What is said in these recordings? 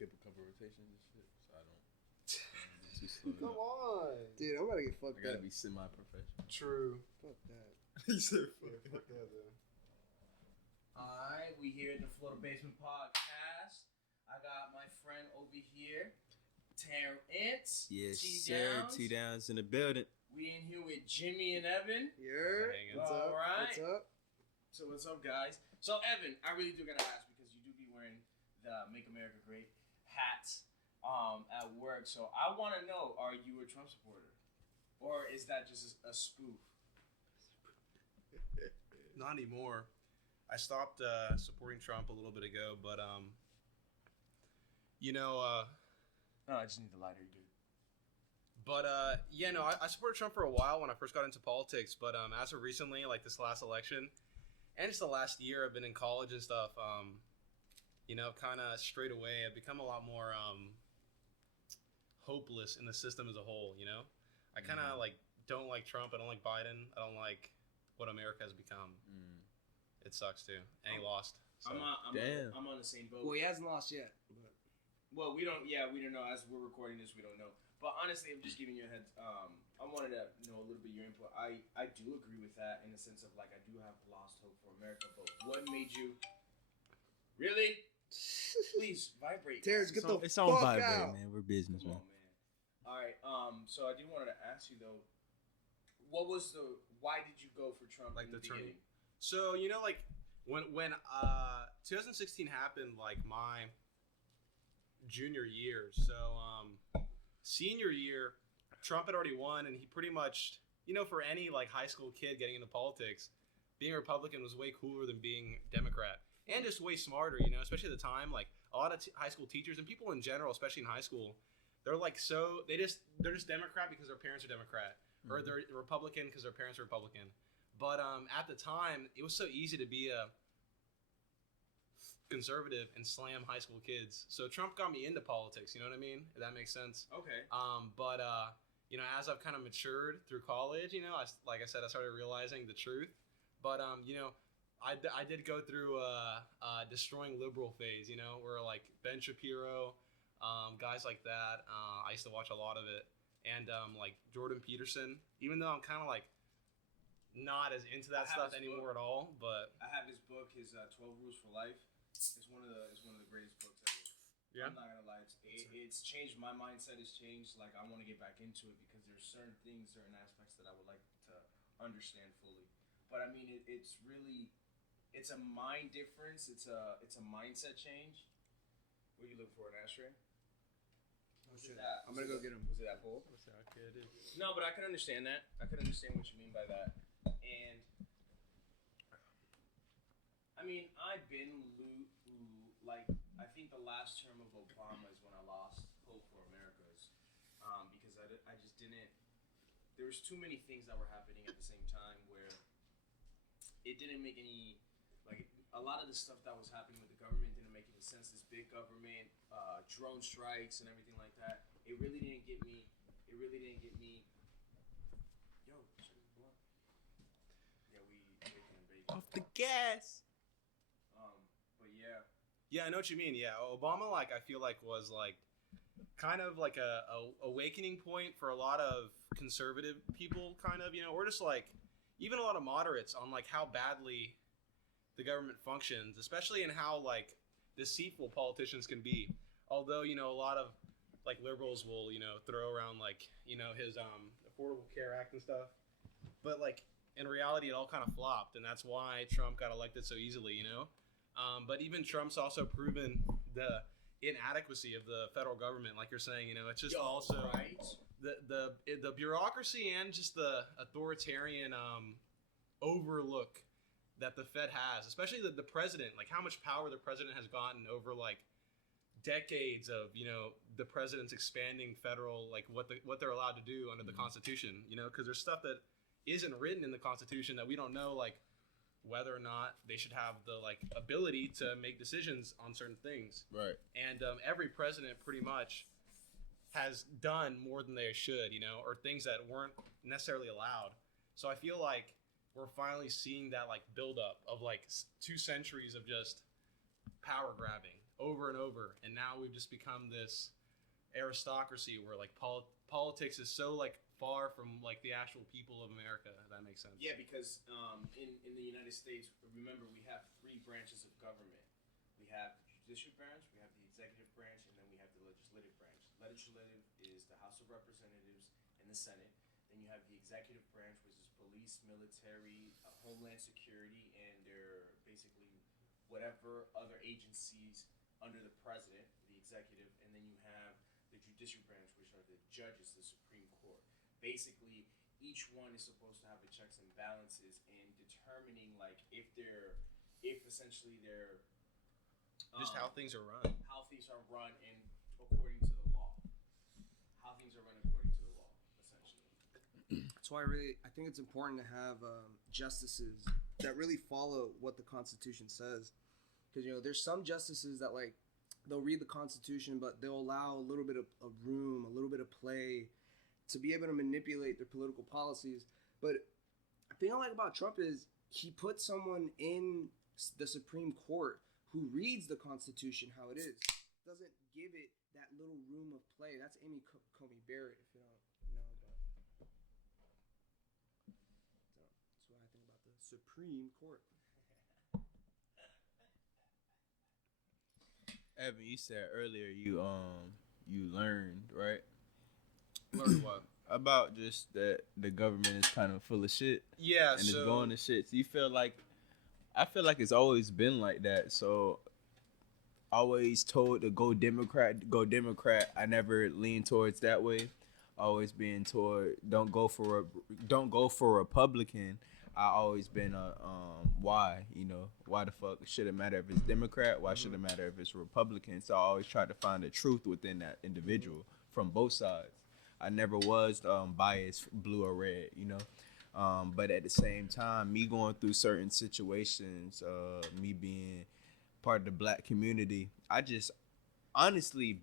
skip a couple rotations and shit, so I don't too slow. Come on, dude, I'm about to get fucked I gotta up. be semi-professional. True. Fuck that. He said, "Fuck that." Then. Alright, we here at the Floor to Basement podcast. I got my friend over here, Terrance. Yes, T-Downs. sir. T-Downs in the building. We in here with Jimmy and Evan. Yeah. What's up? Alright. What's up? So what's up, guys? So Evan, I really do gotta ask because you do be wearing the Make America Great hats at work. So I want to know: are you a Trump supporter, or is that just a spoof? Not anymore. I stopped supporting Trump a little bit ago, but No, I just need the lighter, dude. But I supported Trump for a while when I first got into politics. But as of recently, like this last election, and just the last year, I've been in college and stuff. Kind of straight away, I've become a lot more hopeless in the system as a whole. I kind of don't like Trump. I don't like Biden. I don't like what America has become. It sucks too, and he lost. So. I'm on the same boat. Well, he hasn't lost yet. But. Well, we don't know. As we're recording this, we don't know. But honestly, I'm just giving you a heads. I wanted to know a little bit of your input. I do agree with that in the sense of I do have lost hope for America. But what made you really? Please vibrate. Terrance, get the It's fuck on vibrate, out, man. We're business, Come man. on, man. All right. So I did wanted to ask you though, why did you go for Trump in the beginning? So when 2016 happened, my junior year. So senior year, Trump had already won, and he pretty much, for any high school kid getting into politics, being a Republican was way cooler than being Democrat, and just way smarter. Especially at the time, a lot of high school teachers and people in general, especially in high school, they're they're just Democrat because their parents are Democrat, or they're Republican because their parents are Republican. But at the time, it was so easy to be a conservative and slam high school kids. So Trump got me into politics, you know what I mean? If that makes sense. Okay. But as I've kind of matured through college, like I said, I started realizing the truth. But I did go through a destroying liberal phase, where Ben Shapiro, guys like that. I used to watch a lot of it, and Jordan Peterson. Even though I'm kind of not as into that stuff anymore at all, but I have his book, his 12 Rules for Life. It's one of the greatest books ever. Yeah. I'm not gonna lie, it's changed my mindset. Has changed. I want to get back into it because there's certain things, certain aspects that I would like to understand fully. But I mean, it's a mind difference. It's a mindset change. What are you looking for, an ashtray? Oh, shit. I'm gonna go get him. Was it that bowl? No, but I can understand that. I can understand what you mean by that. And I mean, I've been I think the last term of Obama is when I lost hope for America's, because I just didn't. There was too many things that were happening at the same time where it didn't make any a lot of the stuff that was happening with the government didn't make any sense. This big government, drone strikes and everything like that. It really didn't get me. Yo, shut the blunt. Yeah, we bacon and bacon. Off the gas. But yeah. yeah, I know what you mean. Yeah, Obama, I feel was kind of a awakening point for a lot of conservative people, kind of, or just even a lot of moderates on how badly the government functions, especially in how deceitful politicians can be. Although a lot of liberals will throw around his Affordable Care Act and stuff, but in reality it all kind of flopped, and that's why Trump got elected so easily. But even Trump's also proven the inadequacy of the federal government, like you're saying. It's just right. the bureaucracy and just the authoritarian overlook that the Fed has, especially the president, how much power the president has gotten over decades of the president's expanding federal what they're allowed to do under the Constitution, because there's stuff that isn't written in the Constitution that we don't know whether or not they should have the ability to make decisions on certain things. Right. And every president pretty much has done more than they should, or things that weren't necessarily allowed. So I feel we're finally seeing that build up of 2 centuries of just power grabbing over and over, and now we've just become this aristocracy where like politics is so like far from like the actual people of America. If that makes sense. Yeah, because in the United States, remember we have three branches of government. We have the judicial branch, we have the executive branch, and then we have the legislative branch. Legislative is the House of Representatives and the Senate. Then you have the executive branch, which is police, military, homeland security, and they're basically whatever other agencies under the president, the executive. And then you have the judicial branch, which are the judges, the Supreme Court. Basically, each one is supposed to have the checks and balances in determining like if essentially they're Just how things are run. how things are run and according to the law. How things are run according to the law, essentially. That's why I think it's important to have justices that really follow what the Constitution says. Because, there's some justices that, like, they'll read the Constitution, but they'll allow a little bit of room, a little bit of play to be able to manipulate their political policies. But the thing I like about Trump is he put someone in the Supreme Court who reads the Constitution how it is. Doesn't give it that little room of play. That's Amy Coney Barrett, if you don't know. But so that's what I think about the Supreme Court. Evan, you said earlier you learned, right? Learn what? About just that the government is kind of full of shit. Yeah, and it's going to shit. So you feel like, I feel like it's always been like that. So always told to go Democrat. I never lean towards that way. Always being toward don't go for Republican. I always been why why the fuck should it matter if it's Democrat? Why should it matter if it's Republican? So I always try to find the truth within that individual from both sides. I never was biased blue or red, but at the same time, me going through certain situations, me being part of the black community, I just honestly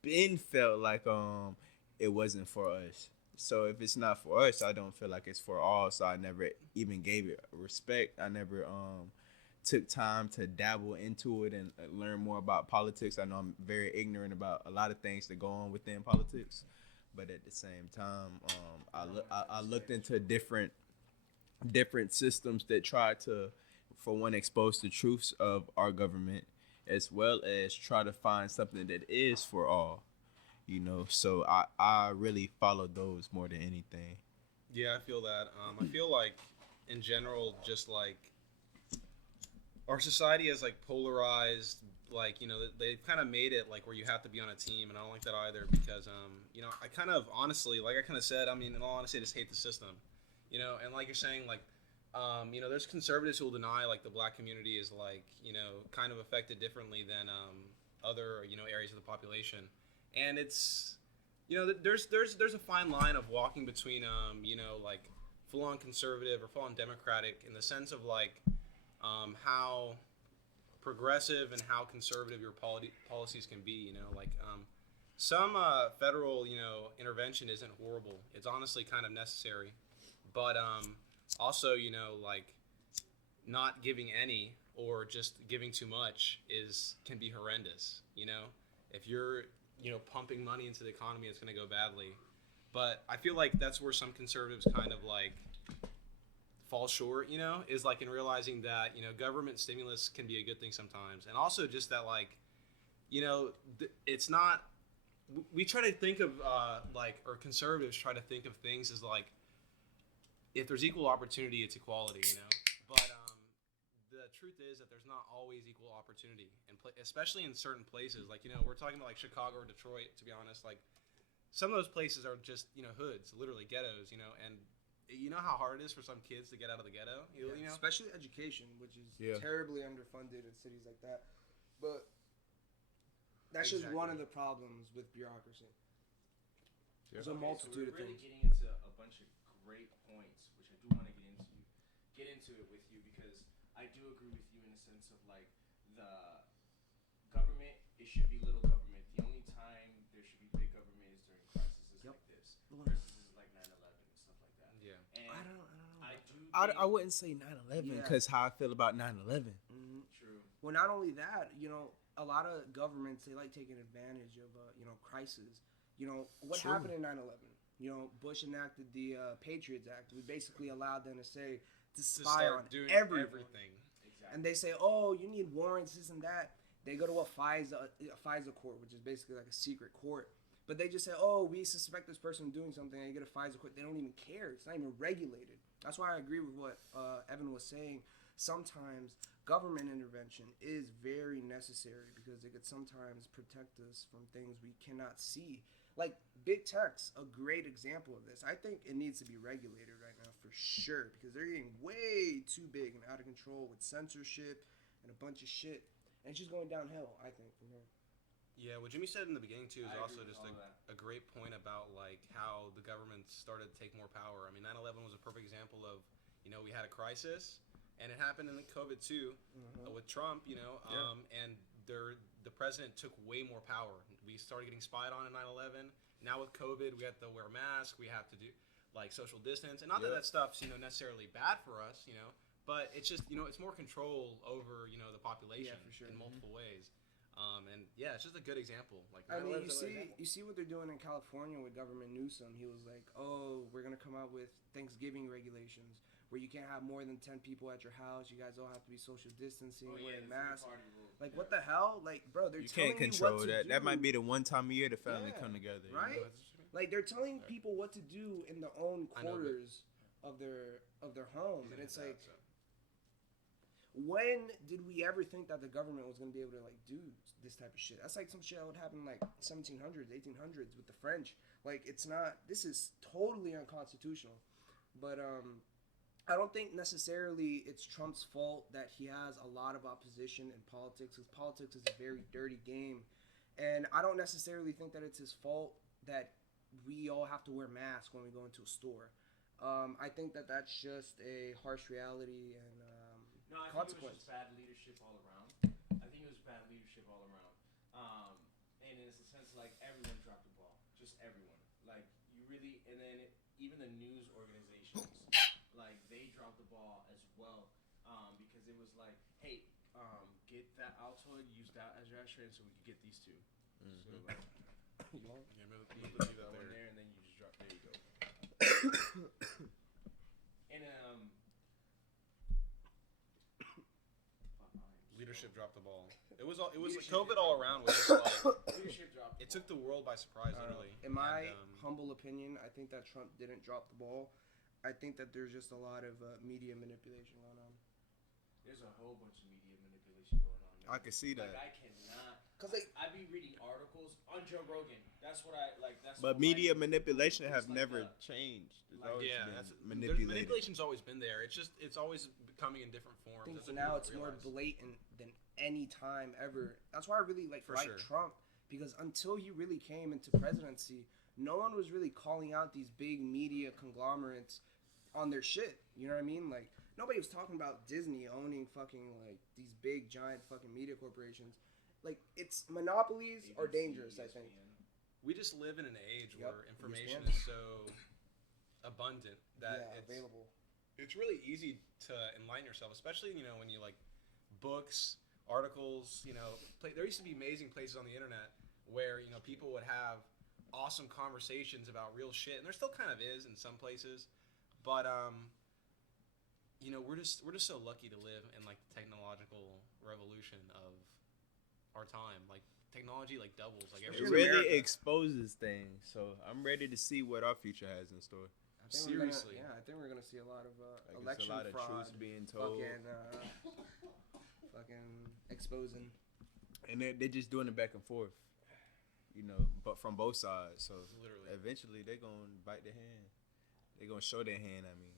been felt like it wasn't for us. So if it's not for us, I don't feel like it's for all. So I never even gave it respect. I never took time to dabble into it and learn more about politics. I know I'm very ignorant about a lot of things that go on within politics. But at the same time, I looked into different systems that try to, for one, expose the truths of our government, as well as try to find something that is for all. So I really followed those more than anything. Yeah, I feel that. I feel like, in general, just like our society is like polarized. Like, they've kind of made it like where you have to be on a team, and I don't like that either because, I kind of honestly, like I kind of said, in all honesty, I just hate the system, and like you're saying, like, there's conservatives who will deny like the black community is like, kind of affected differently than other, areas of the population, and it's, there's a fine line of walking between, like full-on conservative or full-on democratic in the sense of like, how progressive and how conservative your policies can be, like some federal intervention isn't horrible. It's honestly kind of necessary, but also like not giving any or just giving too much can be horrendous. If you're pumping money into the economy, it's going to go badly. But I feel like that's where some conservatives kind of like fall short, is like in realizing that, government stimulus can be a good thing sometimes. And also just that, like, it's not, we try to think of, or conservatives try to think of things as like, if there's equal opportunity, it's equality, But the truth is that there's not always equal opportunity, and especially in certain places. Like, we're talking about like Chicago or Detroit, to be honest. Like, some of those places are just, hoods, literally ghettos, and you know how hard it is for some kids to get out of the ghetto? Especially education, which is terribly underfunded in cities like that. But that's just one of the problems with bureaucracy. There's a multitude of things. We're really getting into a bunch of great points, which I do want to get into it with you, because I do agree with you in the sense of like the government, it should be little government. The only time there should be big government is during crises like this. Crises like 9/11 and stuff like that. Yeah. And I don't know. I wouldn't say 9/11 because how I feel about 9/11. Mm-hmm. True. Well, not only that, a lot of governments, they like taking advantage of crisis. What True. happened in 9/11? Bush enacted the Patriots Act. We basically allowed them to say to To spy start on doing everyone. everything. Exactly. And they say, oh, you need warrants, this and that. They go to a FISA court, which is basically like a secret court. But they just say, oh, we suspect this person of doing something, and you get a FISA court. They don't even care. It's not even regulated. That's why I agree with what Evan was saying. Sometimes government intervention is very necessary because it could sometimes protect us from things we cannot see. Like big tech's a great example of this. I think it needs to be regulated right now for sure because they're getting way too big and out of control with censorship and a bunch of shit. And it's just going downhill, I think, from here. Yeah, what Jimmy said in the beginning too is I also agree with just all that. a great point about like how the government started to take more power. I mean, 9/11 was a perfect example of, we had a crisis, and it happened in the COVID too with Trump, and the president took way more power. We started getting spied on in 9/11. Now with COVID, we have to wear masks. We have to do like social distance, and not that stuff's necessarily bad for us, but it's just it's more control over the population for sure. in multiple ways. And yeah, it's just a good example. Like I mean, 9/11 's a good example. you see what they're doing in California with Governor Newsom. He was like, "Oh, we're gonna come out with Thanksgiving regulations where you can't have more than 10 people at your house. You guys all have to be social distancing, wearing masks." Like, what the hell? Like, bro, they're You telling can't control you what that. to That do. might be the one time a year the family Yeah, come together. right? Like, they're telling people what to do in their own I know, but- quarters of their home, and it's Yeah, like, so- when did we ever think that the government was going to be able to like do this type of shit? That's like some shit that would happen like 1700s, 1800s with the French. Like, it's not, this is totally unconstitutional. But I don't think necessarily it's Trump's fault that he has a lot of opposition in politics, because politics is a very dirty game. And I don't necessarily think that it's his fault that we all have to wear masks when we go into a store. I think that that's just a harsh reality and No, I think it was consequence. just bad leadership all around. I think it was bad leadership all around. And in a sense, like, everyone dropped the ball. Just everyone. Like, you really, and then even the news organizations, like, they dropped the ball as well. Because it was like, hey, get that Altoid, use that as your ashtray so we could get these two. So, like, Yeah, move you the leave throw it in there. there and then you just drop, there you go. And, Leadership dropped the ball. It was like Leadership COVID dropped all the around was just like leadership dropped the it took the ball. world by surprise, literally. In my And, humble opinion, I think that Trump didn't drop the ball. I think that there's just a lot of media manipulation going on. There's a whole bunch of media manipulation going on. I can see that. Like, I cannot. Cause like, I be reading articles on Joe Rogan. That's what I like. That's. But what media my- manipulation it's have like never the- changed. It's like- always yeah, been that's manipulated. manipulation's always been there. It's always coming in different I forms. think That's what now people it's more realize. blatant than any time ever. That's why I really like For sure. Trump, because until he really came into presidency, no one was really calling out these big media conglomerates on their shit. You know what I mean? Like, nobody was talking about Disney owning fucking like these big giant fucking media corporations. Like, it's monopolies are ABC, dangerous, I think. ESPN. We just live in an age Yep, where information ESPN. is so abundant that Yeah, available. it's really easy to enlighten yourself, especially when you like books, articles. There used to be amazing places on the internet where people would have awesome conversations about real shit, and there still kind of is in some places, but we're just so lucky to live in like the technological revolution of our time. Like, technology like doubles like It every in really America. exposes things. So I'm ready to see what our future has in store. I think we're Seriously. I think we're gonna see a lot of Like, election there's a lot of fraud, truths being told, fucking exposing. and they're just doing it back and forth. But from both sides. So Literally. eventually they're gonna bite their hand. They're gonna show their hand. I mean,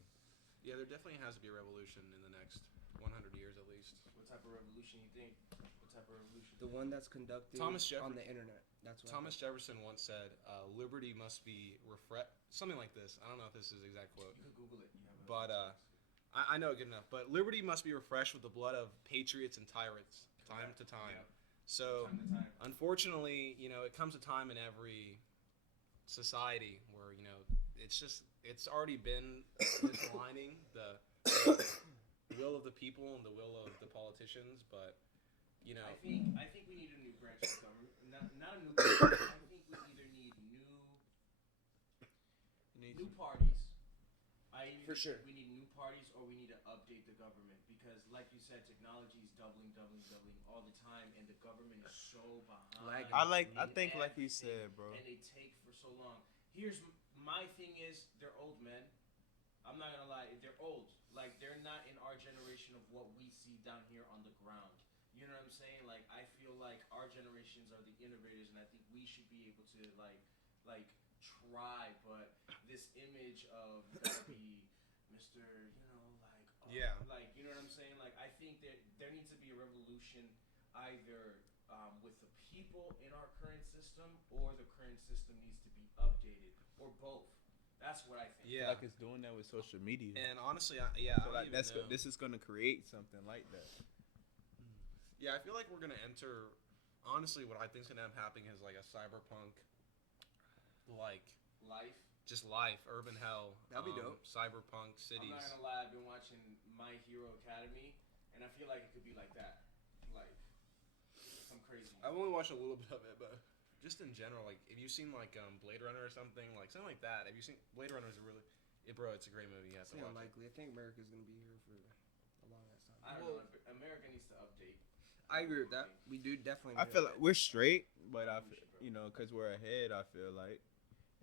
Yeah, there definitely has to be a revolution in the next 100 years at least. What type of revolution you think? What type of revolution? The one that's conducted Thomas on Jefferson. the internet. That's what Thomas Jefferson once said, "Liberty must be something like this. I don't know if this is the exact quote, You could Google it. You have it. but I know it good enough. But liberty must be refreshed with the blood of patriots and tyrants, time to time. Yep. So, Time to time. unfortunately, it comes a time in every society where it's already been declining the will of the people and the will of the politicians, but you know. I think we need a new branch of government. Not a new branch. I think we either need new parties. For sure. We need new parties, or we need to update the government because, like you said, technology is doubling all the time, and the government is so behind. I think like you said, bro. And they take for so long. Here's my thing: is they're old men. I'm not gonna lie, they're old. Like they're not in our generation of what we see down here on the ground. You know what I'm saying? Like I feel like our generations are the innovators, and I think we should be able to like try. But this image of gotta be Mr. You know, like Yeah. like you know what I'm saying? Like I think that there needs to be a revolution either with the people in our current system, or the current system needs to be updated, or both. That's what I think. Yeah. Like it's doing that with social media. And honestly, I So like don't even know. this is gonna create something like that. Yeah, I feel like we're gonna enter. Honestly, what I think is gonna end up happening is like a cyberpunk, like Life. just life, urban hell. That'd be dope. Cyberpunk cities. I'm not gonna lie, I've been watching My Hero Academy, and I feel like it could be like that, like some crazy. I've only watched a little bit of it, but just in general, like, have you seen like Blade Runner or something like that? Have you seen Blade Runner? Is a really, bro, it's a great movie. You have It's to watch unlikely. I think America's gonna be here for a long ass time. I don't know. America needs to update. I agree with that. We do definitely. I need feel to- like we're straight, but We should, bro. you know, cause we're ahead. I feel like,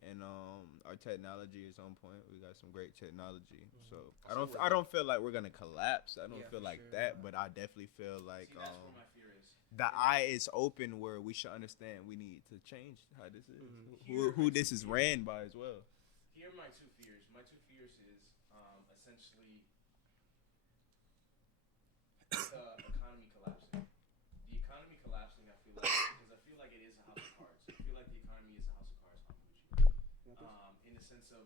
and our technology is on point. We got some great technology. So I don't feel like we're gonna collapse. I don't Yeah, feel for like sure. that, but I definitely feel like See, that's where my fear is. the eye is open where we should understand we need to change how this is, Here, who this is ran by as well. Here are my two fears. My two fears is essentially the economy collapsing. The economy collapsing, I feel like, because I feel like it is a house of cards. I feel like the economy is a house of cards. I'm with you. In the sense of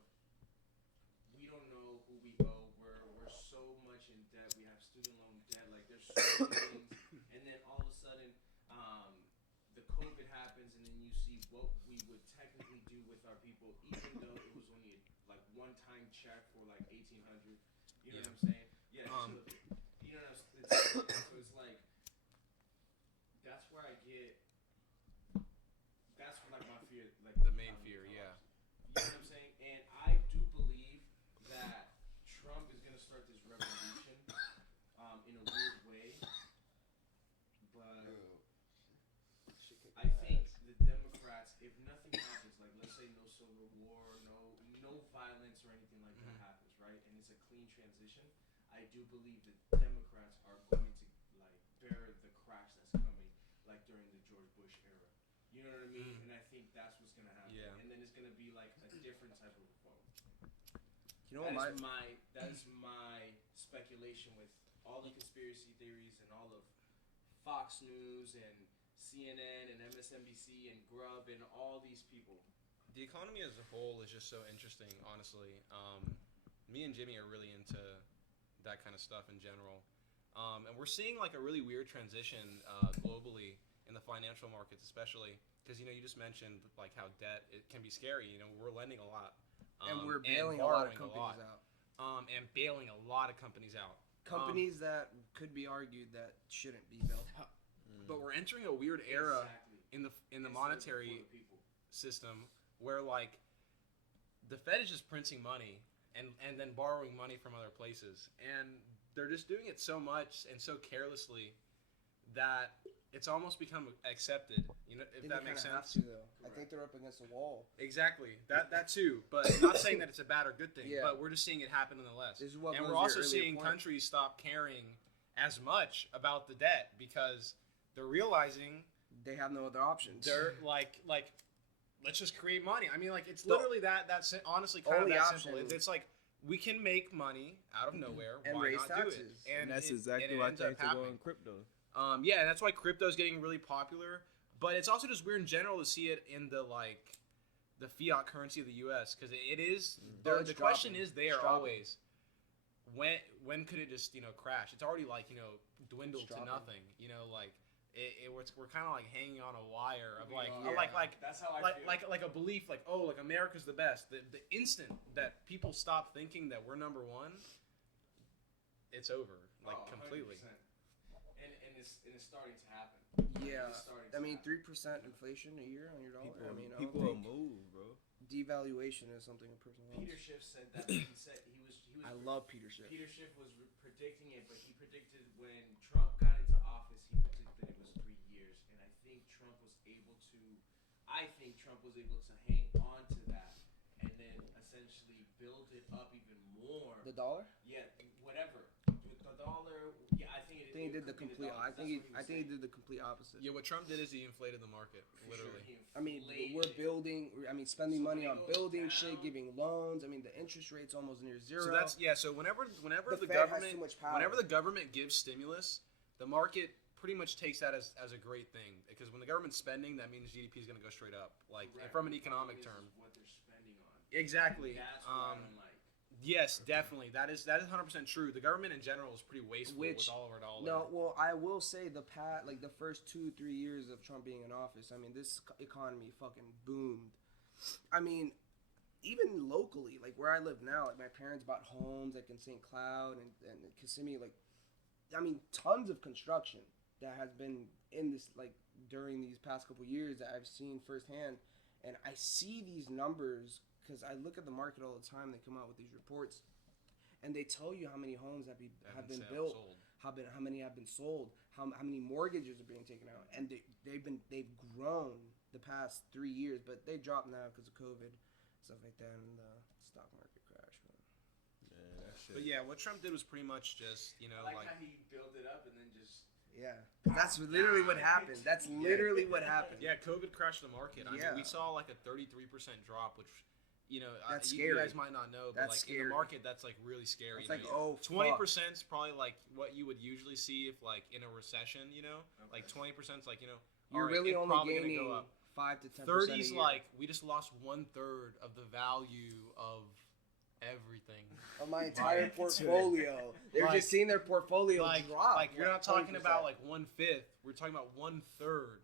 we don't know who we owe. We're so much in debt. We have student loan debt. Like there's so many things. And then all of a sudden, the COVID happens, and then you see what we would technically do with our people, even though it was only like one-time check for like $1,800. You know what I'm saying? Yeah. You know what I'm saying? So it's like that's where I get. That's like my fear, like The main fear, yeah. You know what I'm saying? And I do believe that Trump is gonna start this revolution, in a weird way. But I think the Democrats, if nothing happens, like let's say no civil war, no violence or anything like that happens, right? And it's a clean transition. I do believe the Democrats are going to like bear the crash that's coming, like during the George Bush era. You know what I mean? And I think that's what's gonna happen. Yeah. And then it's gonna be like a different type of reform. You know what? That is my speculation with all the conspiracy theories and all of Fox News and CNN and MSNBC and Grub and all these people. The economy as a whole is just so interesting, honestly. Me and Jimmy are really into that kind of stuff in general. And we're seeing like a really weird transition globally in the financial markets, especially because, you know, you just mentioned like how debt, it can be scary. You know, we're lending a lot. And we're bailing a lot of borrowing companies out. And bailing a lot of companies out. Companies that could be argued that shouldn't be bailed out. But we're entering a weird era Exactly. in the Instead of monetary for the people. system where like the Fed is just printing money and then borrowing money from other places, and they're just doing it so much and so carelessly that it's almost become accepted. You know, if that makes sense. Have to, though. I think they're up against a wall. Exactly. That too. But not saying that it's a bad or good thing. Yeah. But we're just seeing it happen nonetheless. This is what And goes we're to also your earlier seeing point. countries stop caring as much about the debt because they're realizing They have no other options. they're like let's just create money. I mean, like it's literally that's honestly kind of Only that option. simple. It's like we can make money out of nowhere. And Why raise not taxes. do it? And that's it exactly why ends up things are happening. going crypto. Yeah, and that's why crypto's getting really popular. But it's also just weird in general to see it in the fiat currency of the U.S. because it is. Oh, it's The question dropping. is there It's dropping. always. When could it just crash? It's already dwindled to dropping. nothing. We're kind of like hanging on a wire of like That's how I feel. like a belief like America's the best. The instant that people stop thinking that we're number one, it's over Oh, completely. 100%. And it's starting to happen. Yeah, It's starting I to mean, happen. 3% inflation a year on your dollar. People, I mean, I people don't will think move, bro. devaluation is something a person wants. Peter Schiff said that. He said he was. I love Peter Schiff. Peter Schiff was predicting it, but he predicted when Trump got into office, he predicted it was 3 years, and I think Trump was able to. I think Trump was able to hang on to that, and then essentially build it up even more. The dollar? Yeah, whatever. The dollar. Yeah, I think I think he did the complete. I think he did the complete opposite. Yeah, what Trump did is he inflated the market, literally. I mean, we're building. I mean, spending money on building shit, giving loans. I mean, the interest rate's almost near zero. So that's So whenever the Fed has government too much power. whenever the government gives stimulus, the market pretty much takes that as a great thing, because when the government's spending, that means GDP is going to go straight up, like from an economic term. What they're spending on. Exactly. That's what I don't like. Yes, definitely. That is 100% true. The government in general is pretty wasteful with all of our dollars. No, well, I will say the first 2-3 years of Trump being in office, I mean, this economy fucking boomed. I mean, even locally, like where I live now, like my parents bought homes like in St. Cloud and Kissimmee, like, I mean, tons of construction that has been in this, like, during these past couple years that I've seen firsthand, and I see these numbers because I look at the market all the time. They come out with these reports, and they tell you how many homes have been built, sold. how many have been sold, how many mortgages are being taken out, and they've grown the past 3 years, but they dropped now because of COVID, stuff like that, and the stock market crash. Man, that shit. But yeah, what Trump did was pretty much just, I like how he built it up and then just. Yeah, that's literally what happened. That's literally what happened. Yeah, COVID crashed the market. I mean, we saw like a 33% drop, which, That's you scary. guys might not know, but That's like in the market, that's like really scary. It's like, 20% is probably like what you would usually see if like in a recession, like 20% is like, you're all right, really it's only probably gaining gonna go up. 5 to 10%. 30's like we just lost 1/3 of the value of everything. of my entire portfolio. They're Like- just seeing their portfolio drop. Like you're not talking 20%. about like 1/5. We're talking about 1/3.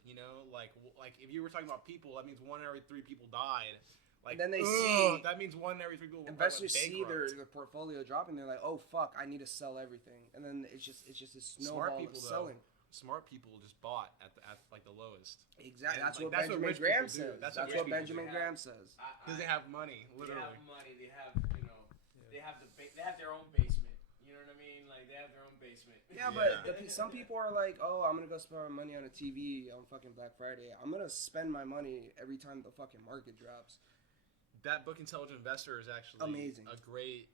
Like if you were talking about people, that means 1 in every 3 people died. Like And then they see- that means 1 in every 3 people. investors see bankrupt. their portfolio dropping. They're like, oh fuck, I need to sell everything, and then it's just a snowball Smart of people selling. though. Smart people just bought at like the lowest Exactly. And, That's like, what that's what Benjamin rich Graham people do. says. That's That's what what rich people Benjamin do. Graham says. because they have money, They literally. have money. They have they have their own basement. You know what I mean? Like they have their own basement. Yeah, but some people are like, oh, I'm gonna go spend my money on a TV on fucking Black Friday. I'm gonna spend my money every time the fucking market drops. That book, Intelligent Investor, is actually Amazing. a great,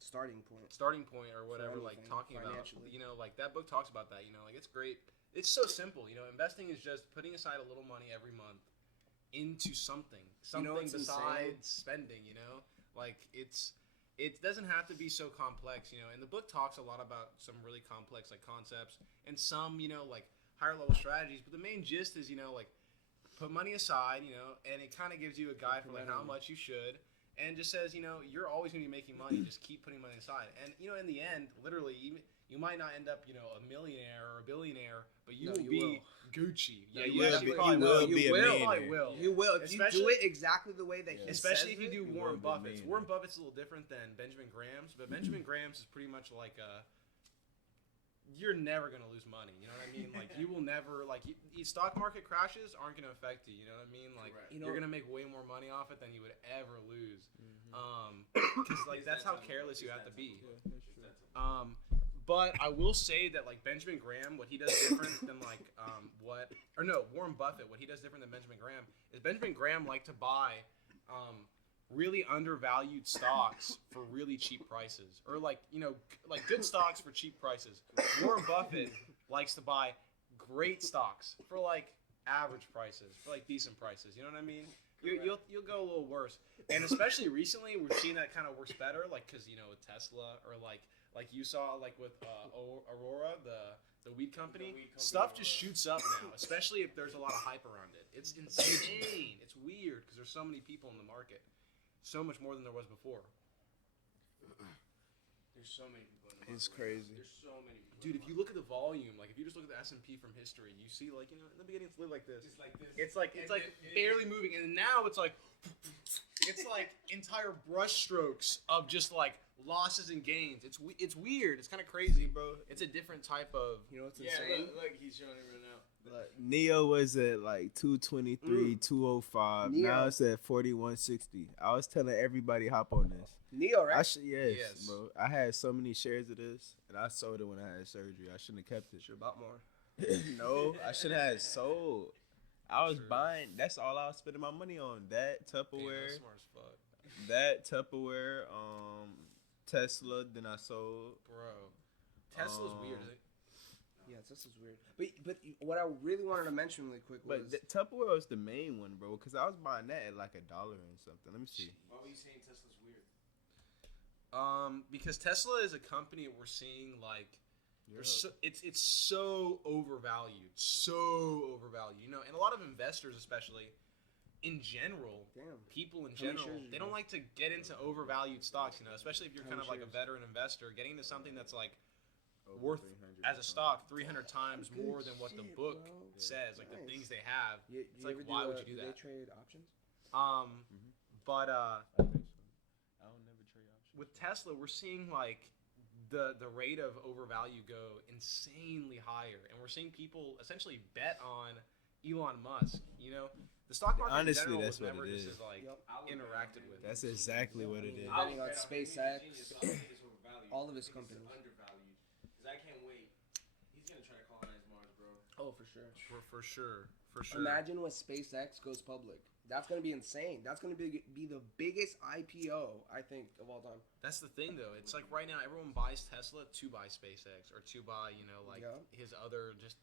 Starting point. starting point or whatever. Like anything talking about, financially. like that book talks about that. Like it's great. It's so simple. Investing is just putting aside a little money every month into something what's besides spending. Like it doesn't have to be so complex. And the book talks a lot about some really complex like concepts and some like higher level strategies. But the main gist is like put money aside, and it kind of gives you a guide for like how much you should, and just says, you're always going to be making money. Just keep putting money aside, and in the end, literally, you might not end up, a millionaire or a billionaire, but you will be Gucci. No, you you actually will probably will. be a Probably millionaire. will. You will if you do Especially- it exactly the way that he Especially says if you do it. You Warren will be a Buffett's. millionaire. Warren Buffett's a little different than Benjamin Graham's, but Benjamin Graham's is pretty much like you're never gonna lose money. You know what I mean? Like you will never stock market crashes aren't gonna affect you. You know what I mean? Like Correct. You know- you're gonna make way more money off it than you would ever lose. Because like that's how careless you have to be. But I will say that like Benjamin Graham, what he does different than Warren Buffett, what he does different than Benjamin Graham is Benjamin Graham liked to buy really undervalued stocks for really cheap prices, or like good stocks for cheap prices. Warren Buffett likes to buy great stocks for like average prices, for like decent prices. You know what I mean? You'll go a little worse, and especially recently we've seen that kind of works better, like because with Tesla or like you saw like with Aurora, the weed company, stuff just shoots up now, especially if there's a lot of hype around it. It's insane. It's weird because there's so many people in the market, so much more than there was before. There's so many people in the It's market. crazy. There's so many people. Dude, if you look at the volume, like if you just look at the S&P from history, you see in the beginning it's like this. Just like this. It's like And it's like it- barely moving, and now it's like It's like entire brushstrokes of just like losses and gains. It's weird. It's kind of crazy, bro. It's a different type of. You know what's Yeah, insane? look, he's showing it right now. Like, Neo was at like 223, 205. Neo. Now it's at 4160. I was telling everybody hop on this. Neo, right? Yes, bro. I had so many shares of this, and I sold it when I had surgery. I shouldn't have kept it. Should have bought more. No, I should have had sold. I was buying. That's all I was spending my money on. That Tupperware. Damn, that's smart as fuck, That Tupperware. Tesla. Then I sold. bro. Tesla's weird. Isn't it? Yeah, this is weird. But what I really wanted to mention really quick was But Tupperware was the main one, bro. Because I was buying that at like $1 and something. Let me see. Why were you saying Tesla's weird? Because Tesla is a company we're seeing like. It's so overvalued, You know, and a lot of investors, especially in general, people in general, they don't like to get into overvalued stocks. You know, especially if you're kind of like a veteran investor, getting into something that's like worth as a stock 300 times more than what the book says. Like the things they have. It's like, why would you do that? They trade options. But I don't never trade options. with Tesla, we're seeing like the rate of overvalue go insanely higher, and we're seeing people essentially bet on Elon Musk. You know, the stock market Honestly, in general that's was what never it just is. as like Yep. interacted with. That's exactly what it is. I betting on bet SpaceX, Genius. I don't think it's overvalued. all of I his think companies. It's undervalued. Because I can't wait. He's gonna try to colonize Mars, bro. Oh, for sure. For sure. Imagine when SpaceX goes public. That's gonna be insane. That's gonna be the biggest IPO I think of all time. That's the thing, though. It's like right now everyone buys Tesla to buy SpaceX or to buy, you know, like his other just.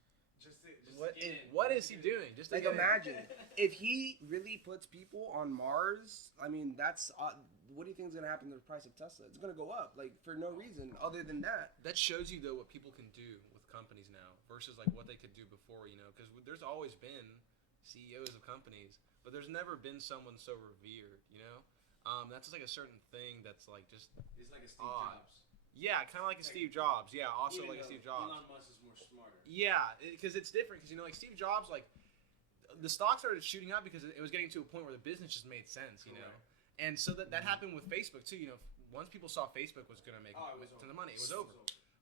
What is he doing? Just to Like get in. imagine if he really puts people on Mars. I mean, that's what do you think is gonna happen to the price of Tesla? It's gonna go up, like for no reason other than that. That shows you though what people can do with companies now versus like what they could do before. You know, because there's always been CEOs of companies, but there's never been someone so revered. You know, that's just like a certain thing that's like just. It's like a Steve Jobs. Yeah, kind of like a Steve Jobs. Yeah, also like a Steve Jobs. Elon Musk is more smarter. Yeah, because it's different. Because you know, like Steve Jobs, like the stock started shooting up because it was getting to a point where the business just made sense. You know, and so that happened with Facebook too. You know, once people saw Facebook was gonna make a ton of money, it was over.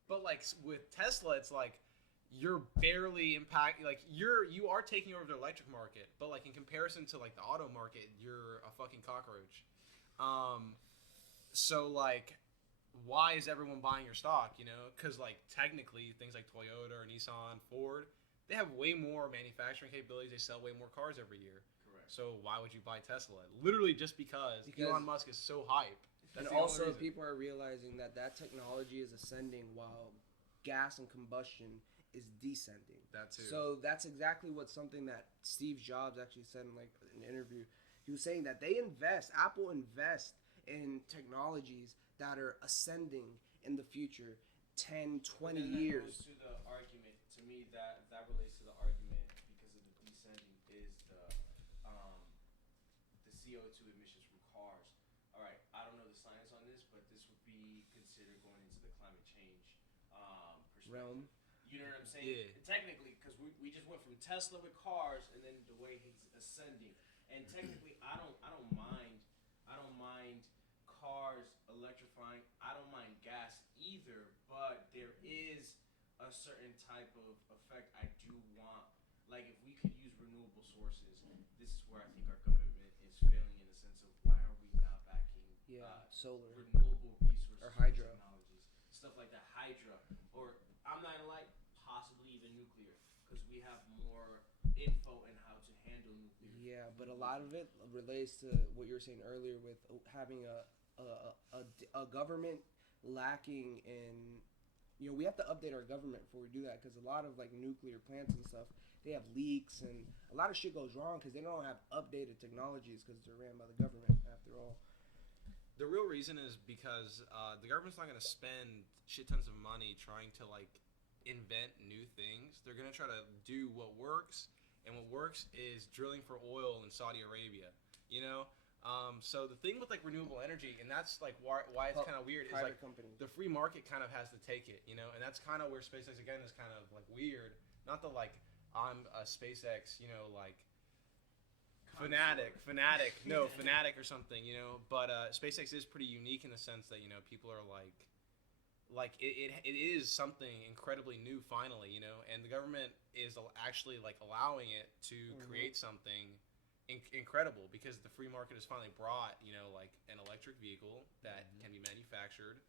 But like with Tesla, it's like you're barely like you are taking over the electric market, but like in comparison to like the auto market, you're a fucking cockroach. So like. Why is everyone buying your stock? You know, because like technically things like Toyota or Nissan, Ford, they have way more manufacturing capabilities. They sell way more cars every year. Correct. So why would you buy Tesla? Literally just because Elon Musk is so hype. And also people are realizing that technology is ascending while gas and combustion is descending. That too. So that's exactly something that Steve Jobs actually said in like an interview. He was saying that Apple invest in technologies that are ascending in the future 10, 20 years. That goes to the argument. To me, that relates to the argument because of the descending is the CO2 emissions from cars. All right, I don't know the science on this, but this would be considered going into the climate change perspective. Realm. You know what I'm saying? Yeah. Technically, because we just went from Tesla with cars, and then the way he's ascending. And technically, I don't mind cars electrifying. I don't mind gas either, but there is a certain type of effect I do want. Like if we could use renewable sources, this is where I think our government is failing in the sense of why are we not backing solar, renewable resources or hydro technologies, stuff like that, hydro, or I'm not gonna lie, possibly even nuclear, because we have more info in how to handle nuclear. Yeah, but a lot of it relates to what you were saying earlier with having a government lacking in, you know, we have to update our government before we do that, because a lot of like nuclear plants and stuff, they have leaks and a lot of shit goes wrong because they don't have updated technologies because they're ran by the government after all. The real reason is because the government's not going to spend shit tons of money trying to like invent new things. They're going to try to do what works, and what works is drilling for oil in Saudi Arabia, you know? So the thing with like renewable energy, and that's like why it's kind of weird, is like company. The free market kind of has to take it, you know, and that's kind of where SpaceX again is kind of like weird. Not that like I'm a SpaceX, you know, like Fanatic or something, you know. But SpaceX is pretty unique in the sense that, you know, people are like it is something incredibly new finally, you know, and the government is actually like allowing it to create something incredible because the free market has finally brought, you know, like an electric vehicle that can be manufactured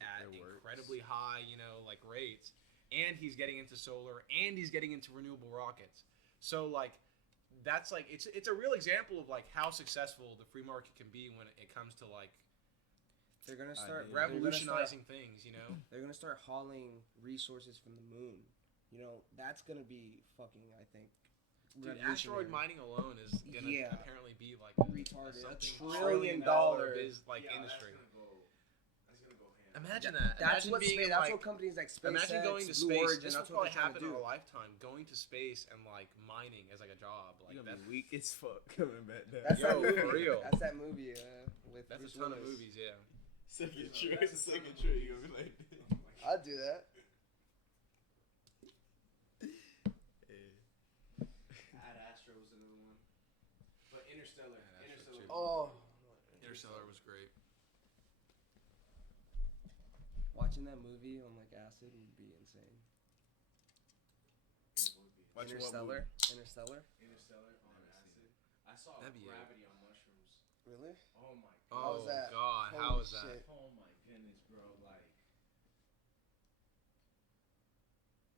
at incredibly high, you know, like rates, and he's getting into solar and he's getting into renewable rockets. So like that's like it's a real example of like how successful the free market can be when it comes to like They're gonna start revolutionizing things, you know. They're gonna start hauling resources from the moon. You know, that's gonna be fucking, I think. Dude, asteroid mining alone is gonna apparently be like retarded. $1 trillion trillion industry. That's gonna go hand. Imagine that. That's Imagine what being space, that's what companies like SpaceX, imagine going to Blue space. Origin, This that's will what probably they're trying happen to in do. our lifetime. Going to space and like mining as like a job. Like You're gonna that's be weak as fuck coming back down. That's that Yo, movie. for real. That's that movie with that's Bruce a ton of Willis. movies, yeah. Second trip, you're gonna be like, I'd do that. Ad Astra was another one, but Interstellar. Interstellar. Oh, Interstellar was great. watching that movie on like acid would be insane. watch Interstellar. Interstellar. Interstellar on acid. I saw That'd be Gravity on mushrooms. Really? Oh my god. How Oh was that? god, Holy how was that? shit. Oh my goodness, bro. Like,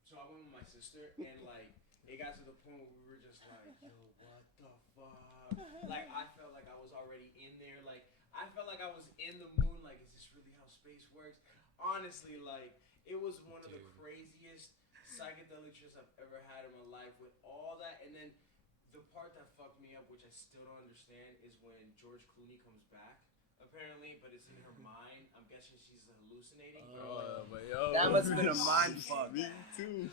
so I went with my sister, and like, it got to the point where we were just like, yo, what the fuck? Like, I felt like I was already in there. Like, I felt like I was in the moon. Like, is this really how space works? Honestly, like, it was one of the craziest psychedelic trips I've ever had in my life with all that. And then the part that fucked me up, which I still don't understand, is when George Clooney comes back, apparently, but it's in her mind. I'm guessing she's hallucinating. but yo, That must have been a mind fuck. Me too.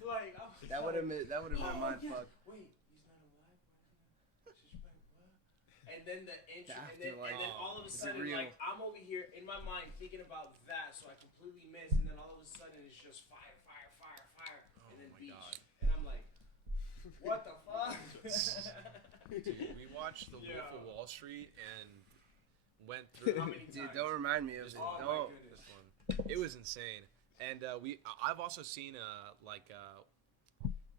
Like, That would have been a mind fuck. Wait, he's not alive? She's like, what? And then the intro, The and then all of a Is it sudden, real? like, I'm over here in my mind thinking about that, so I completely miss, and then all of a sudden it's just fire, and then my beach. God. And I'm like, what the fuck? Dude, we watched The Wolf Yeah. of Wall Street and went through How many Dude, times? don't remind me of it. Oh my Don't. goodness. this one. It was insane. And I've also seen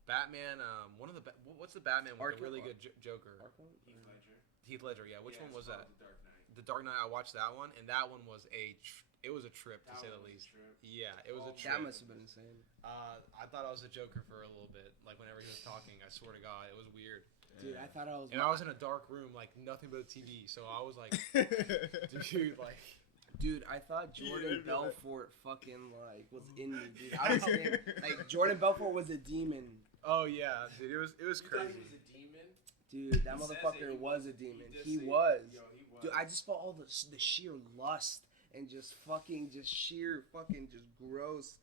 Batman. One of the what's the Batman with the really good Joker? Heath Ledger. Heath Ledger. Yeah, which Yeah, one it's was that? called The Dark Knight. The Dark Knight. I watched that one, and that one was it was a trip to That say the one was a least. trip. Yeah, it was a Oh, trip. That must have been insane. I thought I was a Joker for a little bit. Like whenever he was talking, I swear to God, it was weird. Dude, I thought I was. And I was in a dark room, like nothing but a TV. So I was like, dude, like. Dude, I thought Jordan Yeah, Belfort fucking like was in me, dude. I was thinking, like Jordan Belfort was a demon. Oh yeah, dude, it was You thought crazy. he was a demon? Dude, that He says motherfucker it, he was a did demon. say He it. was. Yo, he was. Dude, I just felt all the sheer lust and just sheer fucking just gross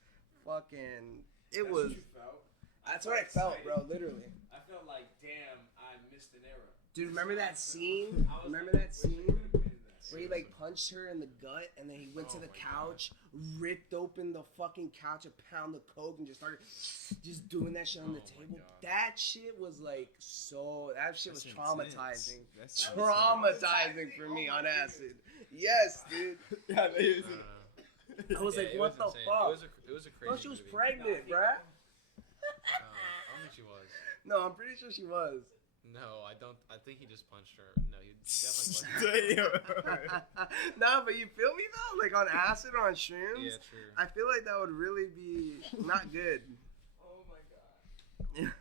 fucking. It That's was. What you felt? That's what I felt, excited. bro. Literally. I felt like, damn, I missed an era. Dude, remember that scene? I was Remember like, that wish I scene? could've been in that. Where he like punched her in the gut and then he went to Oh the my couch, ripped open the fucking couch, a pound of coke, and just started just doing that shit on the Oh my table. God. That shit was like that shit was That's traumatizing. intense. That's Traumatizing for me on acid. Yes, dude. Yeah, it is. I was like, it what the insane. fuck? It was a crazy. Bro, she was movie. pregnant, No, bruh. I don't think she was. No, I'm pretty sure she was. No, I don't. I think he just punched her. No, he definitely wasn't. Damn. Nah, but you feel me though? Like on acid or on shrooms? Yeah, true. I feel like that would really be not good. Oh my god. Dude,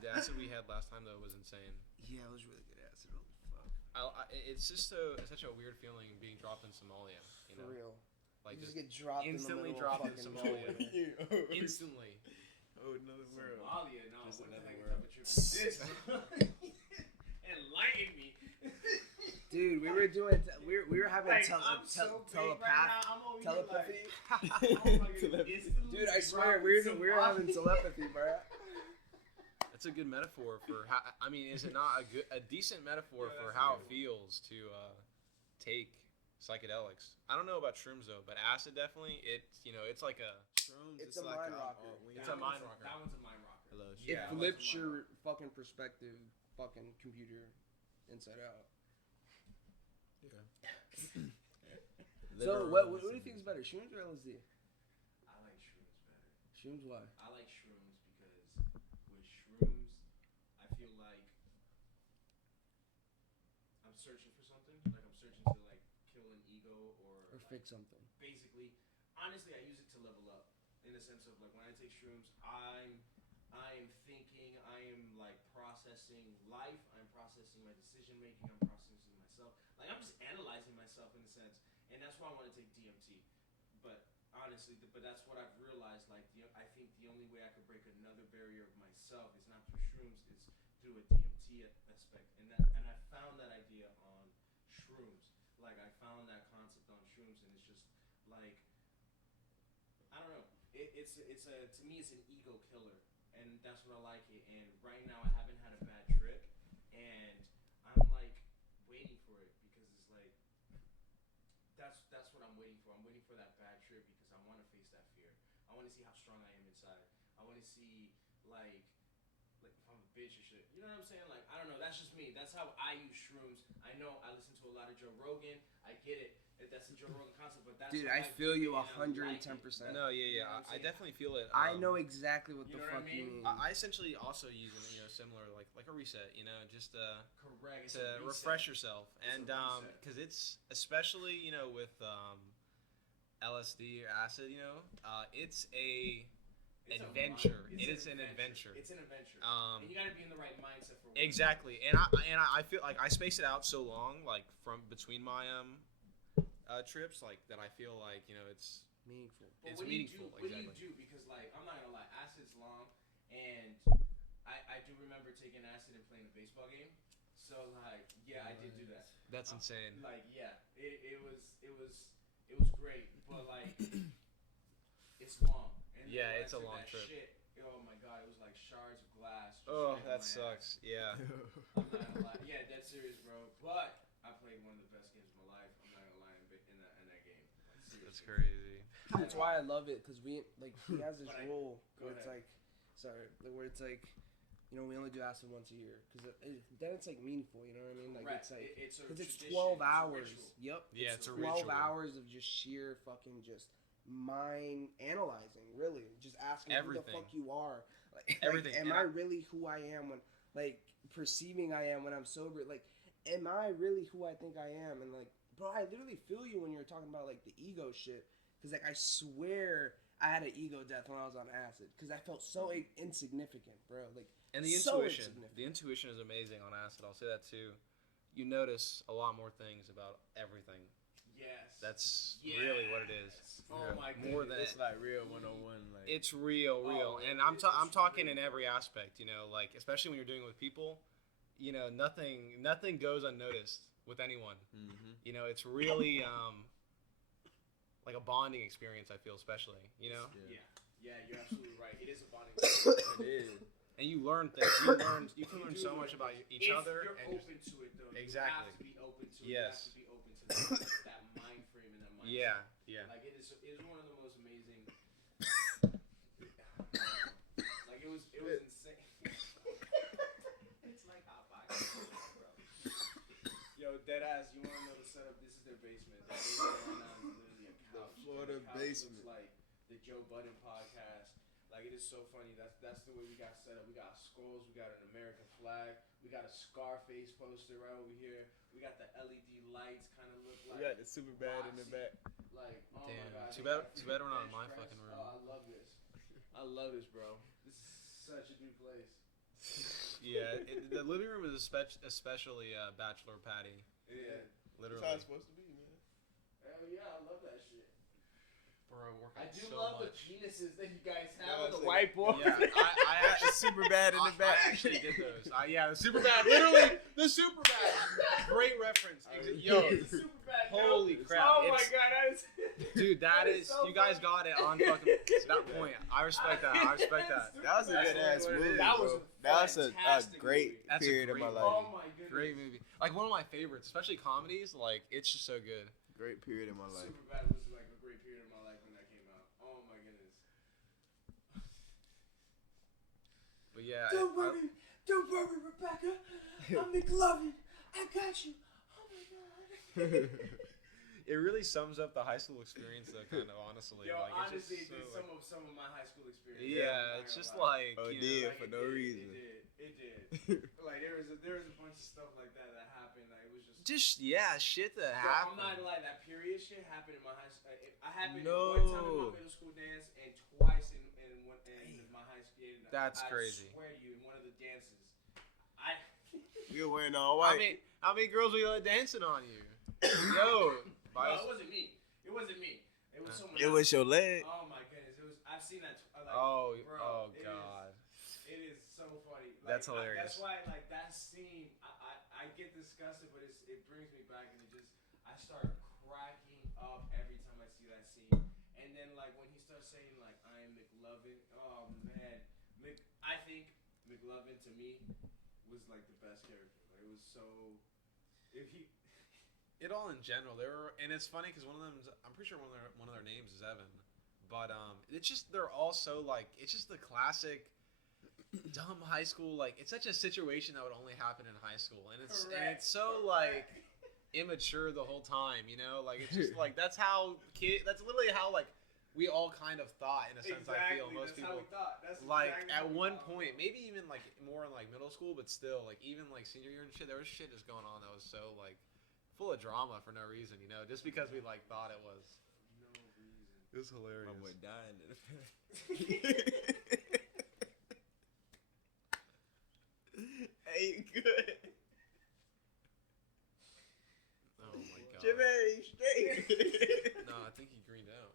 the acid we had last time though was insane. Yeah, it was really good acid. Holy fuck. It's just such a weird feeling being dropped in Somalia. You For know, real. like You just get dropped instantly in the dropped middle in of Somalia. nowhere. Instantly. Oh, another world. Somalia, no. Just What the another heck world. type of trip is this? Enlighten me. Dude, we were doing we were having Like, I'm so big right now. I'm over telepathy. here like, oh my God, instantly Dude, I swear dropped we some were having bodies. telepathy, bro. That's a good metaphor for how. I mean, is it not a decent metaphor Yeah, for that's a how it good one. feels to take psychedelics? I don't know about shrooms though, but acid definitely. It's like a. Shrooms, It's a like mind rocker. when It's you- a mind rocker. That one's a mind rocker. Hello. It Yeah, flips like- your fucking perspective, fucking computer, inside out. So, what do you think is better, shrooms or LSD? I like shrooms better. Shrooms, why? I like shrooms because with shrooms, I feel like I'm searching for something. Like I'm searching to like kill an ego or Or like, fix something. basically, honestly, I use it to level up in the sense of like when I take shrooms, I am thinking, I am like processing life, I'm processing my decision making, I'm processing myself. Like I'm just analyzing myself in a sense, and that's why I want to take DMT. But honestly, but that's what I've realized. Like I think the only way I could break another barrier of myself is not through shrooms, is through a DMT aspect, and I found that idea on shrooms. Like I found that concept on shrooms, and it's just like I don't know. It's to me it's an ego killer, and that's what I like it. And right now I haven't had a bad trip, and I'm like waiting for it because it's like that's what I'm waiting for. I'm waiting for that bad trip because I want to face that fear. I want to see how strong I am inside. I want to see like if I'm a bitch or shit. You know what I'm saying? Like I don't know. That's just me. That's how I use shrooms. I know I listen to a lot of Joe Rogan. I get it. That's the Joe Rogan concept, but that's Dude, how I feel you get it, and I like it. 110%. No, yeah, You know what I'm I saying? definitely feel it. I know exactly what you the know what fuck I you mean? mean. I essentially also use it, similar like a reset, just Correct. It's to a reset. refresh yourself, It's and a reset. because it's especially with LSD or acid, it's a It's a adventure. mind- It it's is an adventure. It's an adventure. And you gotta be in the right mindset for it. Exactly, and I feel like I space it out so long, like from between my trips, like that I feel like it's Meaningful. But it's what meaningful. What do Exactly. you do? Because like I'm not gonna lie, acid's long, and I do remember taking acid and playing a baseball game. So like yeah, I did do that. That's insane. Like yeah, it was great, but like it's long. And then Yeah, when it's I a took long that trip. Shit, oh my god, it was like shards of glass. just Oh, hitting that my sucks. ass. Yeah. I'm not gonna lie. Yeah, dead serious, bro. But I played one of the best games of my life. I'm not gonna lie in that game. Like, seriously. That's crazy. That's why I love it, because he has this But rule go where it's ahead. like, where it's like, we only do acid once a year, because then it's like meaningful, you know what I mean? Like Correct. it's like, it's a because it's tradition, 12 it's a hours. ritual. Yep. Yeah, it's a 12 ritual. hours of just sheer fucking just mind analyzing, really, just asking who the Everything. fuck you are. Like, Everything. am And I really who I am when, like, perceiving I am when I'm sober? Like, am I really who I think I am? And like, bro, I literally feel you when you're talking about like the ego shit. Because, like, I swear I had an ego death when I was on acid. Because I felt so insignificant, bro. Like, And the so intuition. insignificant. The intuition is amazing on acid. I'll say that too. You notice a lot more things about everything. Yes. That's really what it is. Oh Yeah. my god. More than It's like real 101. Like It's real, Oh, and it's I'm talking real. in every aspect. Like especially when you're doing it with people, nothing goes unnoticed with anyone. mhm. It's really like a bonding experience. I feel especially. Yeah, you're absolutely right. It is a bonding. It is. And you learn things. You can learn so much about each if other. You're and open to it, though. Exactly. You have to be open to it. Yes. You have to be open to that mind frame and that mindset. Yeah. Like it is one of the most amazing. Like it was insane. It's like hot pocket, bro. Yo, dead ass. You want to know the setup? This is their basement. The basement right now is literally a couch. Florida The couch basement. looks like the Joe Budden podcast. Like it is so funny. That's the way we got set up. We got skulls. We got an American flag. We got a Scarface poster right over here. We got the LED lights, kind of look We like. got the super bad in the back. Like, oh Damn. my god. Too they bad- got too bad we're not in bench my press. fucking room. Oh, I love this. I love this, bro. This is such a good place. Yeah. The living room is especially bachelor patty. Yeah. Literally. That's how it's supposed to be, man. Hell yeah, I love that shit. Bro, I work I out do so love much. the penises that you guys Yeah, have on it's the like- whiteboard. Yeah, I actually The super bad in the back. I actually did those. Yeah, the super bad. Literally, the super bad. Great reference. Yo, Super bad, yo. holy crap! Oh my It's- god, that is. dude, that That is. is so You guys got funny. it on fucking that point. I respect that. I respect that. That was a That's good ass what it movie, is. That was bro. a That was a fantastic great movie. That's a period of my great life. Oh my goodness. Great movie. Like one of my favorites, especially comedies. Like it's just so good. Great period of my life. Superbad was like a great period of my life when that came out. Oh my goodness. But yeah, Don't worry, Rebecca. I'm McLovin. I got you. Oh my god. it really sums up the high school experience, though. Kind of honestly. Yo, like, honestly, it's just it so, did some of my high school experience. yeah, it's just like Oh, it you know, did for no reason. It did. Like there was a bunch of stuff like that happened. Like it was just. shit that Yo, happened. I'm not gonna lie. That period shit happened in my high school. I happened No. one time in my middle school dance and twice in my high school. That's I crazy. swear to you, in one of the dances, You're wearing all How white. many girls were dancing on you? Yo, No, it wasn't me. It wasn't me. It was someone. It else. was your leg. Oh my goodness! It was. I've seen that. Like, oh bro, god. It is so funny. Like, That's hilarious. That's why, like that scene, I get disgusted, but it brings me back, and I start cracking up every time I see that scene. And then, like when he starts saying, like, I am McLovin. Oh man, I think McLovin to me was like the best character. Like, it was so. If he. It all in general, and it's funny because one of them, I'm pretty sure one of their names is Evan, but it's just they're all so like it's just the classic dumb high school, like it's such a situation that would only happen in high school, and it's so like immature the whole time, you know, like it's just like that's literally how like we all kind of thought in a sense. Exactly, I feel most that's people how we thought. That's like exactly at how we one thought. point, maybe even like more in like middle school, but still like even like senior year and shit, there was shit just going on that was so like full of drama for no reason, you know, just because we like thought it was. No reason. It was hilarious. My boy dying in the Hey, good. Oh my god. Jimmy, straight. No, I think he greened out.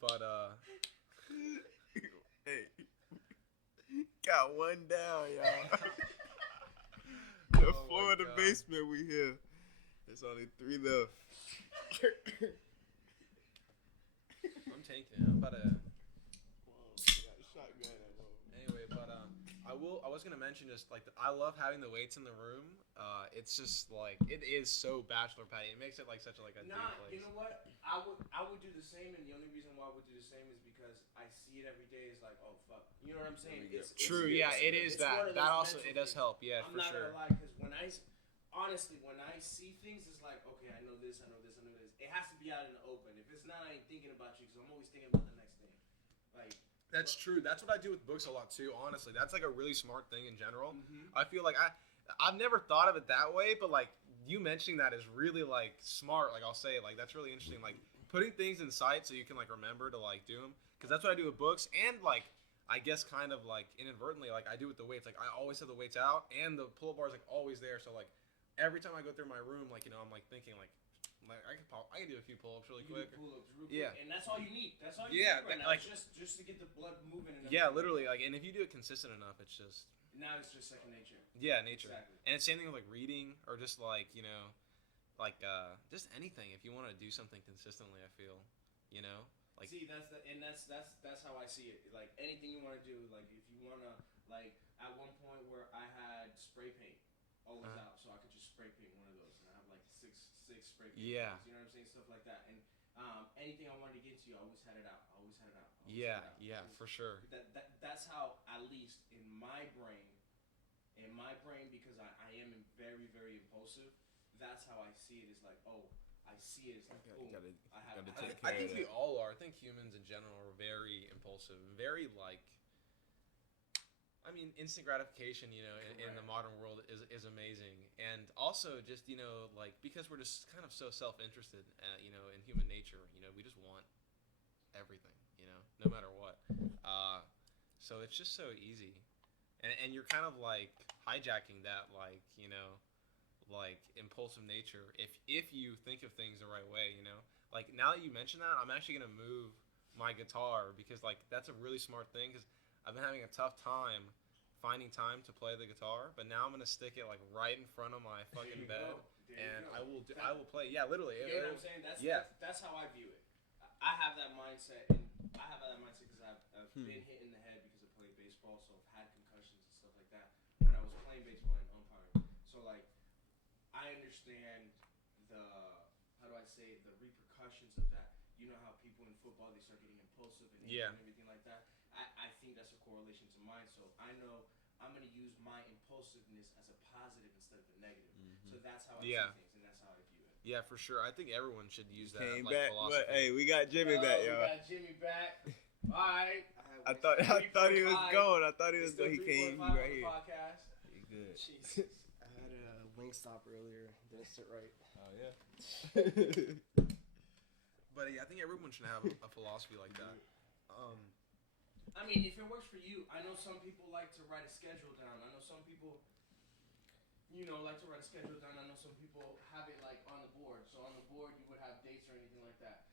But Hey, got one down, y'all. The Oh four my in the God. basement we here. There's only 3 left. I'm tanking it. I'm about to. Shotgun that Anyway, but I was gonna mention just like I love having the weights in the room. It's just like it is so bachelor patty. It makes it like such a dude place. You know what? I would do the same, and the only reason why I would do the same is because I see it every day. It's like, oh fuck, you know what I'm saying? True, yeah, it is it's that. one of That those also mental it does things. help, yeah, I'm for not sure. gonna lie, because when I see things, it's like, okay, I know this, I know this, I know this. It has to be out in the open. If it's not, I ain't thinking about you, because I'm always thinking about the next thing. Like. That's true. That's what I do with books a lot too. Honestly, that's like a really smart thing in general. Mm-hmm. I feel like I've never thought of it that way, but like you mentioning that is really like smart. Like I'll say, like that's really interesting. Like putting things in sight so you can like remember to like do them. Because that's what I do with books, and like I guess kind of like inadvertently, like I do with the weights. Like I always have the weights out, and the pull-up bar is like always there. So like every time I go through my room, like you know, I'm like thinking like I can do a few pull-ups really quick. Pull-ups real Yeah. quick. And that's all you need. That's all you Yeah, need right like- now. It's just to get the blood moving. And Yeah, everything. literally. Like, and if you do it consistent enough, it's just Now it's just second nature. yeah, nature. Exactly. And it's same thing with like reading or just like you know, like just anything. If you want to do something consistently, I feel, you know, like See, that's how I see it. Like anything you want to do, like if you want to, like at one point where I had spray paint always out, so I could just spray paint one of those, and I have like six spray paint. Yeah. bottles, you know what I'm saying, stuff like that. And anything I wanted to get into, I always had it out. yeah, for sure. That's how, at least in my brain, because I am very, very impulsive. That's how I see it. Is like, oh, I see it as like, boom. gotta I take I care think of we that. all are. I think humans in general are very impulsive, very like. I mean, instant gratification, you know, in the modern world is amazing, and also just you know, like because we're just kind of so self-interested, you know, in human nature. You know, we just want everything, you know, no matter what. So it's just so easy, and you're kind of like hijacking that, like you know, like impulsive nature. If you think of things the right way, you know, like now that you mention that, I'm actually gonna move my guitar because like that's a really smart thing because I've been having a tough time finding time to play the guitar, but now I'm gonna stick it like right in front of my fucking bed, and I will play. Yeah, literally. You know what I'm saying? That's how I view it. I have that mindset, and I have that mindset because I've been hit in the head because I played baseball, so I've had concussions and stuff like that when I was playing baseball and umpiring. So like, I understand the repercussions of that. you know how people in football they start getting impulsive and Yeah. and everything like that. I think that's a correlation to mine. So I know I'm gonna use my impulsiveness as a positive instead of a negative. So that's how I Yeah. see things and that's how I view it. Yeah, for sure. I think everyone should use that Came like back, philosophy. but hey, we got Jimmy back, We y'all. got Jimmy back. All right. I thought he was 3.5. going. I thought he was It's still going. He came. He 3.5 on right the here. podcast. He good. Jesus. I had a wing stop earlier. Didn't sit right. Oh yeah. But yeah, I think everyone should have a philosophy like that. I mean, if it works for you, I know some people like to write a schedule down. I know some people, like to write a schedule down. I know some people have it like on the board. So on the board, you would have dates or anything like that.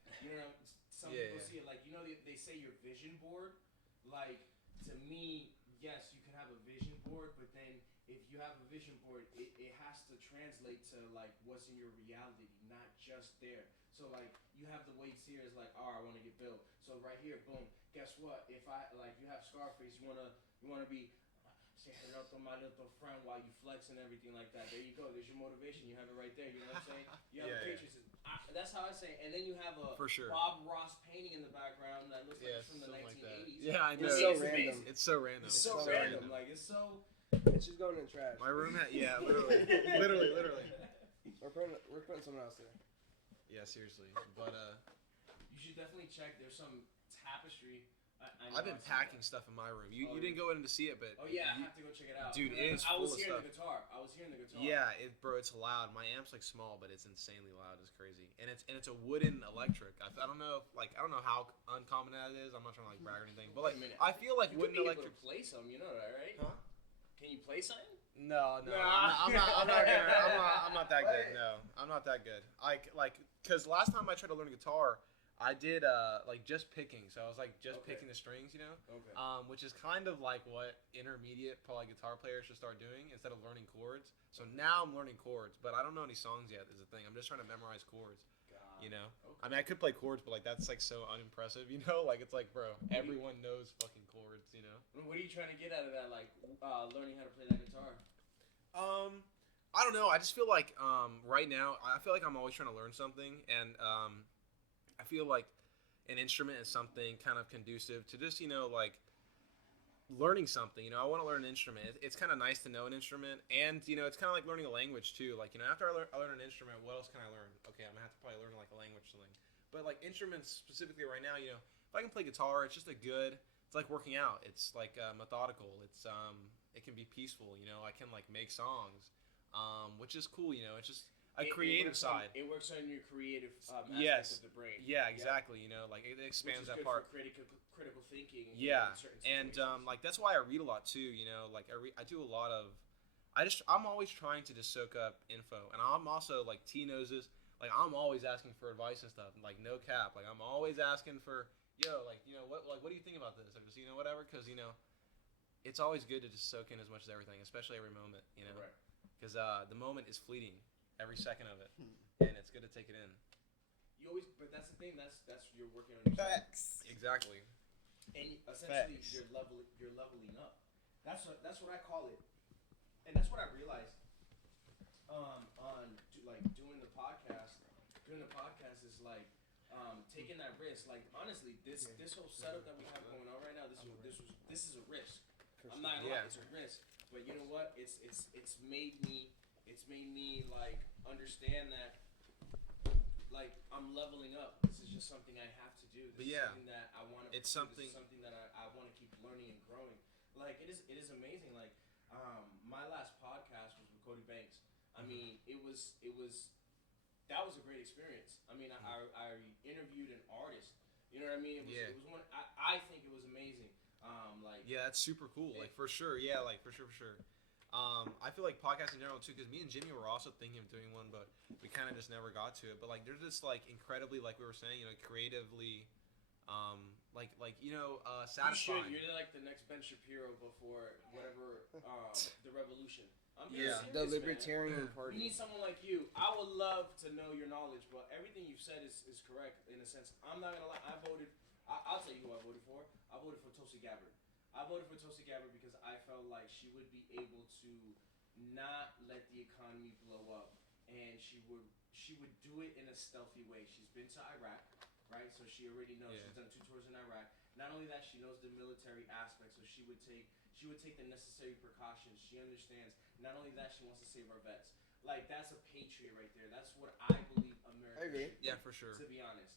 Some people see it like they say your vision board. Like to me, yes, you can have a vision board, but then if you have a vision board, it has to translate to like what's in your reality, not just there. So like you have the weights here is like, I want to get built. So right here, boom. Guess what? If I like you have Scarface, you wanna be say hello to my little friend while you flex and everything like that. There you go. There's your motivation. You have it right there. You know what I'm saying? You have patriotism. That's how I say it. And then you have a For sure. Bob Ross painting in the background that looks like it's from the something like that. 1980s. Yeah, I know. It's so random. It's so random. It's so random. Like it's so. It's just going in the trash. My room literally. We're putting someone else there. Yeah, seriously. But You should definitely check. There's some tapestry. I've been packing stuff in my room. You didn't go in to see it, but Oh yeah, I have to go check it out. Dude, it is I full was of hearing stuff. the guitar. I was hearing the guitar. Yeah, bro, it's loud. My amp's like small, but it's insanely loud. It's crazy, and it's a wooden electric. I don't know how uncommon that is. I'm not trying to like brag or anything, but like Wait a minute. I feel like You could wooden be able electric. to play some, you know that, right? Huh? Can you play something? No, Nah. I'm not that good. No, I'm not that good. Cause last time I tried to learn guitar, I did like just picking. So I was like just Okay. picking the strings, Okay. which is kind of like what intermediate probably guitar players should start doing instead of learning chords. So now I'm learning chords, but I don't know any songs yet. Is the thing. I'm just trying to memorize chords. God. You know, Okay. I mean, I could play chords, but like that's like so unimpressive. Like it's like, bro, everyone knows fucking chords. What are you trying to get out of that? Like learning how to play that guitar. I don't know. I just feel like right now, I feel like I'm always trying to learn something, and I feel like an instrument is something kind of conducive to just like learning something. I want to learn an instrument. It's kind of nice to know an instrument, and it's kind of like learning a language too. Like after I learn an instrument, what else can I learn? Okay, I'm gonna have to probably learn like a language or something. But like instruments specifically right now, if I can play guitar, it's just it's like working out. It's like methodical. It can be peaceful. I can like make songs, which is cool. It's just a creative side. It works on your creative aspect Yes. of the brain. Yeah, exactly. Like it Which expands is that good part. for critical thinking. Yeah, in certain and situations. like that's why I read a lot too. Like I do a lot of. I'm always trying to just soak up info, and I'm also like T noses. Like I'm always asking for advice and stuff. Like no cap. Like I'm always asking for what do you think about this or just whatever, because it's always good to just soak in as much as everything, especially every moment. Right. Because the moment is fleeting, every second of it, and it's good to take it in. But that's the thing. That's you're working on yourself. Facts. Exactly. And essentially, Facts. you're leveling up. That's what I call it, and that's what I realized. Doing the podcast. Doing the podcast is like taking that risk. Like honestly, this whole setup that we have going on right now, this is a risk. I'm not gonna lie, it's a risk. But you know what? It's made me like understand that like I'm leveling up. This is just something I have to do. This is something that I want to. It's pursue. something. This is something that I want to keep learning and growing. Like it is amazing. Like my last podcast was with Cody Banks. I mean, it was that was a great experience. I mean, I interviewed an artist. You know what I mean? It was one. I think it was amazing. That's super cool. Like for sure. Yeah, like for sure. I feel like podcasts in general too, because me and Jimmy were also thinking of doing one, but we kind of just never got to it. But like, they're just like incredibly, like we were saying, creatively, satisfying. You're like the next Ben Shapiro before whatever the revolution. I'm Yeah. The serious, Libertarian man. Party. We need someone like you. I would love to know your knowledge, but everything you've said is correct in a sense. I'm not gonna lie. I'll tell you who I voted for. I voted for Tulsi Gabbard. I voted for Tulsi Gabbard because I felt like she would be able to not let the economy blow up, and she would do it in a stealthy way. She's been to Iraq. right? So she already knows. Yeah. She's done 2 tours in Iraq. Not only that, she knows the military aspect, so she would take the necessary precautions. She understands. Not only that, she wants to save our vets. Like, that's a patriot right there. That's what I believe America I agree. should be, Yeah, for sure. to be honest.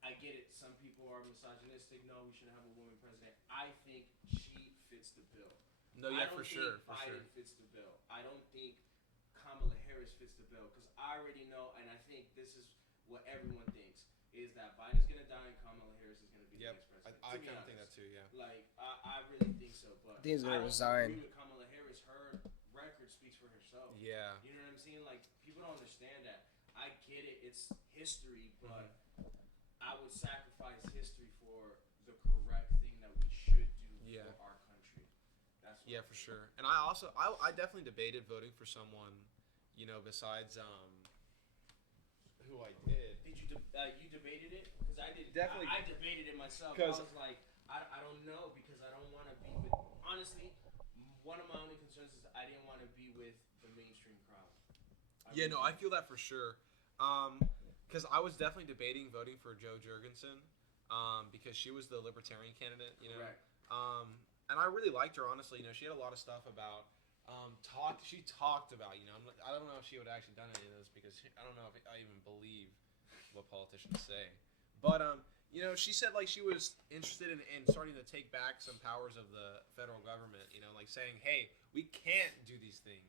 I get it. Some people are misogynistic. No, we shouldn't have a woman president. I think she fits the bill. No, I yeah, don't for sure, think for Biden sure. fits the bill. I don't think Kamala Harris fits the bill, because I already know, and I think this is what everyone thinks, is that Biden's gonna die and Kamala Harris is gonna be Yep, the next president. I to be kind of think honest. that too. Yeah. Like, I really think so, but I think he's gonna don't resign. agree with Kamala Harris. Her record speaks for herself. Yeah. You know what I'm saying? Like, people don't understand that. I get it. It's history, but I would sacrifice history for the correct thing that we should do Yeah. for our country. That's what Yeah, I for think. sure. And I definitely debated voting for someone, besides who I did. Did you debated it? Because I did. Definitely. I debated it myself. I 'Cause- was like, I don't know, because I don't want to be with. Honestly, one of my only concerns is I didn't want to be with the mainstream crowd. Yeah, no, I feel that for sure. Because I was definitely debating voting for Joe Jurgensen, because she was the libertarian candidate, Correct. And I really liked her, honestly. She had a lot of stuff about, she talked about, I don't know if she would have actually done any of this, because I don't know if I even believe what politicians say. But, she said, like, she was interested in starting to take back some powers of the federal government, like saying, hey, we can't do these things,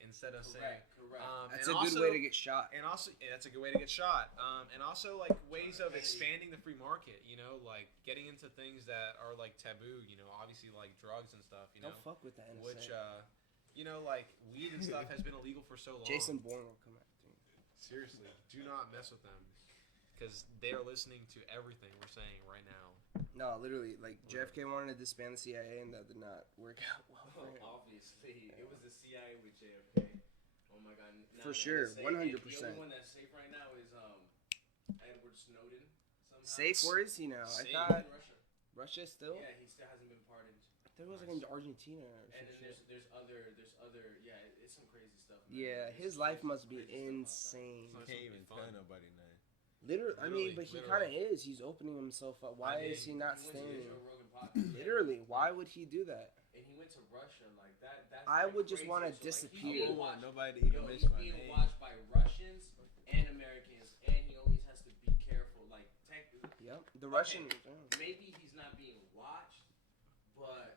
instead of saying... Correct. That's and a good also- way to get shot. And also, that's a good way to get shot. And also, like, ways of expanding the free market, like getting into things that are, like, taboo, obviously, like, drugs and stuff, Don't fuck with the NSA. which, like, weed and stuff has been illegal for so long. Jason Bourne will come after you. Seriously, do not mess with them. Because they are listening to everything we're saying right now. No, literally, like JFK wanted to disband the CIA, and that did not work out well for him. Obviously, it was the CIA with JFK. Oh my God! Now For the sure, NSA, 100%. The only one that's safe right now is Edward Snowden. Somehow. Safe? Where is he now? Safe. I thought in Russia. Russia still. Yeah, he still hasn't been pardoned. There was like in Argentina or And some then shit. there's other yeah, it's some crazy stuff. Man. Yeah, It's his life crazy- must be crazy stuff insane. It's Can't gonna even be tell fun. nobody nothing. Literally, I mean, but he kind of Literally. is. He's opening himself up. Why I is he mean, not He went to the staying? Joe Rogan podcast. Literally, why would he do that? And he went to Russia like that. That's I like would just crazy. wanna So, disappear. Like, I don't want nobody to he's even being mention my name. watched by Russians and Americans, and he always has to be careful. Like, Yep, the Russian. maybe he's not being watched, but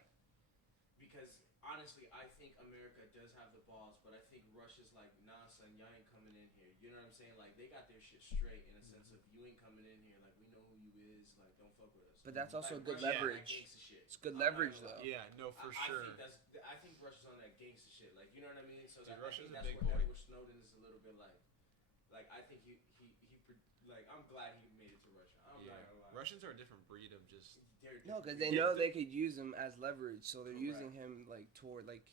because honestly, I think America does have the balls, but I think Russia's like, nah, son, y'all ain't coming in here. You know what I'm saying? Like, they got their shit straight in a sense of you ain't coming in here. Like, we know who you is. Like, don't fuck with us. But that's also Like, good Russia's on that leverage. gangsta shit. It's good I'm not leverage gonna lie. though. Yeah, no, for sure. I think Russia's on that gangsta shit. Like, you know what I mean? So Dude, that, Russia's a I think big that's where boy. Edward Snowden is a little bit like I think like I'm glad he made it to Russia. I'm Yeah. not gonna lie. Russians are a different breed of just... They're No, because different. they know they could use him as leverage, so they're Correct. using him like toward like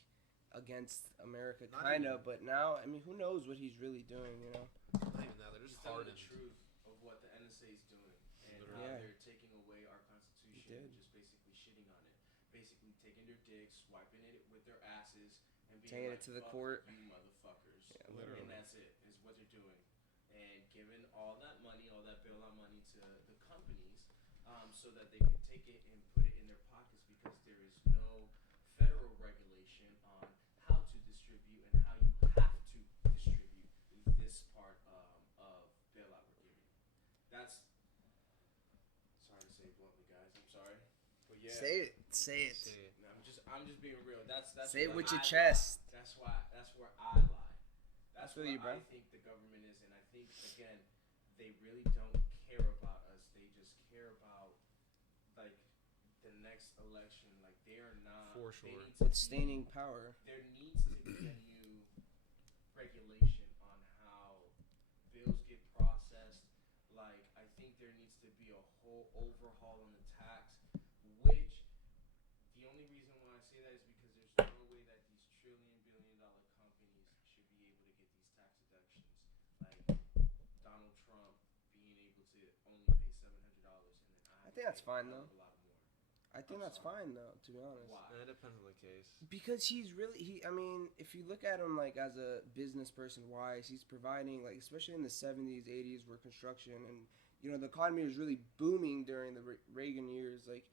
against America, Not kind even- of. But now, I mean, who knows what he's really doing? You know? Not even that, they're He's just telling hardened. the truth of what the NSA is doing and Literally. how Yeah. they're taking away our constitution and did. just basically shitting on it. Basically taking their dicks, swiping it with their asses, and being Taking like, it to the "Fuck court." you motherfuckers. Yeah, literally. And that's it, is what they're doing. And giving all that money, all that bailout money to the companies so that they can take it and put it in their pockets because there is no federal regulation on how to distribute and how you have to distribute this part of bailout we're giving you. That's sorry to say it bluntly, guys. I'm sorry, but yeah. Say it. Say it. Say it. No, I'm just being real. That's Say it where with your I chest. lie. That's where I lie. That's feel what you, bro. I think the government is, and I think again they really don't care about us. They just care about like the next election. Like they are not For they sure. need to With be- staining power. There needs to be a new regulation on how bills get processed. Like I think there needs to be a whole overhaul on the tax, which the only reason why I say that is because there's no way that these billion-dollar companies should be able to get these tax deductions. Like Donald Trump being able to only pay $700 and then I think that's fine, though. A lot more. I think that's fine though, to be honest. Why? It depends on the case. Because he's really I mean, if you look at him like as a business person wise, he's providing like especially in the 70s, 80s where construction and the economy was really booming during the Reagan years. Like,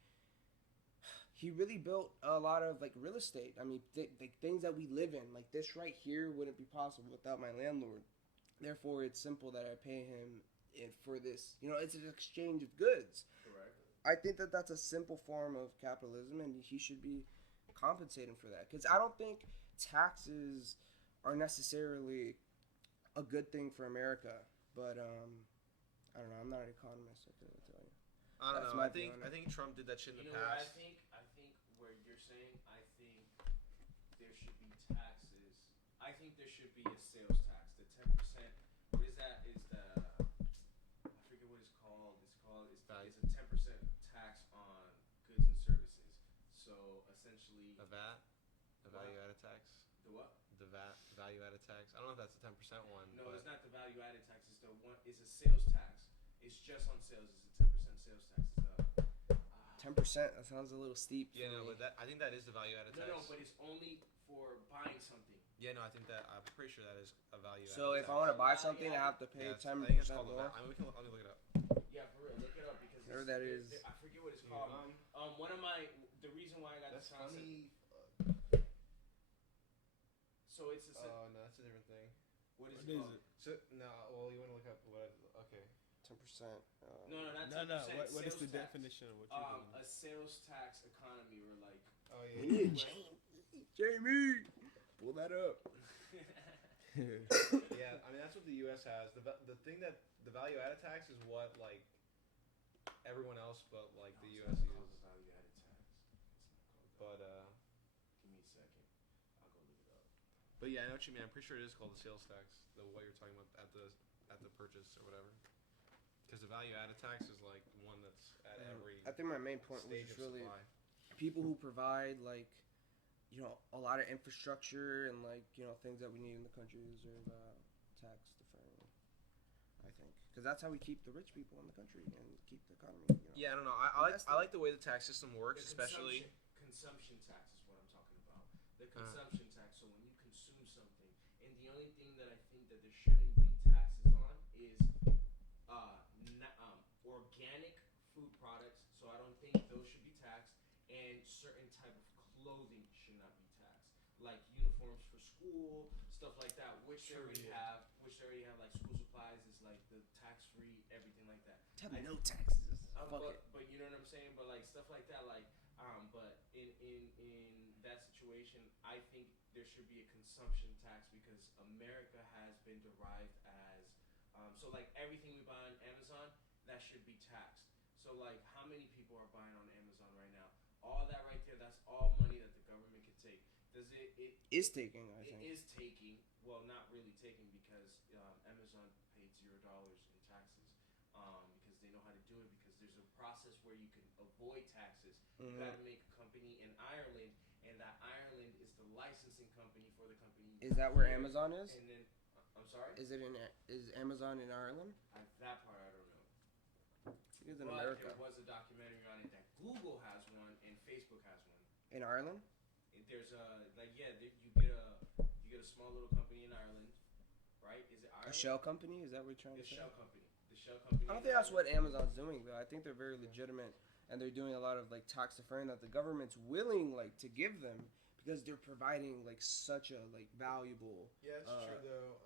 he really built a lot of like real estate. I mean, like things that we live in, like this right here, wouldn't be possible without my landlord. Therefore, it's simple that I pay him for this. It's an exchange of goods. Correct. I think that that's a simple form of capitalism, and he should be compensating for that. Because I don't think taxes are necessarily a good thing for America. But I don't know. I'm not an economist. I couldn't tell you. I don't That's know. my I think Trump did that shit in You the know what past. I think where you're saying, I think there should be taxes. I think there should be a sales tax. The 10%. What is that? Is the I forget what it's called. It's a 10% tax on goods and services. So essentially, The VAT, the What? value added tax. the what? The VAT, the value added tax. I don't know if that's the 10% one. No, but it's not the value added tax. It's the one. It's a sales tax. It's just on sales. It's a 10% sales tax. It's 10%. That sounds a little steep. Yeah, for no, me. but I think that is the value added tax. no, but it's only for buying something. Yeah, no, I think that I'm pretty sure that is a value. So added if tax. I want to buy something, I have to pay Yeah, 10% I think it's called the more. VAT. I mean, let me look it up. Yeah, for real. Look it up because Whatever that is. I forget what it's called. One of the reason why I got That's this concept. funny. So it's a. Oh no, that's a different thing. What is What it is called? it? So no, well, you want to look up what? Okay. 10%. No, not 10%. No. What is sales the tax. definition of what you're doing? A sales tax economy, or like. Oh We yeah. need Jamie. Pull that up. Yeah, I mean that's what the U.S. has. The thing that the value added tax is what like everyone else but like the U.S. uses. Value added tax. It's But not called give me a second. I'll go look it up. but yeah, I know what you mean. I'm pretty sure it is called the sales tax. The what you're talking about at the purchase or whatever. Because the value added tax is like one that's at every I think my main point was stage just of really supply. people who provide like a lot of infrastructure and like things that we need in the country deserve tax deferral. I think because that's how we keep the rich people in the country and keep the economy. Yeah, I don't know. I like the way the tax system works, The especially. consumption tax is what I'm talking about. The consumption tax. So when you consume something, and the only thing that I think that there shouldn't be taxes on is organic food products. So I don't think those should be taxed, and certain type of clothing should not be taxed, like uniforms for school, stuff like that, which they already have. Which they already have, like school supplies is like the tax free, everything like that. Have no taxes. Fuck it. But you know what I'm saying? But like stuff like that, like but in that situation, I think there should be a consumption tax because America has been derived as so like everything we buy on Amazon that should be taxed. So like how many people are buying on Amazon right now? All that right there, that's all money that the government can take. Does it Is taking, I it think. is taking, well, not really taking because Amazon paid $0 in taxes because they know how to do it because there's a process where you can avoid taxes. You got to make a company in Ireland, and that Ireland is the licensing company for the company. Is that where here. Amazon is? And then, I'm sorry? Is Amazon in Ireland? That part I don't know. It is in But America. there was a documentary on it that Google has one and Facebook has one. In Ireland? There's you get a small little company in Ireland, right? Is it Ireland? A shell company? Is that what you're trying The to say? shell company. The shell company. I don't think that's what Amazon's doing though. I think they're very legitimate and they're doing a lot of like tax deferring that the government's willing like to give them because they're providing like such a like valuable Yeah, it's true though.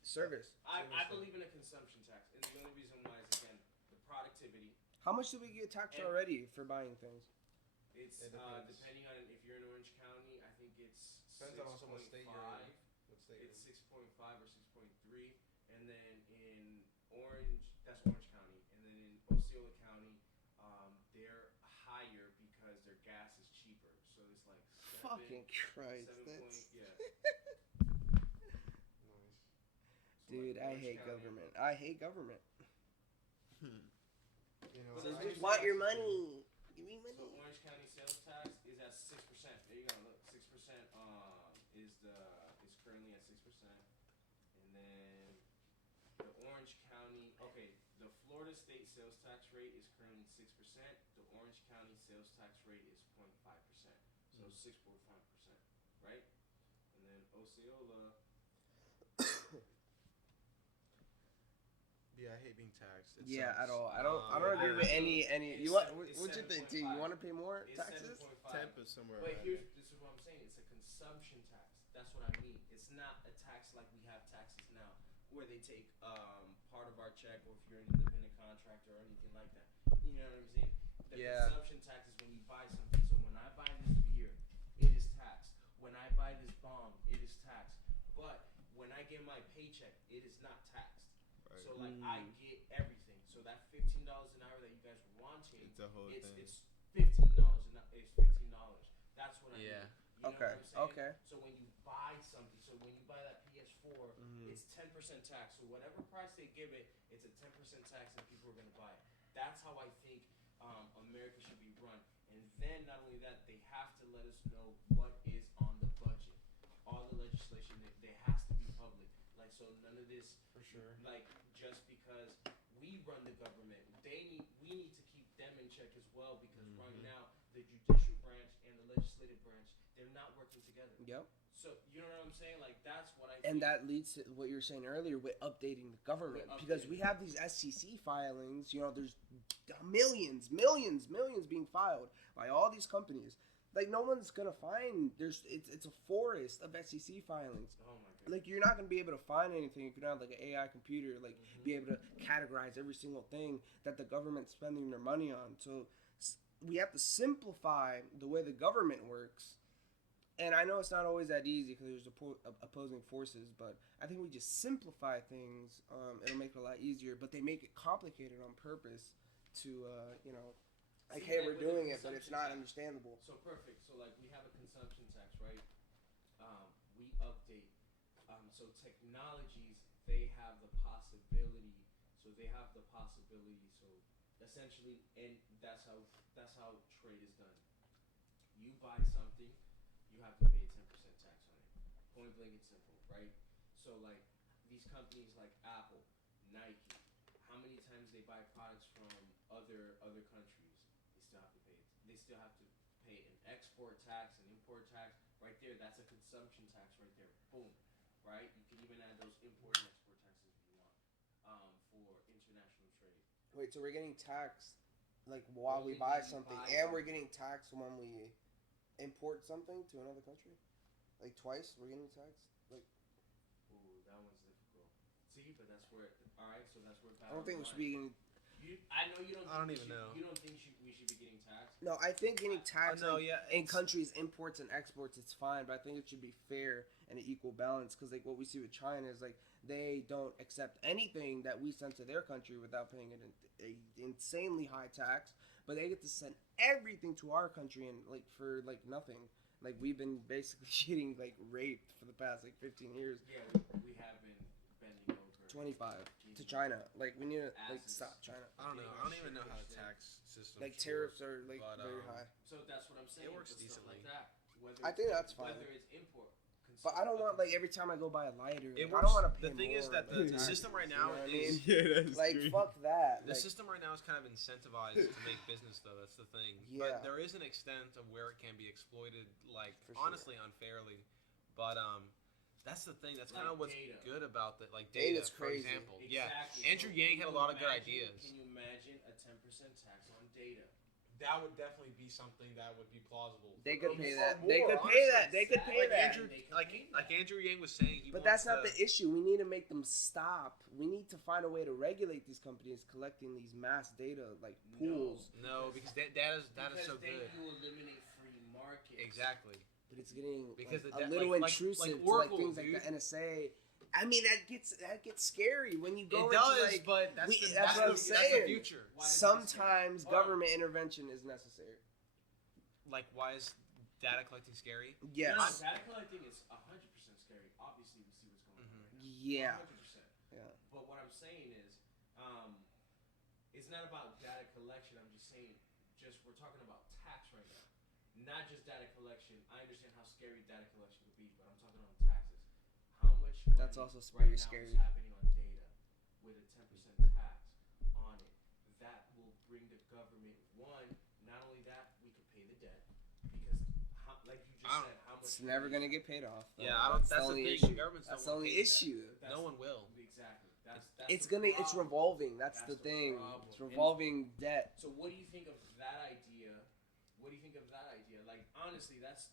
service. I believe in a consumption tax, and the only reason why is again the productivity. How much do we get taxed And- already for buying things? It's It depends. depending on if you're in Orange County, I think it's Depends on also what state you're in. 6.5. What state It's 6.5 or 6.3, and then in Orange, that's Orange County, and then in Osceola County, they're higher because their gas is cheaper. So it's like Fucking Christ, 7 that's... point, yeah. Nice. So Dude, like I Orange hate County- government. I hate government. You know, Well, They I just just want like- your money. Give me So money. Orange County sales tax is at 6%. There you go. Look, 6% is currently at 6%, and then the Orange County. Okay, the Florida state sales tax rate is currently 6%. The Orange County sales tax rate is 0.5%. So 6.5%, right? And then Osceola. Yeah, I hate being taxed. It Yeah, sucks. at all. I don't agree with any. It's You want? seven- it's What you think? Do you 7.5. want to pay more It's taxes? 7.5. Tampa somewhere. But around here's there. this is what I'm saying. It's a consumption tax. That's what I mean. It's not a tax like we have taxes now, where they take part of our check, or if you're an independent contractor or anything like that. You know what I'm saying? The Yeah. consumption tax is when you buy something. So when I buy this beer, it is taxed. When I buy this bong, it is taxed. But when I get my paycheck, it is not taxed. Right. So like I get everything. So that $15 an hour that you guys were wanting, It's a whole it's thing. it's $15 an hour. It's $15. That's what I mean. Yeah. You know Okay. what I'm saying? Okay. So when you buy something, so when you buy that PS4, it's 10% tax. So whatever price they give it, it's a 10% tax, and people are gonna buy it. That's how I think America should be run. And then not only that, they have to let us know what is on the budget. All the legislation, they has to be public. Like so, none of this For sure. like just because we run the government, we need to keep them in check as well, because right now the judicial branch and the legislative branch, they're not working together. Yep. So you know what I'm saying? Like that's what I And think. that leads to what you were saying earlier with updating the government, With because we updating. have these SEC filings. You know, there's millions being filed by all these companies. Like no one's gonna find it's a forest of SEC filings. Oh my god. Like you're not gonna be able to find anything if you don't have like an AI computer, like be able to categorize every single thing that the government's spending their money on. So we have to simplify the way the government works. And I know it's not always that easy because there's opposing forces, but I think we just simplify things. It'll make it a lot easier, but they make it complicated on purpose to, you know, like, See, hey, like we're with the doing it, but it's consumption not tax. understandable. So perfect. So like we have a consumption tax, right? We update. So technologies, they have the possibility. So they have the possibility. So essentially, and that's how trade is done. You buy something, you have to pay a 10% tax on it. Point blank and simple, right? So like these companies like Apple, Nike, how many times they buy products from other countries, they still have to pay an export tax, an import tax. Right there, that's a consumption tax right there. Boom. Right? You can even add those import and export taxes if you want, for international trade. Wait, so we're getting taxed like while we Only buy when you something, buy and we're something. getting taxed when we import something to another country? Like twice we're getting taxed? Like Ooh, that one's difficult. See, but that's where. All right, so that's where. I don't think we should be getting. I know you don't. I don't think even we should, know. You don't think we should be getting taxed? No, I think getting taxed no, like, yeah, in it's- countries' imports and exports, it's fine, but I think it should be fair and an equal balance. Because like what we see with China is like they don't accept anything that we send to their country without paying an insanely high tax, but they get to send everything to our country and like for like nothing. Like we've been basically getting like raped for the past like 15 years. Yeah, we have been bending over. 25 to China. Like we need to like Asses. stop China. I don't know. I don't even know how the tax system. Like tariffs are like but, very high. So that's what I'm saying. It works but stuff decently. Like that. Whether I think that's fine. Whether it's import. But I don't want like every time I go buy a lighter. It Like, I works. don't want to pay The thing is more, that like, the taxes, system right you now know what I is- mean? Yeah, that's Like true. fuck that. The Like, system right now is kind of incentivized to make business, though. That's the thing. Yeah. But there is an extent of where it can be exploited, like For sure. honestly, unfairly. But that's the thing. That's kind Like of what's data. good about that. Like Data's data, for crazy. example. Exactly. Yeah. Andrew So Yang can had a you lot of good imagine- ideas. Can you imagine a 10% tax on data? That would definitely be something that would be plausible. they could Or pay more, that. They could pay honestly. that. They could pay Like that. Andrew, They could like pay like that. Andrew Yang was saying, he But wants that's not to- the issue. We need to make them stop. We need to find a way to regulate these companies collecting these mass data like pools. No, because that is so then good. you eliminate free markets. Exactly. But it's getting Because like, the a da- little like intrusive Oracle, to like things dude. like the NSA. I mean that gets scary when you go It into does, like but that's that's what I'm that's saying. the future. Why does it sometimes scare? government intervention is necessary. Like, why is data collecting scary? Yes. No, data collecting is 100% scary. Obviously, we see what's going on. Right? Yeah. 100%. Yeah. But what I'm saying is, it's not about data collection. I'm just saying, we're talking about tax right now, not just data collection. I understand how scary data collection could be, but I'm talking about taxes. How much money That's also right very now scary. is happening on data with a 10% tax on it? That will bring the government one. Not only that, we could pay the debt because, like you just said, how much It's never gonna get paid off. though. Yeah, I don't. That's the only thing. issue. Governments That's the don't wanna only pay that. issue. That's No one will. Exactly. It's the it's problem. revolving. That's the the thing. problem. It's revolving debt. So what do you think of that idea? What do you think of that idea? Like honestly, that's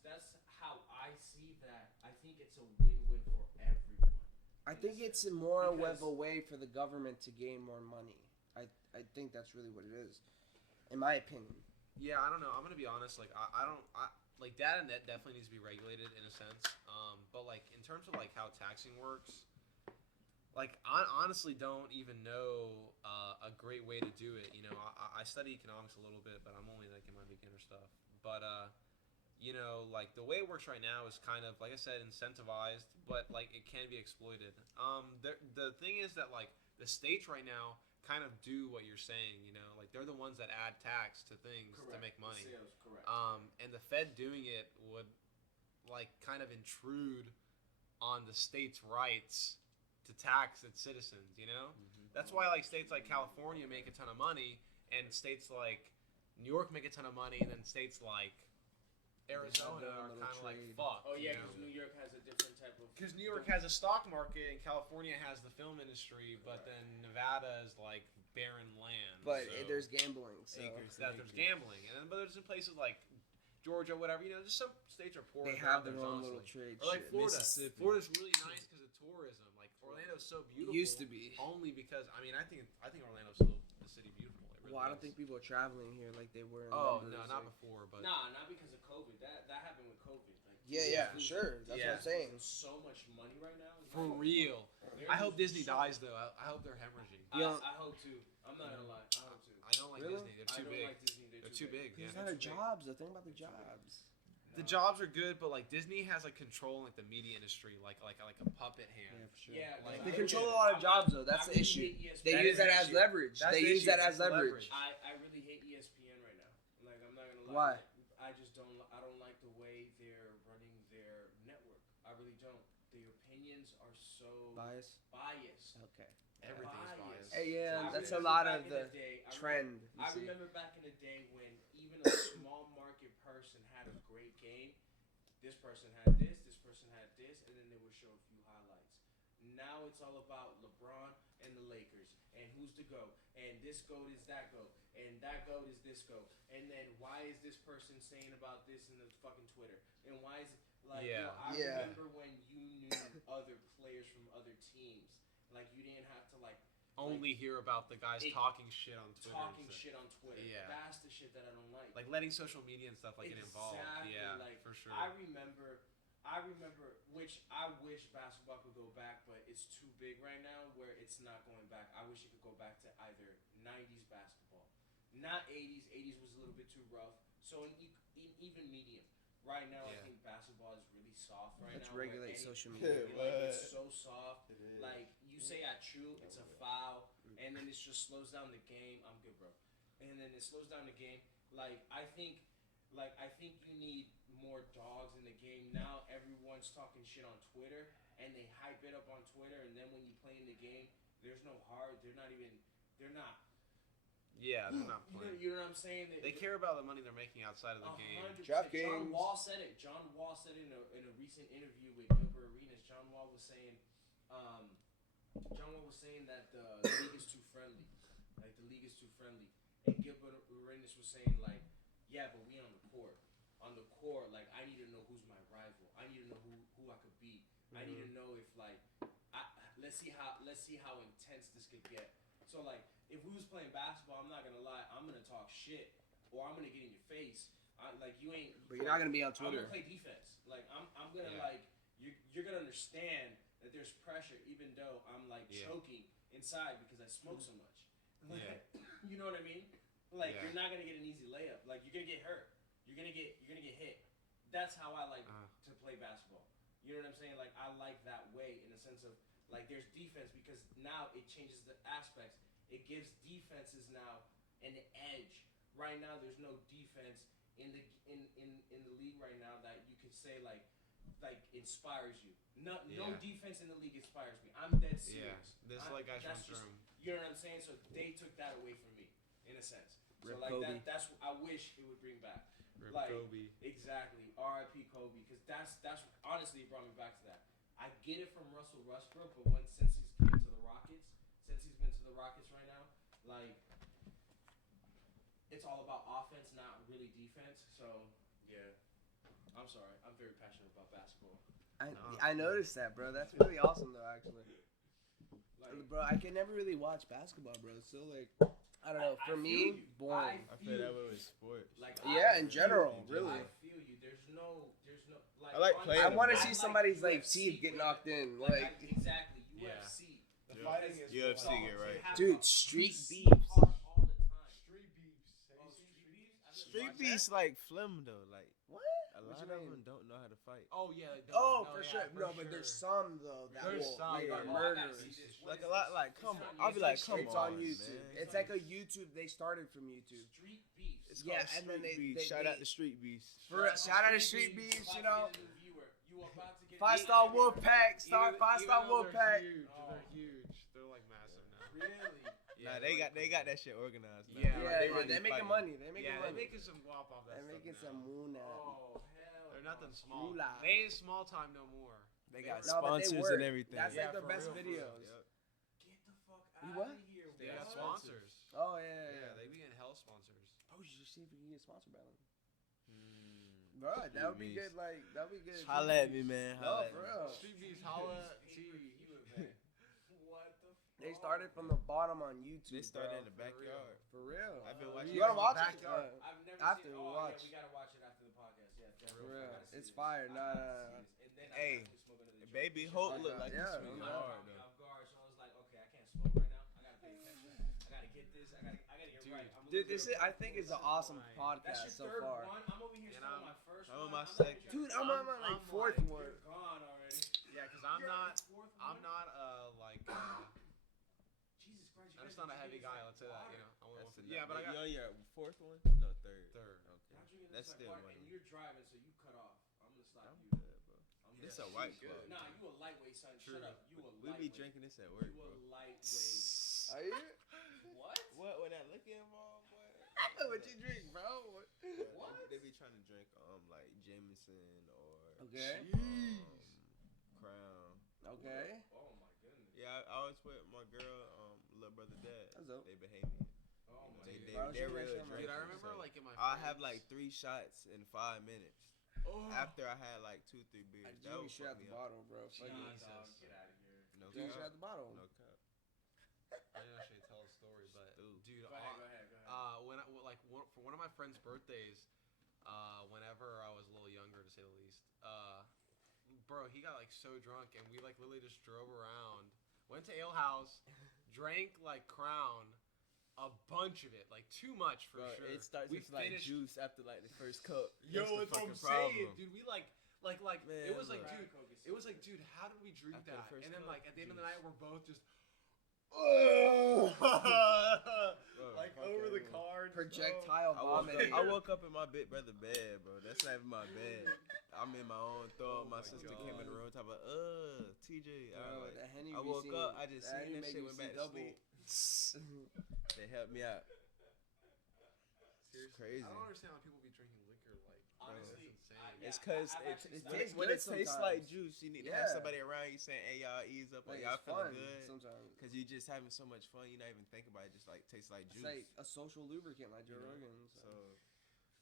how I see that. I think it's a win-win for everyone. I think it's more of a way for the government to gain more money. I think that's really what it is, in my opinion. Yeah, I don't know. I'm gonna be honest. Like, I don't. Like data net definitely needs to be regulated in a sense. But like in terms of like how taxing works, like I honestly don't even know a great way to do it. You know, I study economics a little bit, but I'm only like in my beginner stuff. But you know, like the way it works right now is kind of like I said, incentivized, but like it can be exploited. The thing is that like the states right now kind of do what you're saying. You know, like they're the ones that add tax to things to make money. Correct. And the Fed doing it would like kind of intrude on the state's rights to tax its citizens, you know? That's why like states like California make a ton of money and states like New York make a ton of money and then states like Arizona are kind of like fucked. Oh yeah, you know? because New York has a different type of. Because New York has a stock market and California has the film industry, but then Nevada is like barren land. But so there's gambling. So there's gambling, and then but there's in places like Georgia, whatever. You know, just some states are poor. they than have others, their own honestly. little trade. Or like shit. Florida. Mississippi. Florida's really nice because of tourism. Like Orlando's so beautiful. Used to be. Only because I think Orlando's still the city beautiful. It really Well, I don't is. think people are traveling here like they were. In Oh numbers, no, not like- before, but Nah, not because of COVID. That happened with COVID. Like, Yeah, for sure. That's Yeah. what I'm saying. So much money right now. for real. I hope Disney dies though. I hope they're hemorrhaging. I hope to. I'm not gonna lie. I hope to. I don't like Really? Disney. They're I too don't big. like Disney. They're too big. These Yeah. are jobs. The thing about the jobs. The jobs are good, but like Disney has like control in like the media industry, like a puppet hand. Yeah, for sure. Yeah, Like, They I control a really- lot of jobs though. That's I the really issue. hate ESPN. They That use is that the as issue. leverage. That's They the use issue. that That's as the leverage. leverage. I really hate ESPN right now. Like I'm not gonna lie. Why? I just don't. I don't like the way they're running their network. I really don't. Their opinions are so Bias. biased. Okay. Everything's biased. Hey, yeah, I that's a remember lot back of in the day, trend. you I see. remember back in the day when even a small market person had a great game. This person had this person had this, and then they would show a few highlights. Now it's all about LeBron and the Lakers, and who's the GOAT, and this GOAT is that GOAT, and that GOAT is this GOAT, and then why is this person saying about this in the fucking Twitter, and why is like Yeah. I Yeah. remember when you knew other players from other teams, like you didn't have to like Only hear about the guys talking shit on Twitter. talking and stuff. shit on Twitter. Yeah. That's the shit that I don't like. Like letting social media and stuff like get involved. Exactly, Yeah, like, for sure. I remember, which I wish basketball could go back, but it's too big right now where it's not going back. I wish it could go back to either 90s basketball, not 80s. 80s was a little bit too rough. So in even medium. Right now, I Yeah. think basketball is really soft right Let's now. where regulate any- social media. Like, it's so soft. It is. Like you say at true, it's a foul, and then it just slows down the game. I'm good, bro. And then it slows down the game. Like I think you need more dogs in the game. Now everyone's talking shit on Twitter, and they hype it up on Twitter, and then when you play in the game, there's no heart. They're not. Yeah, they're not You know, playing. you know what I'm saying? They care about the money they're making outside of the game. 100%. DraftKings. John Wall said it. John Wall said it in a recent interview with Gilbert Arenas. John Wall was saying that the league is too friendly. Like the league is too friendly. And Gilbert Arenas was saying like, yeah, but we on the court. On the court, like I need to know who's my rival. I need to know who I could beat. I need to know if like let's see how intense this could get. So like if we was playing basketball, I'm not gonna lie, I'm gonna talk shit or I'm gonna get in your face. Like you ain't. But you're not gonna be on I'm Twitter. gonna play defense. Like I'm gonna Yeah. like you're gonna understand that there's pressure, even though I'm like choking inside because I smoke so much. Like, Yeah. You know what I mean? Like Yeah. you're not gonna get an easy layup. Like you're gonna get hurt. You're gonna get hit. That's how I like to play basketball. You know what I'm saying? Like I like that way in the sense of like there's defense because now it changes the aspects. It gives defenses now an edge. Right now, there's no defense in the league right now that you could say like inspires you. No defense in the league inspires me. I'm dead serious. Yeah, this like guys that's run just, through 'em. you know what I'm saying? So they took that away from me in a sense. So Rip like Kobe. that's I wish it would bring back. Rip Like Kobe. exactly, R.I.P. Kobe, because that's honestly it brought me back to that. I get it from Russell Westbrook, but since he's came to the Rockets, like it's all about offense, not really defense. So yeah, I'm sorry, I'm very passionate about basketball. I noticed that, bro. That's really awesome, though. Actually, bro, I can never really watch basketball, bro. It's so like, I don't know. For me, boring. I feel that way with sports. Like Yeah, in general, really. I feel you. There's no. Like, I like playing I want to them. see somebody's like UFC, teeth get knocked in, Like, like. exactly, Yeah. UFC. The fighting is UFC, what get right. Dude, street beefs beefs. all the time. Street beefs. Have you seen street beefs? I've never Street watched beefs like phlegm though. Like What? a What lot you of mean? them don't know how to fight. Oh yeah. They don't. Oh, No, for yeah, sure. for No, but there's some though that There's will some, like yeah. murderers. Like a lot. Like come on. I'll be It's like, like- come it's on, on YouTube. man. It's like a YouTube. They started from YouTube. Street beefs. It's Yeah, called and then Street they- Beefs. they- Shout they- out to Street Beefs. For real, shout out to Street Beefs, you know. You about to get 5-star Wolf Pack, Even 5-star though Wolf they're Pack. Huge, Oh. they're huge. They're like massive now. Really? Nah, they got that shit organized. Now. Yeah, Yeah, like, they're making money. They're making Yeah, money. they're making some guap off that They're stuff making now. some moon now. Oh hell. They're nothing small. Moolah. They ain't small time no more. They got No, but they sponsors work. and everything. That's Yeah, like their for best real, for real. videos. Yep. Get the fuck You out what? of here. They What? got sponsors. Oh yeah, Yeah, they be getting hell sponsors. Oh, you should see if we can get sponsored by them. Mm. Bro, that would be Street good. Like that would be good. Holla at me, man. No, Holla at for me. real. Street Beefs, holla, T. What the fuck? They started from the bottom on YouTube. They started in bro. the backyard. For real. I've been watching. You gotta watch it. Backyard. I've never After seen. we Oh watch. yeah, we gotta watch it after the podcast. Yeah, For definitely. real. I gotta see It's this. fire. I Nah, gotta nah, see nah. this. And then Hey, I actually smoke another joint. Baby Hope Like look that. like Yeah, he's swinging yeah. hard Caught me though. off guard, so I was like, okay, I can't smoke right now. I gotta pay attention. I gotta get this. I gotta get Dude. right. I'm a Dude, little this bit is. I think it's an awesome That's podcast your so third far. one. I'm over here And still on I'm- my first I'm one. on my not second. even Dude, trying I'm to- on my like I'm fourth like- one. You're gone already. Yeah, because I'm You're on not. your fourth I'm one? not like. Jesus Christ, you I'm guys just not a are heavy drinking guy. this Let's say that. like You know. I'm only That's one for, the- yeah, but I got you on your fourth one? No, third. third. Okay. Y'all drinking That's this still like one. water, and you're driving, so you cut off. I'm gonna stop I'm you. good, bro. I'm This gonna- a white She's good. club. Nah, you a lightweight, son. True. Shut up. You a We lightweight. be drinking this at work, You a bro. lightweight. Are you? What? What when that liquor involved, boy? What you drink, bro? What? They be trying to drink like Jameson or Okay. Crown. Okay. Oh my goodness. Yeah, I was with my girl, little brother dad. That's dope. They Bahamian. Oh my They goodness. Bro, they're shoot that real shit, man. drinkers. Dude, I remember so like in my. I have friends- like 3 shots in 5 minutes Oh. after I had like 2-3 beers. I That drink would shit fuck out the me up. bottle, bro. Fuck Nah, it. dog, get out of here. No Drink shit cap. out the bottle. No cap. I didn't actually tell a story, but Dude. dude, Go ahead, go ahead, go ahead. when I, like for one of my friends' birthdays, whenever I was a little younger, to say the least, bro, he got like so drunk, and we like literally just drove around, went to Ale House, drank like Crown, a bunch of it, like too much for Bro, sure. it starts We with like finished- juice after like the first cup. Yo, That's the it's what I'm fucking saying, problem. dude. We like Man, it was like, look. dude, it was like, dude, how did we drink After the that? first And then cup, like at the end of the juice. night, we're both just. Bro, like fuck over the everyone. cards. Projectile I woke, vomiting. up, I woke up in my big brother bed, bro. That's not even my bed. I'm in my own throw. Oh my my sister God. came in the room, talking about, TJ. I, Bro, was the like, Henny I woke we up, seen, I just that seen Henny that make shit, you went see back to double. sleep. They helped me out. It's crazy. I don't understand how people be drinking liquor like. Honestly, that's insane. It's because I've actually it started- tastes when good it tastes sometimes. like juice, you need to have Yeah. somebody around you saying, "Hey, y'all, ease up, Like, y'all it's feeling fun good." sometimes. Because you just having so much fun, you're not even thinking about it. Just like tastes like It's juice. like a social lubricant, like Joe You know, Rogan. so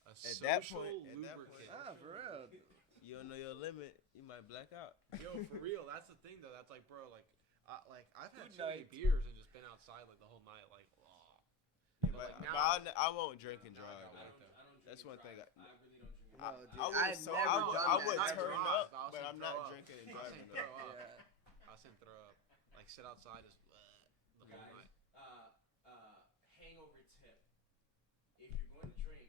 A at that social point- at that lubricant. point- Ah, for real. you don't know your limit, you might black out. Yo, for real, that's the thing though. That's like, bro, like, I've had Good too many night. beers and just been outside like the whole night, like, oh. Yeah, But, like, but now- I won't drink and Now drive. I don't though. I like don't, that. I don't drink That's and one thing drive. I- I really don't drink. and No, drive. dude, I would, I've so, never I would, done I that. would Not turn drive, up, but I'll but say I'm throw not up. drinking and I'll say driving. throw though. up. Yeah. I was saying throw up, like sit outside just the whole Guys, night. hangover tip. If you're going to drink,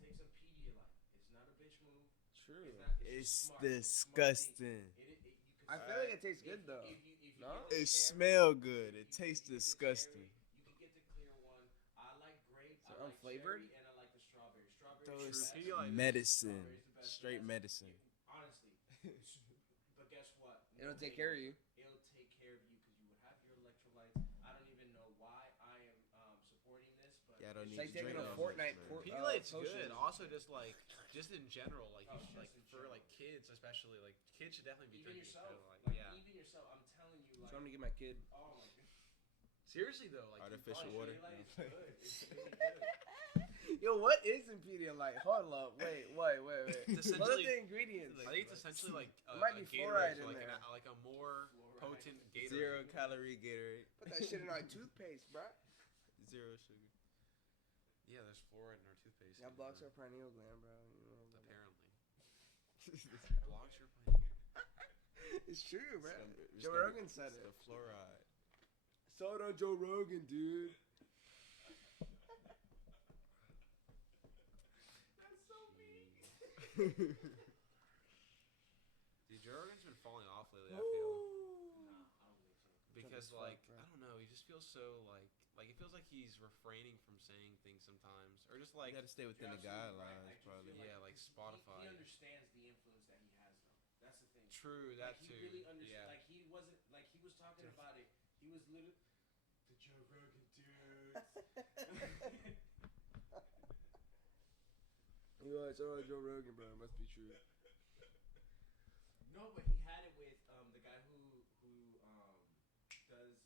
take some Pedialyte. It's not a bitch move. True. It's not. It's just smart. It's a smart thing. disgusting. You can I feel like it tastes good though. If you No? get the It cherry, smell good. It you tastes can get the disgusting. cherry, you can get the clear one. I like grape. So I like unflavored? cherry, and I like the strawberry. Strawberry Those is the best. Pedialyte is- medicine, Strawberry's the best. straight Yes. medicine. Honestly. But guess what? It'll take care of you. It'll take care of you because you would have your electrolytes. I don't even know why I am supporting this, but Yeah, I don't It's need like to taking drink a that Fortnite much, man. port- Pedialyte's potion. good. Also, just in general, like Oh, you should, just like in for general. like kids especially, like kids should definitely be even drinking yourself, Pedialyte. like Yeah. even yourself, I'm telling you, So like, I'm gonna get my kid. oh my god, Seriously though, like Artificial you water. Pedialyte is good. It's really good. Yo, what is in Pedialyte? Hold up, wait. What are Essentially- the ingredients? I think it's essentially like There might be fluoride in like there. like a more Fluoride. potent Gatorade. 0 calorie Gatorade. Put that shit in our toothpaste, bruh. 0 sugar. Yeah, there's fluoride in our toothpaste. That blocks our pineal gland, bro. Apparently. Blocks your pineal. It's true, bro. It's Joe gonna- Rogan said it's it. the fluoride. Saw it on Joe Rogan, dude. That's so mean. Dude, Joe Rogan's been falling off lately, I feel. Nah, I don't think so. Because Fuck, like bro. I don't know, he just feels so like it feels like he's refraining from saying things sometimes, or just like You gotta stay within the You're absolutely right. guidelines, I do probably. feel Yeah, like Spotify. He understands the influence that he has, though. That's the thing. true that Like, too. he really understands. Yeah. Like he wasn't. Like he was talking about it. He was literally the Joe Rogan dudes. You know, I saw it on Joe Rogan, bro. It must be true. No, but he had it with the guy who does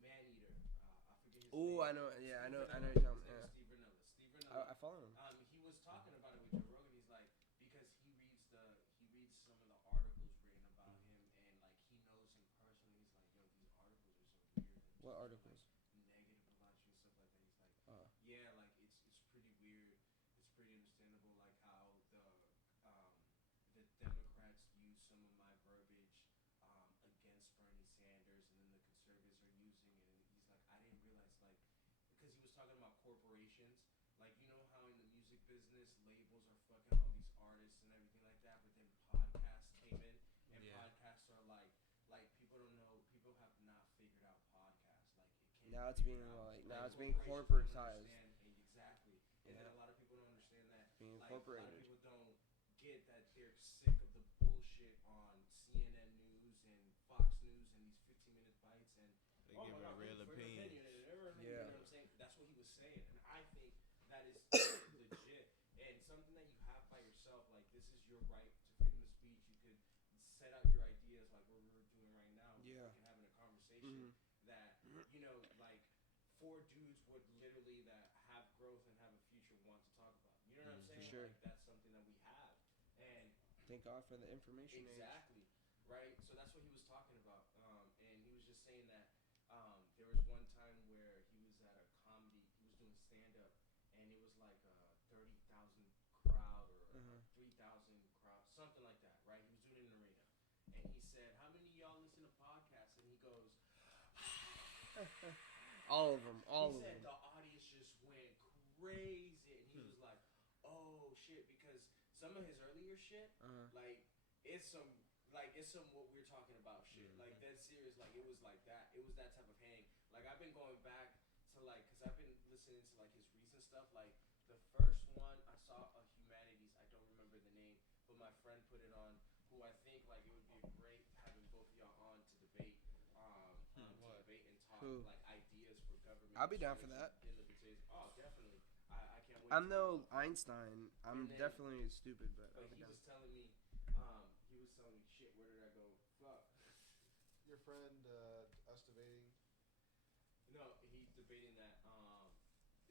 Maneater. I forget his Oh, name. I know. Yeah, I know. I know. His You're name talking. is Yeah. Steve Renella. I follow him. He was talking about it with Joe Rogan. He's like, because he reads some of the articles written about him, and like he knows him personally. He's like, yo, these articles are so weird. And What just, articles? Like, negative about you and stuff like that. He's like, Uh. yeah, like it's pretty weird. It's pretty understandable, like how the Democrats use some of my verbiage against Bernie Sanders, and then the conservatives are using it. And he's like, I didn't realize, like, because he was talking about corporations. Like, you know how in the music business, labels are fucking all these artists and everything like that, but then podcasts came in, and Yeah. podcasts are like people don't know, people have not figured out podcasts. Like, it can't Now it's figured being out. like now it's being corporations don't corporatized. understand- Exactly. And then a lot of people don't understand that. Being Like, a lot of incorporated. people don't get that they're sick of the bullshit on CNN News and Fox News and these 15-minute bites and They oh give my a God, real for your opinion. and everything, Yeah. you know what I'm saying? That's what he was saying, and I think that is legit and something that you have by yourself. Like, this is your right to freedom of speech. You could set out your ideas like what we're doing right now. Yeah. We can having a conversation that you know, like 4 dudes would literally that have growth and have a future want to talk about. You know what I'm saying? For sure. Like, that's something that we have, and Thank God for the information age. exactly, right? So that's what he was talking about, and he was just saying that there was one time where he was at a comedy, he was doing stand up, and it was like a 30,000 crowd or a 3,000 crowd, something like that, right? He was doing it in an arena, and he said, "How many of y'all listen to podcasts?" And he goes, All of them. All he of said them. the audience just went crazy, and he was like, "Oh shit!" Because some of his earlier shit, like it's some what we're talking about shit. Like dead serious. Like it was like that. It was that type of hang. Like I've been going back to like, cause I've been listening to like his recent stuff. Like the first one I saw of Humanities, I don't remember the name, but my friend put it on. Who I think like it would be great having both of y'all on to debate. To debate and talk like ideas for government. I'll be down for that. Oh, definitely. I can't wait. I'm to no talk. Einstein. I'm And then- definitely stupid, but I'll But be he down. was telling me, shit, where did I go? Fuck. Your friend, us debating. No, he's debating that,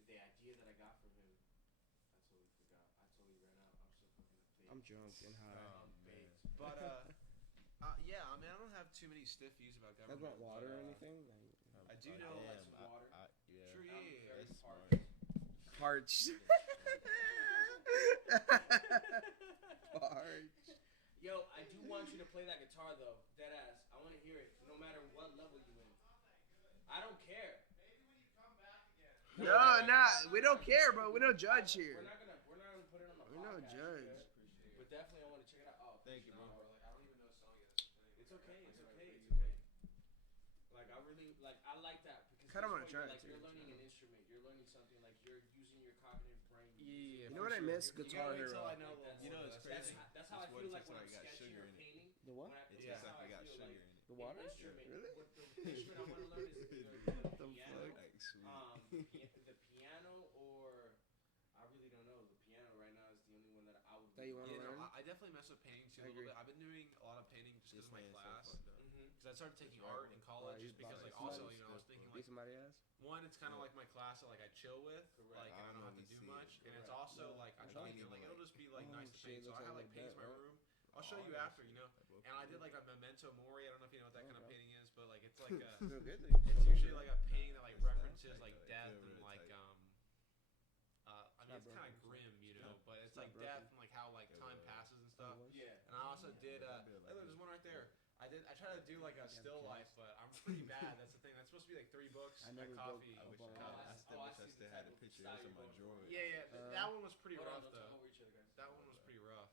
the idea that I got from him, I totally forgot. I totally ran out. I'm so fucking baked. I'm drunk and high. Oh, man. baked. But yeah, I mean, I don't have too many stiff views about Have government. about water but, or anything? I do know, like, damn, some water. yeah. True, I'm yeah, very that's parched. smart. Parched. Parched. Yo, I do want you to play that guitar though, dead ass. I want to hear it, no matter what level you in. I don't care. No, we don't care, bro. We don't judge here. We're not gonna put it on the We don't podcast. judge. Okay? But definitely, I want to check it out. Oh, Thank you, bro. Like, I don't even know a song yet. It's okay. It's okay. It's okay. Like I really like. I like that because Kinda wanna that's try what it, you're, too. like, you're learning an instrument. You're learning something. Like you're using your cognitive brain. Yeah, You know what I miss? Guitar wait till Hero. I know. Like, You know it's that's, crazy. that's how I It's what feel it like tastes when like I'm got sketching sugar or in it. painting. The what? It That's tastes how like I it got feel, sugar like, in it. The water? The instrument. Really? What the instrument I want to learn is either the piano. Like sweet. The piano, or I really don't know. The piano right now is the only one that I would. That you wanna Yeah, no, learn? I definitely mess with painting too a I little agree. bit. I've been doing a lot of painting just because This of my man is so class. fucked up. Because I started taking That's art right. in college you just because bought like somebody's also, you know, I was stuff, thinking bro. like, Beat somebody ass. one, it's kind of Yeah. like my class that like I chill with, Correct. like I I don't know have to we do see much, it. and it's Correct. also No, like I I'm don't thinking even like like- it'll just be like Oh, nice to shit, paint. So looks I have like like that, paints in my right? room. I'll show Oh, you that's after, you it. know. That both And I of did them. like a memento mori. I don't know if you know what that Oh, kind of bro. painting is, but like it's like a, Feel good. it's usually like a painting that like That's references tight, like though. It death feel and real like tight. I mean not it's kind of broken, grim, you It's know, not- but it's not like broken. death and like how like It time was. passes and stuff. Yeah. And I also did But that be like hey, look, this. there's one right there. I tried to do like a still life, but I'm pretty bad. That's the thing. That's supposed to be like 3 books, I my never coffee. I wish Oh, I, I I still wish I still had a picture. That's in my drawer. Yeah, that one was pretty Hold on, rough don't talk though. over each other, guys. That one was pretty rough.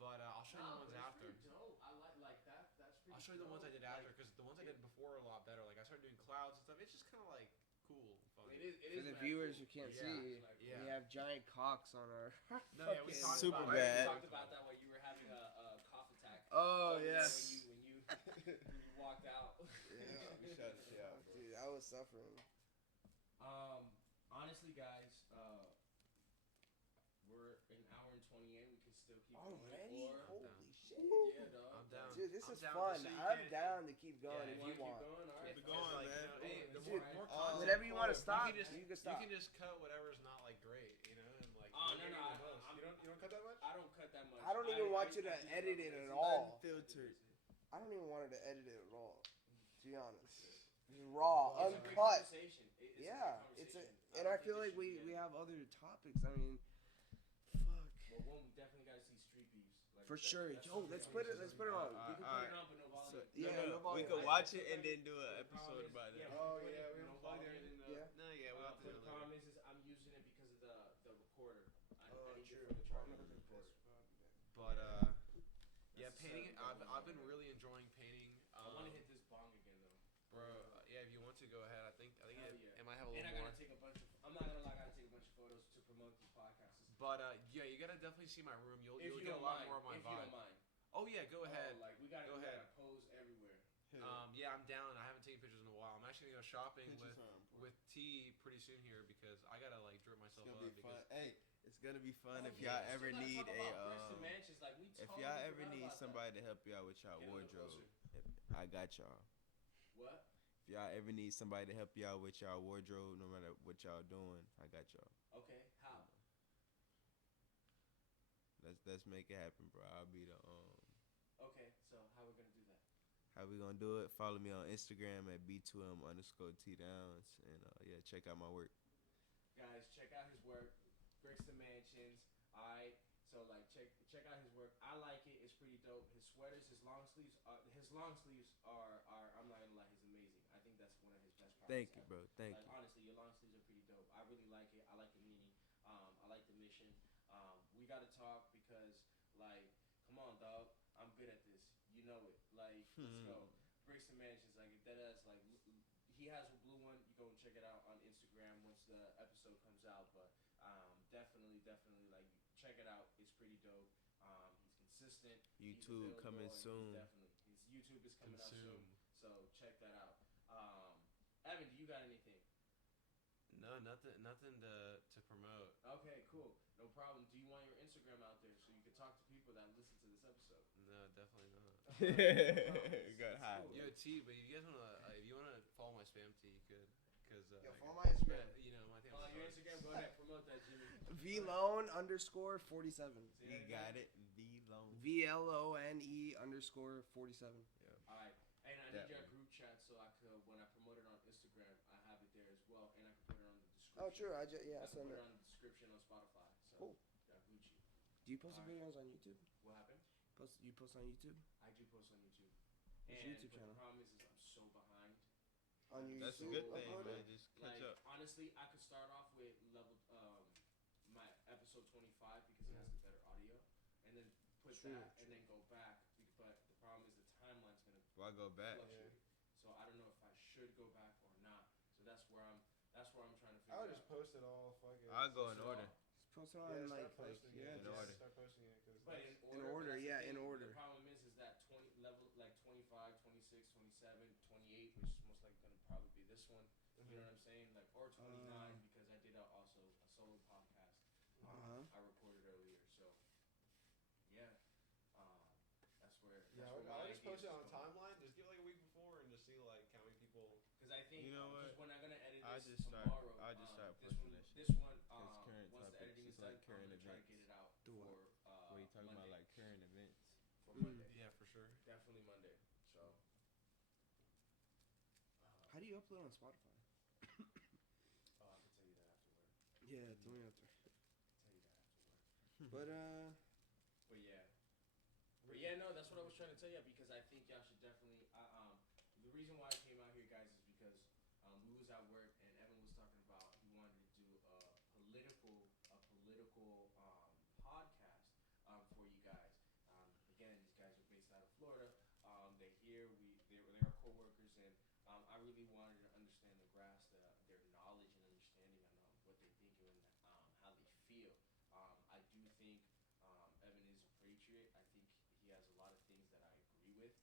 But I'll show you the ones after. Dope. I like that. That's pretty. I'll show you the ones I did dope. after because the ones I did before are a lot better. Like I started doing clouds and stuff. It's just kind of like cool, fun. It is. For the viewers who can't Yeah. see, Yeah. we have giant cocks on our. No, yeah, we fucking- talked Super about bad. We talked about that while you were having a cough attack. Oh When yes. When you walked out. Yeah. We shut the shit out, bro. Dude, I was suffering. Honestly, guys, we're an hour and 28. We can still keep Already? going. Or, Holy shit. yeah, dog. I'm down. Dude, this I'm is down fun. just so you I'm can- down to keep going Yeah, if You you wanna want. keep going? All right. Keep Because, going, like, man. You know, hey, the Dude, more all- content, whenever you want to you stop, can just you can stop. You can just cut whatever's not like great, you know, and like. Oh, you're no, getting no, the most. I'm- You don't cut that much. I don't cut that much. I don't even want you to I edit do it love at it. all. Unfiltered. I don't even want her to edit it at all. To be honest, just raw, It's a great uncut. conversation. It's Yeah, a great it's a, conversation. and don't I think feel it like should we be have edited. other topics. I mean, fuck. Well, one, we definitely got to see street beefs. Like, For sure. that's Yo, something let's that put we it. should Let's do. put it on. We can Alright. put it on, but no volume. So, Yeah, no, no we volume. could watch it and then do an The problem episode is- about yeah, it. we Oh can put yeah, it, we no don't plug volume. there in the. Yeah. No, yeah, we have to But do the it problem later. is I'm using it because of the recorder. I Oh, need true. it for the charger. of the recorder. But yeah, That's painting. so dumb. I've been really enjoying painting. I want to hit this bong again though. Bro. Yeah, if you want to go ahead, I think Hell yeah. it might have a And little I more. gotta take a bunch of. I'm not gonna lie, I gotta take a bunch of photos to promote these podcasts. But yeah, you gotta definitely see my room. You'll If you get a don't lot mind, more of my if you vibe. don't mind. Oh yeah, go ahead. Like we gotta, Go we ahead. gotta pose everywhere. Yeah, I'm down. I haven't taken pictures in a while. I'm actually gonna go shopping Pictures with are important. with T pretty soon here because I gotta like drip It's myself gonna up be fun. because Hey, it's gonna be fun if Oh, yeah, y'all we ever still gotta need talk about Bristol a Mansions, like, we if totally y'all ever forgot need about somebody to help y'all with y'all Get a little wardrobe, closer. I got y'all. What? If y'all ever need somebody to help y'all with y'all wardrobe, no matter what y'all doing, I got y'all. Okay, how? Let's make it happen, bro. I'll be the Okay, so how we gonna do that? How we gonna do it? Follow me on Instagram at b2m_tdowns and yeah, check out my work. Guys, check out his work, Brixton Mansions. Alright, so like check out his work. I like it. It's pretty dope. His sweaters, his long sleeves are. I'm not gonna lie, he's amazing. I think that's one of his best products. Thank you, ever. bro. Thank Like you. honestly, your long sleeves are pretty dope. I really like it. I like the meaning. I like the mission. We gotta talk because like, come on, dog. I'm good at this. You know it. Like, let's go. Brixton Mansions, like that is like he has a blue one. You go and check it out on Instagram once the episode comes out. But definitely like check it out. It's pretty dope. He's consistent. YouTube He's coming available, and soon. Definitely, his YouTube is coming out soon. Consume. So check that out. Evan, do you got anything? No, nothing to promote. Okay, cool. No problem. Do you want your Instagram out there so you can talk to people that listen to this episode? No, definitely not. Got high. cool. Yo, T, but if you guys wanna follow my spam T, you could, cause Yo, follow my Instagram. you know my thing. Follow your Instagram. Go ahead, promote that, Jimmy. VLone_47. He got it. V-Lone. VLONE_47. All right. And I That need your one. group chat so I could, when I promote it on Instagram, I have it there as well, and I can put it on the description. Oh, true. I I can send put it. it on the description on Spotify. So Cool. got Gucci. Do you post the Alright. videos on YouTube? What happened? You post on YouTube? I do post on YouTube. What's And your YouTube but channel? the problem is I'm so behind. On your That's a YouTube good thing, uploader? man. Just catch Like up. honestly, I could start off with my episode 25 because it has the better audio, and then put True, that true. and then go back. But the problem is the timeline's gonna Why go back? fluctuate. So I don't know if I should go back or not. So that's where I'm trying to figure I would out. just post it all. Fuck it. I'll go in So, order. Just post it on like yeah. In order. Start posting it because But In order, that's the yeah, thing. in order. The problem is that 20 level like 25, 26, 27, 28, which is most likely gonna probably be this one. You know what I'm saying? Like or 29 because I did also a solo podcast. Uh-huh. I recorded earlier, so Yeah, That's what I my just post it idea on a is from. timeline. Just give it like a week before and just see like how many people. Because I think You know because what? when I'm gonna edit I this just start. tomorrow, I just start this posting one, that shit. this one, Because current once the topics, editing is it's done, like I'm current gonna try to events. get it out Do what? for What are you talking Monday. about, like current events? For Monday, Yeah, for sure. definitely Monday. So. How do you upload on Spotify? Oh, I can tell you that afterward. Yeah, tell me after. Tell you that afterward. But But yeah, no, that's what I was trying to tell you because I think y'all should definitely. The reason why I came out here, guys, is because we was at work and Evan was talking about he wanted to do a political podcast for you guys. Again, these guys are based out of Florida. They're here. They're our coworkers, and I really wanted to understand the grasp their knowledge and understanding on what they think and how they feel. I do think Evan is a patriot. I think he has a lot of things that I agree with.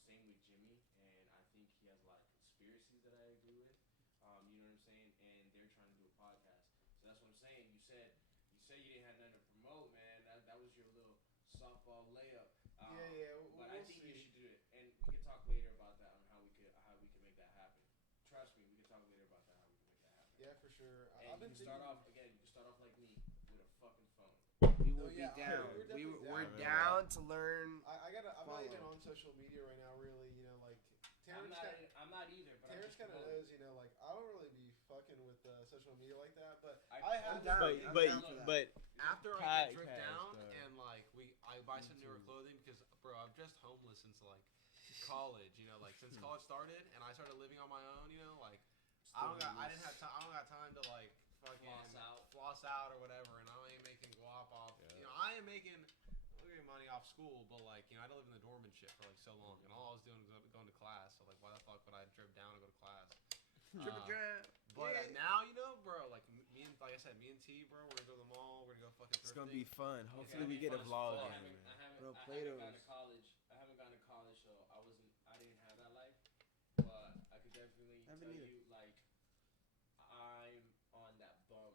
Same with Jimmy, and I think he has a lot of conspiracies that I agree with. You know what I'm saying? And they're trying to do a podcast, so that's what I'm saying. You said you didn't have nothing to promote, man. That was your little softball layup. But I think you should do it, and we can talk later about that on how we could make that happen. Trust me, we can talk later about that how we can make that happen. Yeah, for sure. And you can start off again. You can start off like me with a fucking phone. we will yeah, be down. we're definitely We're down. down to learn. I'm not even Follow. on social media right now, really. You know, like I'm not either. But Terrance kind of knows. You know, like I don't really be fucking with social media like that. But I have down. been- I'm But down for that. but after I get dripped Podcast, down though. and like I buy some newer clothing because bro, I'm just homeless since like college. You know, like since college started and I started living on my own. You know, like I don't got time to like fucking floss out or whatever, and I ain't making guap off. Yeah. You know, I am making money off school, but like you know, I had to live in the dorm and shit for like so long, and all I was doing was going to class. So like, why the fuck would I drip down and go to class? But now you know, bro. Like me and like I said, me and T, bro, we're gonna go to the mall. We're gonna go fucking. it's thrifting. gonna be fun. Hopefully Okay, we get a vlog I in, haven't, man. I haven't, Bro, I haven't Play-Dohs. gone to college. I haven't gone to college, so I didn't have that life. But I could definitely tell you, like, I'm on that bum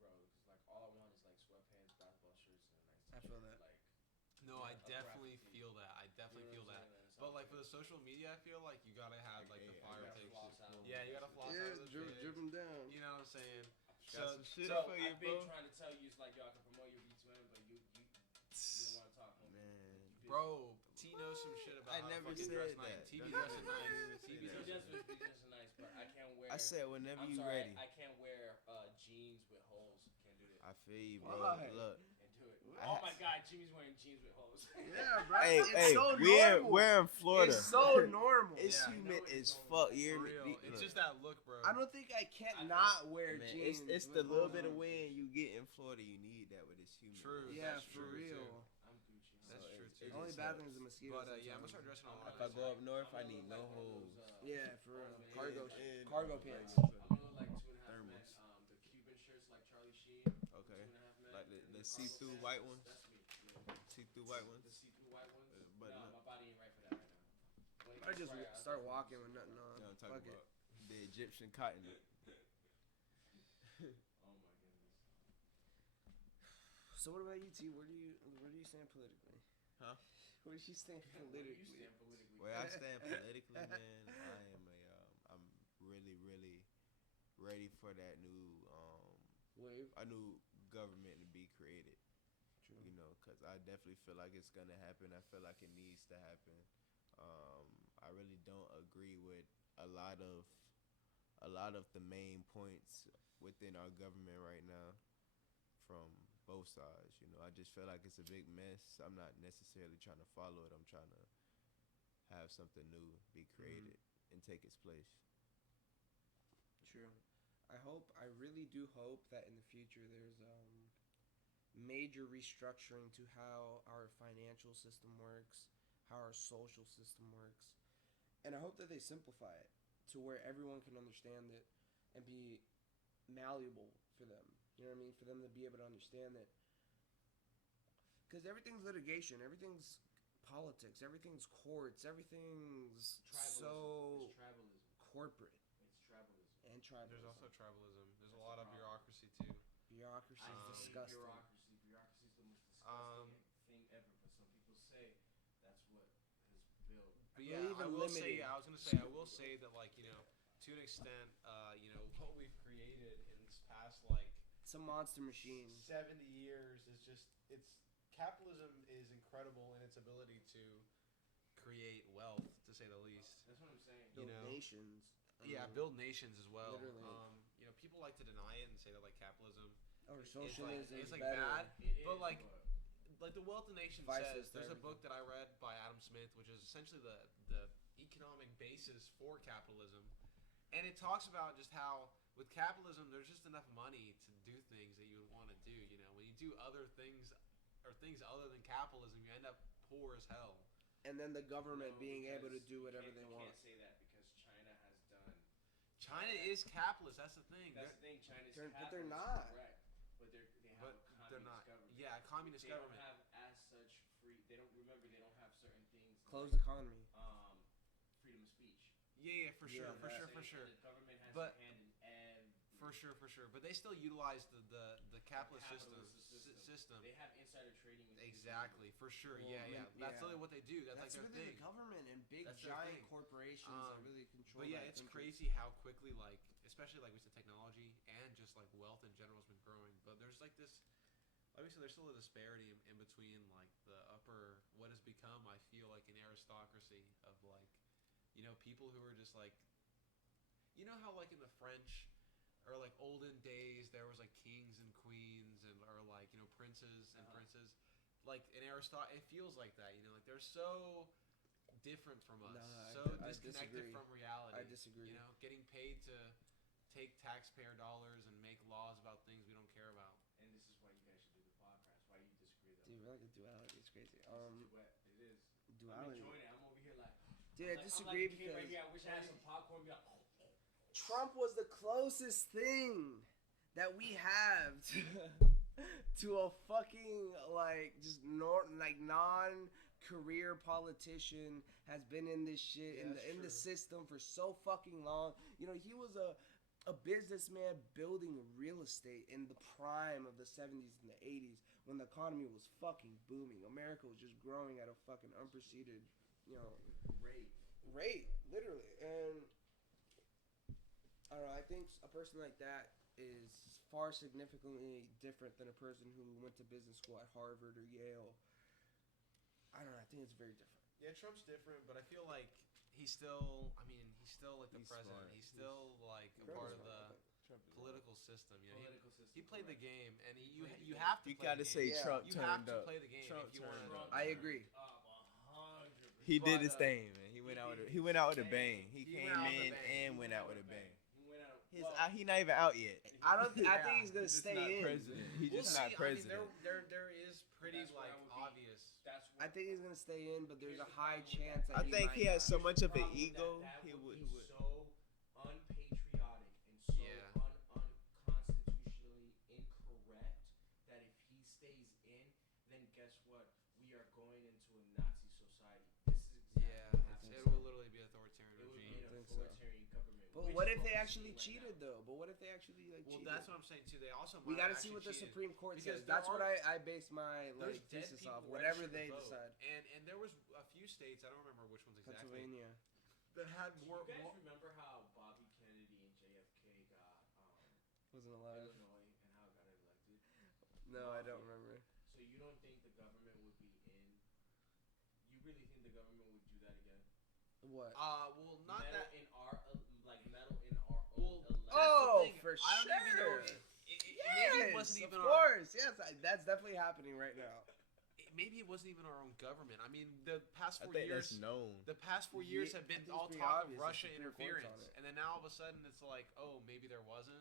road because like all I want is like sweatpants, basketball shirts, and a nice. I feel that. Like, No, I a definitely graphic feel that. I definitely you feel know that. what I'm saying? But like for the social media, I feel like you gotta have like the Yeah, fire you gotta takes. floss out. Yeah, you gotta floss Yeah, out. drip them down. You know what I'm saying? Got some shit So for you, I've been bro. trying to tell you, it's like, yo, I can promote your B2M, but you don't want to talk, homie. Man. You busy. Bro, T knows some shit about I how never to fucking said dress nice. that. T be That's dressing not- nice. I T didn't be say He dressing does be just nice, but I can't wear. I said whenever I'm you sorry, ready. I can't wear jeans with holes. Can't do it. I feel you, bro. Why? Look. Can't do it. I Oh ha- my God, Jimmy's wearing jeans with holes. Yeah, bro. Hey, it's so normal. we're in Florida. It's so normal. It's Yeah. humid I know as it's fuck. For You're real. It's just that look, bro. I don't think I can't I not wear man, jeans. it's the with little holes bit of on. wind you get in Florida. You need that with this humid. True. Yeah, That's for true, real. too. I'm Gucci. That's So true it- too. it The only just bad helps. thing is the mosquitoes. But yeah, I'm gonna sometimes. start dressing a lot. If I go up north, I I'm need gonna no look like one of holes. those, Yeah, for real. man. Cargo And- pants. I'm gonna look like 2.5 Men. Thermals. The Cuban shirts like Charlie Sheen. Okay. 2.5 Men. Like and the cargo see-through pants, white ones? That's me. Yeah. See-through white The ones. see-through white ones. But no, no. my body ain't right for that right now. When it I gets just right, I'll start definitely walking do with something nothing about on. You know what I'm Fuck talking it. about? The Egyptian cotton. it. Oh my goodness. So what about you, T? Where do you stand politically? Huh? Where do you stand Where do you politically? stand politically? Where I stand politically, man, I am I'm really, really ready for that new Wave. a new government to be created. True. You know, because I definitely feel like it's gonna happen. I feel like it needs to happen. I really don't agree with a lot of the main points within our government right now from both sides. You know, I just feel like it's a big mess. I'm not necessarily trying to follow it. I'm trying to have something new be created and take its place. True. I really do hope that in the future there's major restructuring to how our financial system works, how our social system works. And I hope that they simplify it to where everyone can understand it and be malleable for them. You know what I mean? For them to be able to understand that. Because everything's litigation, everything's politics, everything's courts, everything's so It's tribalism. corporate It's tribalism. and tribalism. There's also tribalism. There's a That's lot the of problem. bureaucracy too. Bureaucracy I is hate disgusting. bureaucracy. Bureaucracy is the most disgusting thing ever. But some people say that's what But yeah, Well, even I will say. limiting. Yeah, I was gonna say. I will say that, like, to an extent, what we've created in this past like Some monster machine. 70 years is just capitalism is incredible in its ability to create wealth, to say the least. That's what I'm saying. Build nations. Yeah, build nations as well. Literally. People like to deny it and say that like capitalism Or is socialism it's is like better. bad, It but is, like the Wealth of Nations Vices says, to there's a everything. book that I read by Adam Smith, which is essentially the economic basis for capitalism, and it talks about just how with capitalism there's just enough money to do things that you would want to do. When you do other things or things other than capitalism, you end up poor as hell. And then the government No, being able to because do whatever you they can't- want. You can't say that because China has done. China is capitalist. That's the thing. That's the thing. China's But they're capitalist, not. correct. But they have But a communist they're not. government. Yeah, communist They government. don't have as such free. They don't remember. They don't have certain things. Closed like, economy. freedom of speech. Yeah, for sure, Yeah, for that's sure, for sure. The government has But- a hand in every. For sure. But they still utilize the capitalist system. They have insider trading. with Exactly, for sure. Well, Yeah. That's yeah. literally what they do. That's like their really thing. the government and big That's their giant thing. corporations that really control. But yeah, that it's country. crazy how quickly, like, especially like with the technology and just like wealth in general has been growing. But there's like this, like we said, there's still a disparity in between like the upper, what has become, I feel like, an aristocracy of like, people who are just like, how like in the French or like olden days there was like kings and queens and or like princes and princes, like an it feels like that. Like they're so different from us, I disconnected disagree. from reality. I disagree. Getting paid to take taxpayer dollars and make laws about things we don't care about. And this is why you guys should do the podcast. Why you disagree though? Dude, we're like a duality. It's crazy. It is. I'm Duality. enjoying it. I'm over here like. Dude, I disagree I'm like a kid because right here. I wish I had some popcorn. Be like, Trump was the closest thing that we have to a fucking like just non-career politician has been in this shit in the system for so fucking long. He was a businessman building real estate in the prime of the 70s and the 80s when the economy was fucking booming. America was just growing at a fucking unprecedented, rate, literally. And I don't know, I think a person like that is far significantly different than a person who went to business school at Harvard or Yale. I don't know, I think it's very different. Yeah, Trump's different, but I feel like he's still like the president. Smart. He's still like a part of the political system. political system. He played the correct. game, and you have to. You play gotta the say game. Yeah. Trump You turned have to up. play the game Trump if you turned want up. I agree. 100%. He did But, his thing, man. He went out with a bang. He He came went out with a in bang. and went out with a bang. He went out. He not even out yet. I think Yeah. he's gonna He's just stay not in. president. He's We'll just see. not president. I mean, there is pretty That's what like I would be- obvious. That's what I think he's gonna stay in, but there's Here's a the high problem with chance that. that I think might he has not. so much of an problem with ego. That He would. be so unpatriotic and so Yeah. unconstitutionally incorrect that if he stays in, then guess what? We are going into a Nazi society. This is exactly what happens. It will literally be authoritarian It would be regime. an think so. authoritarian government. But which what is if they we're actually seeing right cheated now. though? But what if they actually Well, cheated? that's what I'm saying too. They also We might got to have see actually what the cheated. Supreme Court Because says. there That's what are- I base my There's dead thesis people off. who Whatever registered they to vote. decide. And there was a few states, I don't remember which ones exactly, Pennsylvania that had Do more. you guys remember how Bobby Kennedy and JFK got wasn't allowed. Illinois and how it got elected? No, I don't remember. So you don't think the government would be in? You really think the government would do that again? What? Well, not meddle that. in our meddle in our Well, own election. Oh, That's the thing. for I don't even know. sure. Maybe it wasn't even of our. course. Yes, that's definitely happening right now. Maybe it wasn't even our own government. I mean, the past I 4 think years. that's known. The past 4 years Yeah, have I been think it's all pretty talk obvious of the Russia Supreme Court's on interference, it. and then now all of a sudden it's like, oh, maybe there wasn't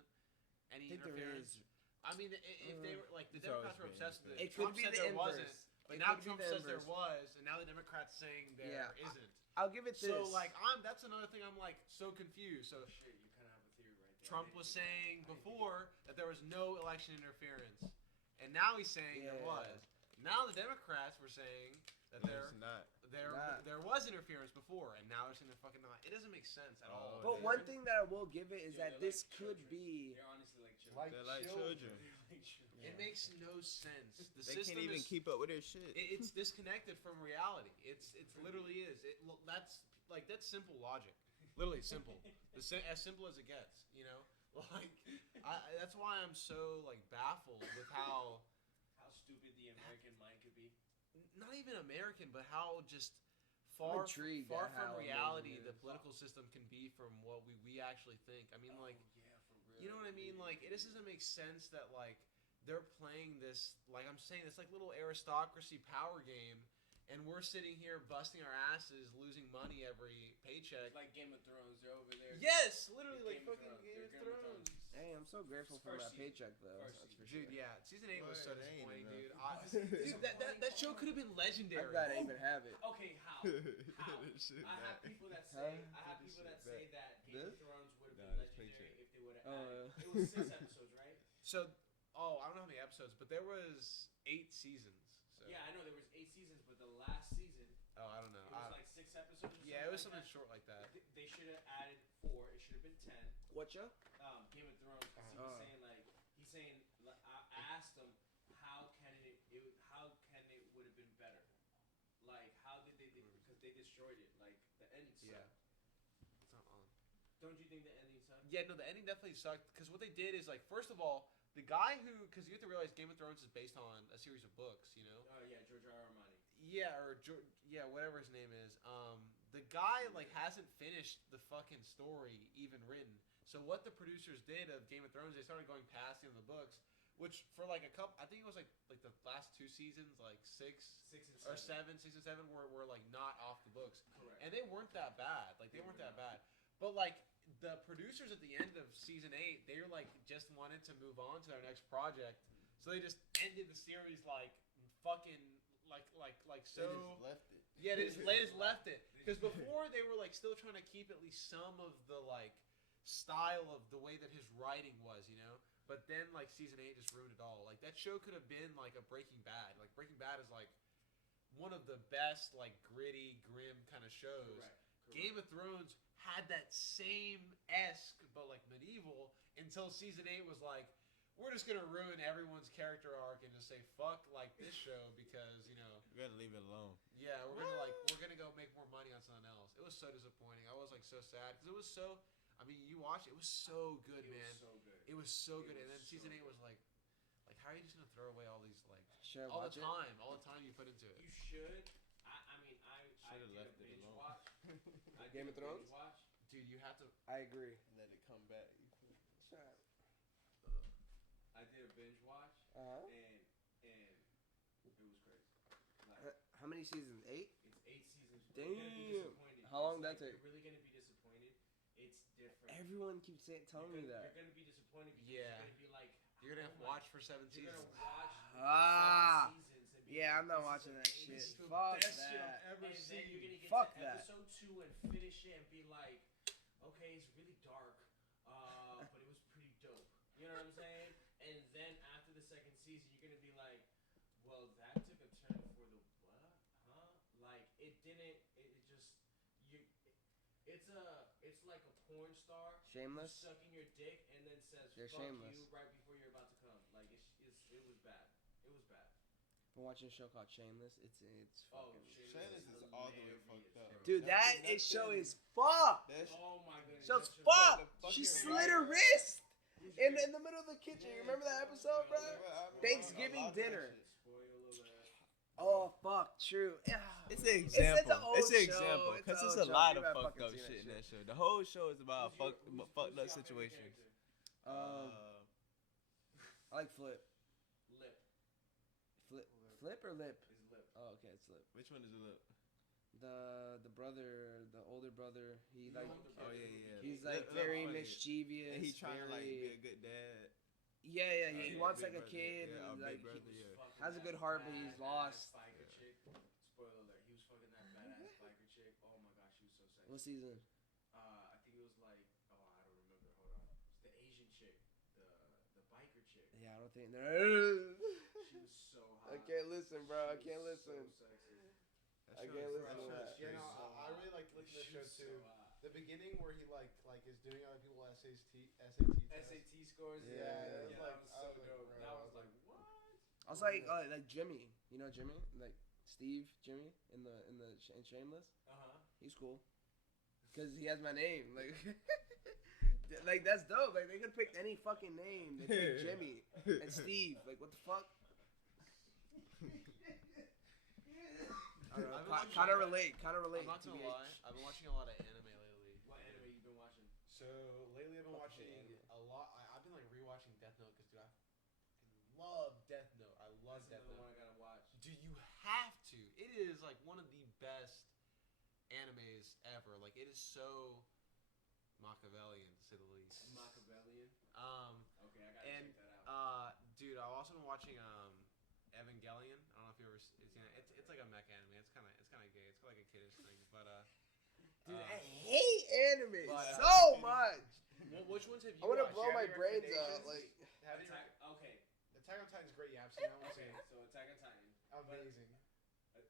any I think there interference. is. I mean, if they were like the It's always Democrats were been obsessed with it. It Trump could be said the there inverse. wasn't, but It now could be Trump the says there inverse. was, and now the Democrats saying there Yeah. isn't. I'll give it this. So like, that's another thing. I'm like so confused. So Shit, you kind of have a theory right there. Trump was saying before that there was no election interference, and now he's saying there Yeah. was. Now the Democrats were saying that No, there it's not. there was interference before, and now they're saying they're fucking not. It doesn't make sense at all. But one thing that I will give it is that they're this like could children. be. They're honestly like children. They're like children. It makes no sense. The They system can't even is, keep up with their shit. It's disconnected from reality. It's literally is. That's simple logic. Literally simple. As simple as it gets. You know, like that's why I'm so like baffled with how stupid the American mind could be. not even American, but how just I'm far intrigued far at how from amazing reality it the is. political system can be from what we actually think. I mean, like. yeah, for real. You know what I mean? Like, it just doesn't make sense that, like, they're playing this, like I'm saying, this, like, little aristocracy power game, and we're sitting here busting our asses, losing money every paycheck. It's like Game of Thrones. They're over there. Yes! Literally, like, Game of fucking Thrones. Game They're of Thrones. Hey, I'm so grateful for First that season. paycheck, though. First That's for Dude, sure. yeah. Season 8 was so Well, it ain't disappointing, dude. enough. That show could have been I'm legendary. glad I even have it. Okay, how? Shit, I have man. people that Huh? say that Game This? of Thrones would have Nah, been it's legendary paycheck. if they would have Oh, added. It was 6 episodes, right? So, I don't know how many episodes, but there was 8 seasons. So. Yeah, I know there was 8 seasons, but the last season Oh, I don't know. it was like 6 episodes. Or Yeah, it was something something like short like that. that. They should have added 4. It should have been 10. What show? Game of Thrones. 'Cause he was saying like I asked him how can it would have been better. Like how did they because they destroyed it. Like the ending sucked. Yeah. It's not on. Don't you think the ending sucked? Yeah, no, the ending definitely sucked because what they did is like, first of all, the guy who, because you have to realize Game of Thrones is based on a series of books, you know. Oh yeah, George R. R. Martin. Yeah, whatever his name is. The guy like hasn't finished the fucking story even written. So what the producers did of Game of Thrones, they started going past the end of the books, which for like a couple, I think it was like the last 2 seasons, like 6 6 and 7. or 7, 6 and 7 were like not off the books. Correct. And they weren't that bad. Like they weren't that bad. But like the producers at the end of season 8, they're like just wanted to move on to their next project, so they just ended the series like fucking like so. They just left it. Yeah, they just left it because before they were like still trying to keep at least some of the like style of the way that his writing was, you know. But then like season 8 just ruined it all. Like that show could have been like a Breaking Bad. Like Breaking Bad is like one of the best like gritty, grim kind of shows. Correct. Game of Thrones had that same esque but like medieval until season 8 was like, we're just gonna ruin everyone's character arc and just say fuck like this show because, you know, We gotta leave it alone. yeah, we're gonna go make more money on something else. It was so disappointing. I was like so sad because it was so. I mean, you watched it. It was so good, It man. was so good. It was so It good. And was then season so 8 was like how are you just gonna throw away all these like Should I all watch the time you put into it? You should. I mean, I Should've did a left it binge alone. watch. I Game did of a binge Thrones? watch. Dude, you have to. I agree. Let it come back. I did a binge watch, Uh-huh. and it was crazy. Like, How many seasons? 8? it's 8 seasons. Damn. You're gonna be disappointed. How long It's did that like, take? You're really gonna be disappointed. It's different. Everyone keeps telling me You're that. gonna be disappointed because Yeah. you're gonna be like, You're gonna have to watch for 7 You're seasons. gonna watch Ah. 7 seasons and be Yeah, like, I'm not this is watching that amazing. shit. It's the Fuck best shit that. I've ever And then you're seen. gonna get Fuck to that. episode 2 and finish it and be like, okay, it's really dark, but it was pretty dope. You know what I'm saying? And then after the 2nd season, you're gonna be like, well, that took a turn for the what? Huh? Like it didn't. It just you. It's like a porn star Shameless? sucking your dick and then says You're fuck shameless. you right before you're about to come. Like it was bad. It was bad. I'm watching a show called Shameless. It's Oh, fucking. Shameless is all the way fucked up. Dude, That- that show that- is fucked. That's Oh my goodness. Show's that show's fucked. fucking She right. slit her wrist in the middle of the kitchen. You remember that episode, bro? Thanksgiving dinner. Spoiler alert. Oh fuck, true. It's an example. old It's an show. example It's because an it's old a show. lot You of gotta fucked fucking up see that shit in that shit. show. The whole show is about Who's your fucked up favorite situations. character? I like Flip. Lip. Flip or Lip? Is Lip. Oh, okay, it's Lip. Which one is it? Look? The brother, the older brother. He like Oh yeah. he's Lip- like Lip very funny. mischievous. And he trying to like very- be a good dad. Yeah. He Yeah, wants big like a brother, kid. yeah, and a like big brother, he- yeah. has a good heart, but he's lost. Biker chick. Spoiler alert. He was fucking that badass biker chick. Oh my gosh, she was so sexy. What season? I think it was like, I don't remember. Hold on. It's the Asian chick, the biker chick. Yeah, I don't think. She was so hot. I can't listen, bro. I She can't was listen. So sexy. I can't listen That to show's that. Yeah, no, So I really like listening to the show So too. hot. The beginning where he like is doing other people SAT tests. SAT scores. Yeah, that was that like was I so was like, dope. bro, That I was was like, what? I was like Jimmy. You know Jimmy? Like Steve, Jimmy in Shameless. He's cool. Cause he has my name. Like, like that's dope. Like they could pick any fucking name. They picked Jimmy and Steve. Like what the fuck? I don't know. Kind of relate. I'm not gonna TBH. lie. I've been watching a lot of anime lately. What anime you been watching? So lately I've been Fuck watching anime. a lot. I've been like rewatching Death Note because dude, I fucking love Death Note. I love That's Death another Note. one I gotta watch. Dude, you have to. It is like one of the best animes ever. Like it is so Machiavellian to say the least. Machiavellian. Okay, I gotta And check that out. dude, I've also been watching Evangelion. I don't know if you ever seen it. It's like a mech anime. It's kind of gay. It's like a kiddish thing, but Dude, I hate anime but, so much. which ones have you I want to watched? blow Do you my have any brains out. recommendations? Like, Have you Okay, Attack on Titan's great. Yeah, I've seen that one okay. too. So Attack on Titan. Amazing.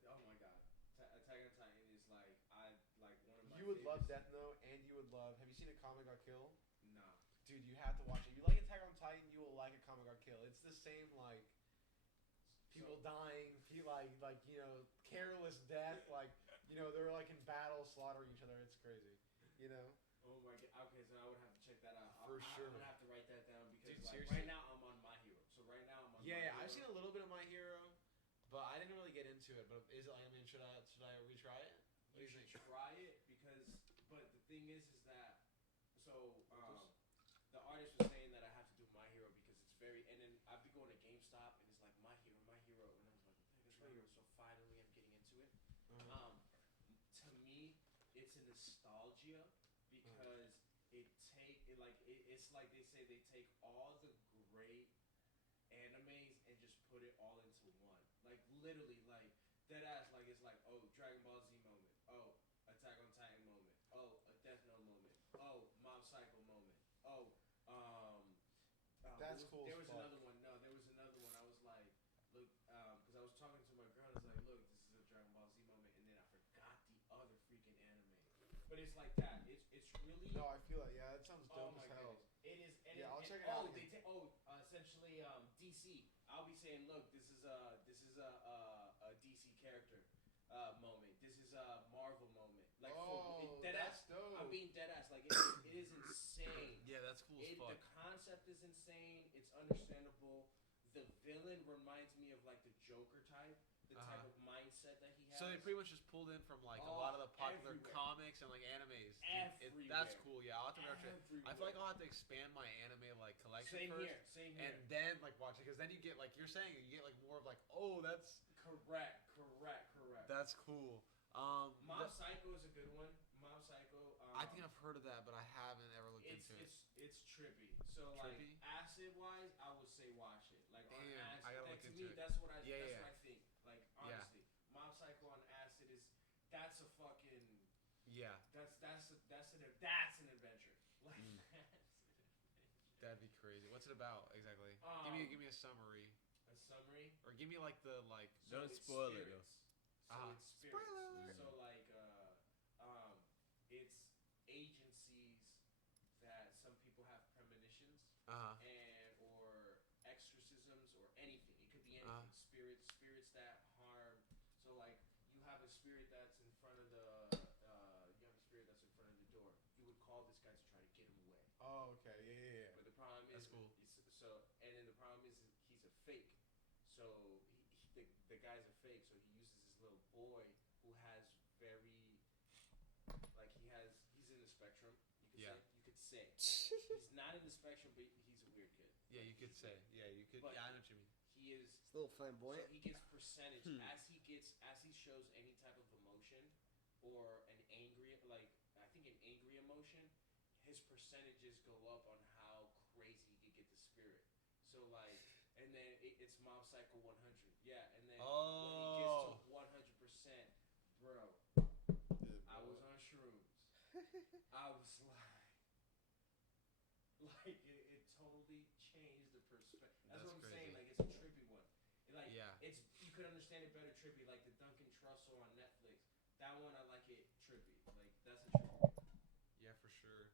Oh my god, Attack on Titan is like one of my. You would love favorites. Death Note, and you would love. Have you seen A Kame ga Kill? Nah. Dude, you have to watch it. You like Attack on Titan, you will like A Kame ga Kill. It's the same like people dying, like you know, careless death. Like you know, they're like in battle, slaughtering each other. It's crazy. You know. Oh my god. Okay, so I would have to check that out. For sure. I'm gonna have to write that down because Dude, like, seriously? right now I'm on My Hero. So right now I'm on. Yeah, My I've Hero. seen a little bit of My Hero, but I didn't really get into it. But is it? I mean, should I retry it? What do You you should think? try it because, but the thing is that, so the artist was saying that I have to do My Hero because it's very, and then I'd be going to GameStop and it's like My Hero, and I was like, what the heck is My Hero? So finally I'm getting into it. To me, it's a nostalgia because it's like they say they take all the great animes and just put it all into one. Like literally, like dead ass. Like it's like, oh, Dragon Ball Z moment. Oh, Attack on Titan moment. Oh, a Death Note moment. Oh, Mob Psycho moment. Oh, That's cool. There was another one. No, there was another one. I was like, look, because I was talking to my girl. I was like, look, this is a Dragon Ball Z moment, and then I forgot the other freaking anime. But it's like that. It's really. No, I feel it. Yeah, that sounds Oh dope my as hell. goodness. It is. And Yeah, I'll and, check it out. Essentially, DC. I'll be saying, look, this is a DC character moment. This is a Marvel moment. Like, that's dope. I'm being dead ass. Like, it is insane. Yeah, that's cool as fuck. The concept is insane. It's understandable. The villain reminds me of like the Joker type. The type of mindset that he has. So they pretty much just pulled in from like a lot of the popular comics and like animes. That's cool. Yeah, I'll have to watch it. I feel like I'll have to expand my anime like collection first. Same here. And then like watch it because then you get like you're saying you get like more of like that's correct. That's cool. Mob Psycho is a good one. Mob Psycho. I think I've heard of that, but I haven't ever looked into it. It's trippy. So Trippy? like acid wise, I would say watch it. Like on Damn, acid, I gotta like, look to into me, it. that's what I Yeah. what I think. Like honestly, Mob Psycho on acid that's a fucking that's an adventure. Like That'd be crazy. What's it about exactly? Give me a summary. A summary. Or give me like the like. So Don't it's spoil it, spirits. though. So it's spirits. Spoiler alert. So like it's agencies that some people have premonitions and or exorcisms or anything. It could be anything. Spirits that harm. So like you have a spirit that's in front of the door. You would call this guy to try to get him away. Oh, okay. Yeah. But the problem is, That's cool. And then the problem is he's a fake. So the guy's a fake. So he uses his little boy who has very, like he's in the spectrum. You could say. He's not in the spectrum, but he's a weird kid. Yeah, you could say. Yeah, you could. But Yeah, I know what you mean. He is. It's a little flamboyant. So he gets percentage as he shows any type of emotion or an angry, like I think an angry emotion, his percentages go up on how crazy he could get the spirit. So like, and then it's Mob Psycho 100. Yeah, and then when he gets to 100%, bro, I was on shrooms. I was like it totally changed the perspective. That's what I'm crazy. saying. Like it's a trippy one. Like Yeah. it's you could understand it better trippy, like the Duncan Trussell on Netflix. trippy. Like that's a trippy. Yeah, for sure.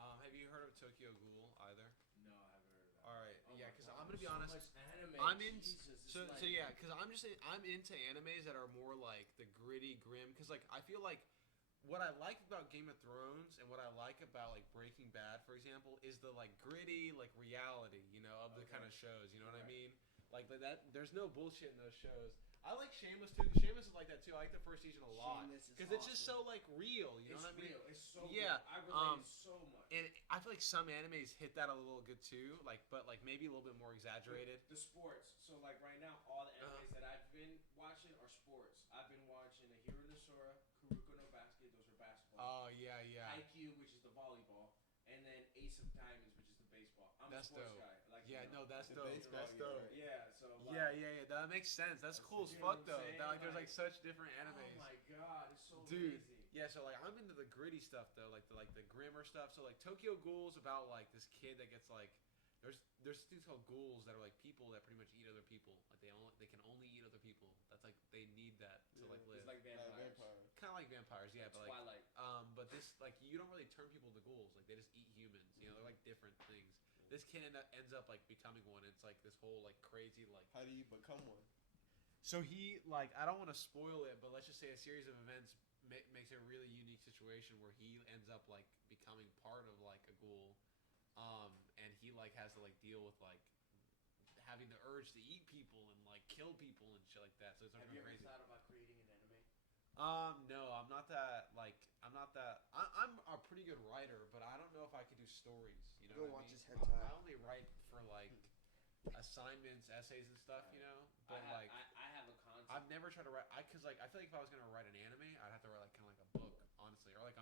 Have you heard of Tokyo Ghoul either? No, I haven't heard of that. All right, Oh yeah, my because God, I'm gonna be so honest. much anime. I'm in. Jesus, it's So like, yeah, because I'm into animes that are more like the gritty, grim. Because like I feel like what I like about Game of Thrones and what I like about like Breaking Bad, for example, is the like gritty like reality, you know, of the kind of shows. You know what I mean? Like that. There's no bullshit in those shows. I like Shameless too. Cause Shameless is like that too. I like the first season a lot because it's just so like real. You know what I mean? Real. It's so Yeah, real. I relate so much. And I feel like some animes hit that a little good too, like but like maybe a little bit more exaggerated. The sports. So like right now, all the animes that I've been watching are sports. I've been watching Hiro no Sora, Kuroko no Basket. Those are basketball. Oh yeah, yeah. IQ, which is the volleyball, and then Ace of Diamonds, which is the baseball. I'm That's a sports dope. guy. Like, Yeah, you know, no, that's The dope. baseball, That's dope. Yeah. So like, Yeah. That makes sense. That's cool as you know fuck what I'm though. saying? That, like there's like Like, such different animes. Oh my god, it's so Dude, amazing. yeah. So like I'm into the gritty stuff though, like the grimmer stuff. So like Tokyo Ghoul's about like this kid that gets like there's things called ghouls that are like people that pretty much eat other people. Like they can only eat other people. That's like they need that to like live. It's like vampires. Kind of like vampires, yeah. But like Twilight. but this like you don't really turn people into ghouls. Like they just eat humans. You know, they're like different things. This kid ends up like becoming one. It's like this whole like crazy like. How do you become one? So he like I don't want to spoil it, but let's just say a series of events makes it a really unique situation where he ends up like becoming part of like a ghoul, and he like has to like deal with like having the urge to eat people and like kill people and shit like that. So it's Have really you ever crazy. thought about creating an anime? No, I'm not that like I'm a pretty good writer, but I don't know if I could do stories. You know Go what watch I mean? his hentai. I only write for like assignments, essays, and stuff. You know, but I have a concept. I've never tried to write. Cause like I feel like if I was gonna write an anime, I'd have to write like kind of like a book, honestly, or like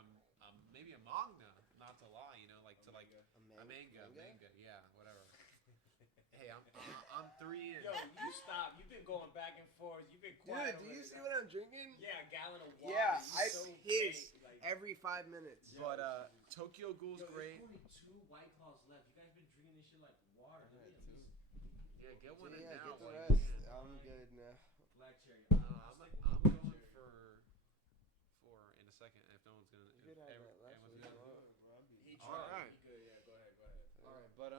maybe a manga. Not to lie, you know, like to like a manga, yeah, whatever. Hey, I'm 3 in. Yo, you stop. You've been going back and forth. You've been Dude, quiet. do over you there. see what I'm drinking? Yeah, a gallon of water. Yeah, You I so piss fake, like, every 5 minutes. But Tokyo Ghoul's great. There's only 2 White Claws left. You guys been drinking this shit like water. Yeah, Look at too. these. Yeah, get one in Yeah, now. get the like, rest. yeah. I'm good now. Black cherry. I'm going for in a second if no one's gonna. You could have that last one. everyone's gonna- He All tried. right. He could. Yeah, go ahead. All right, but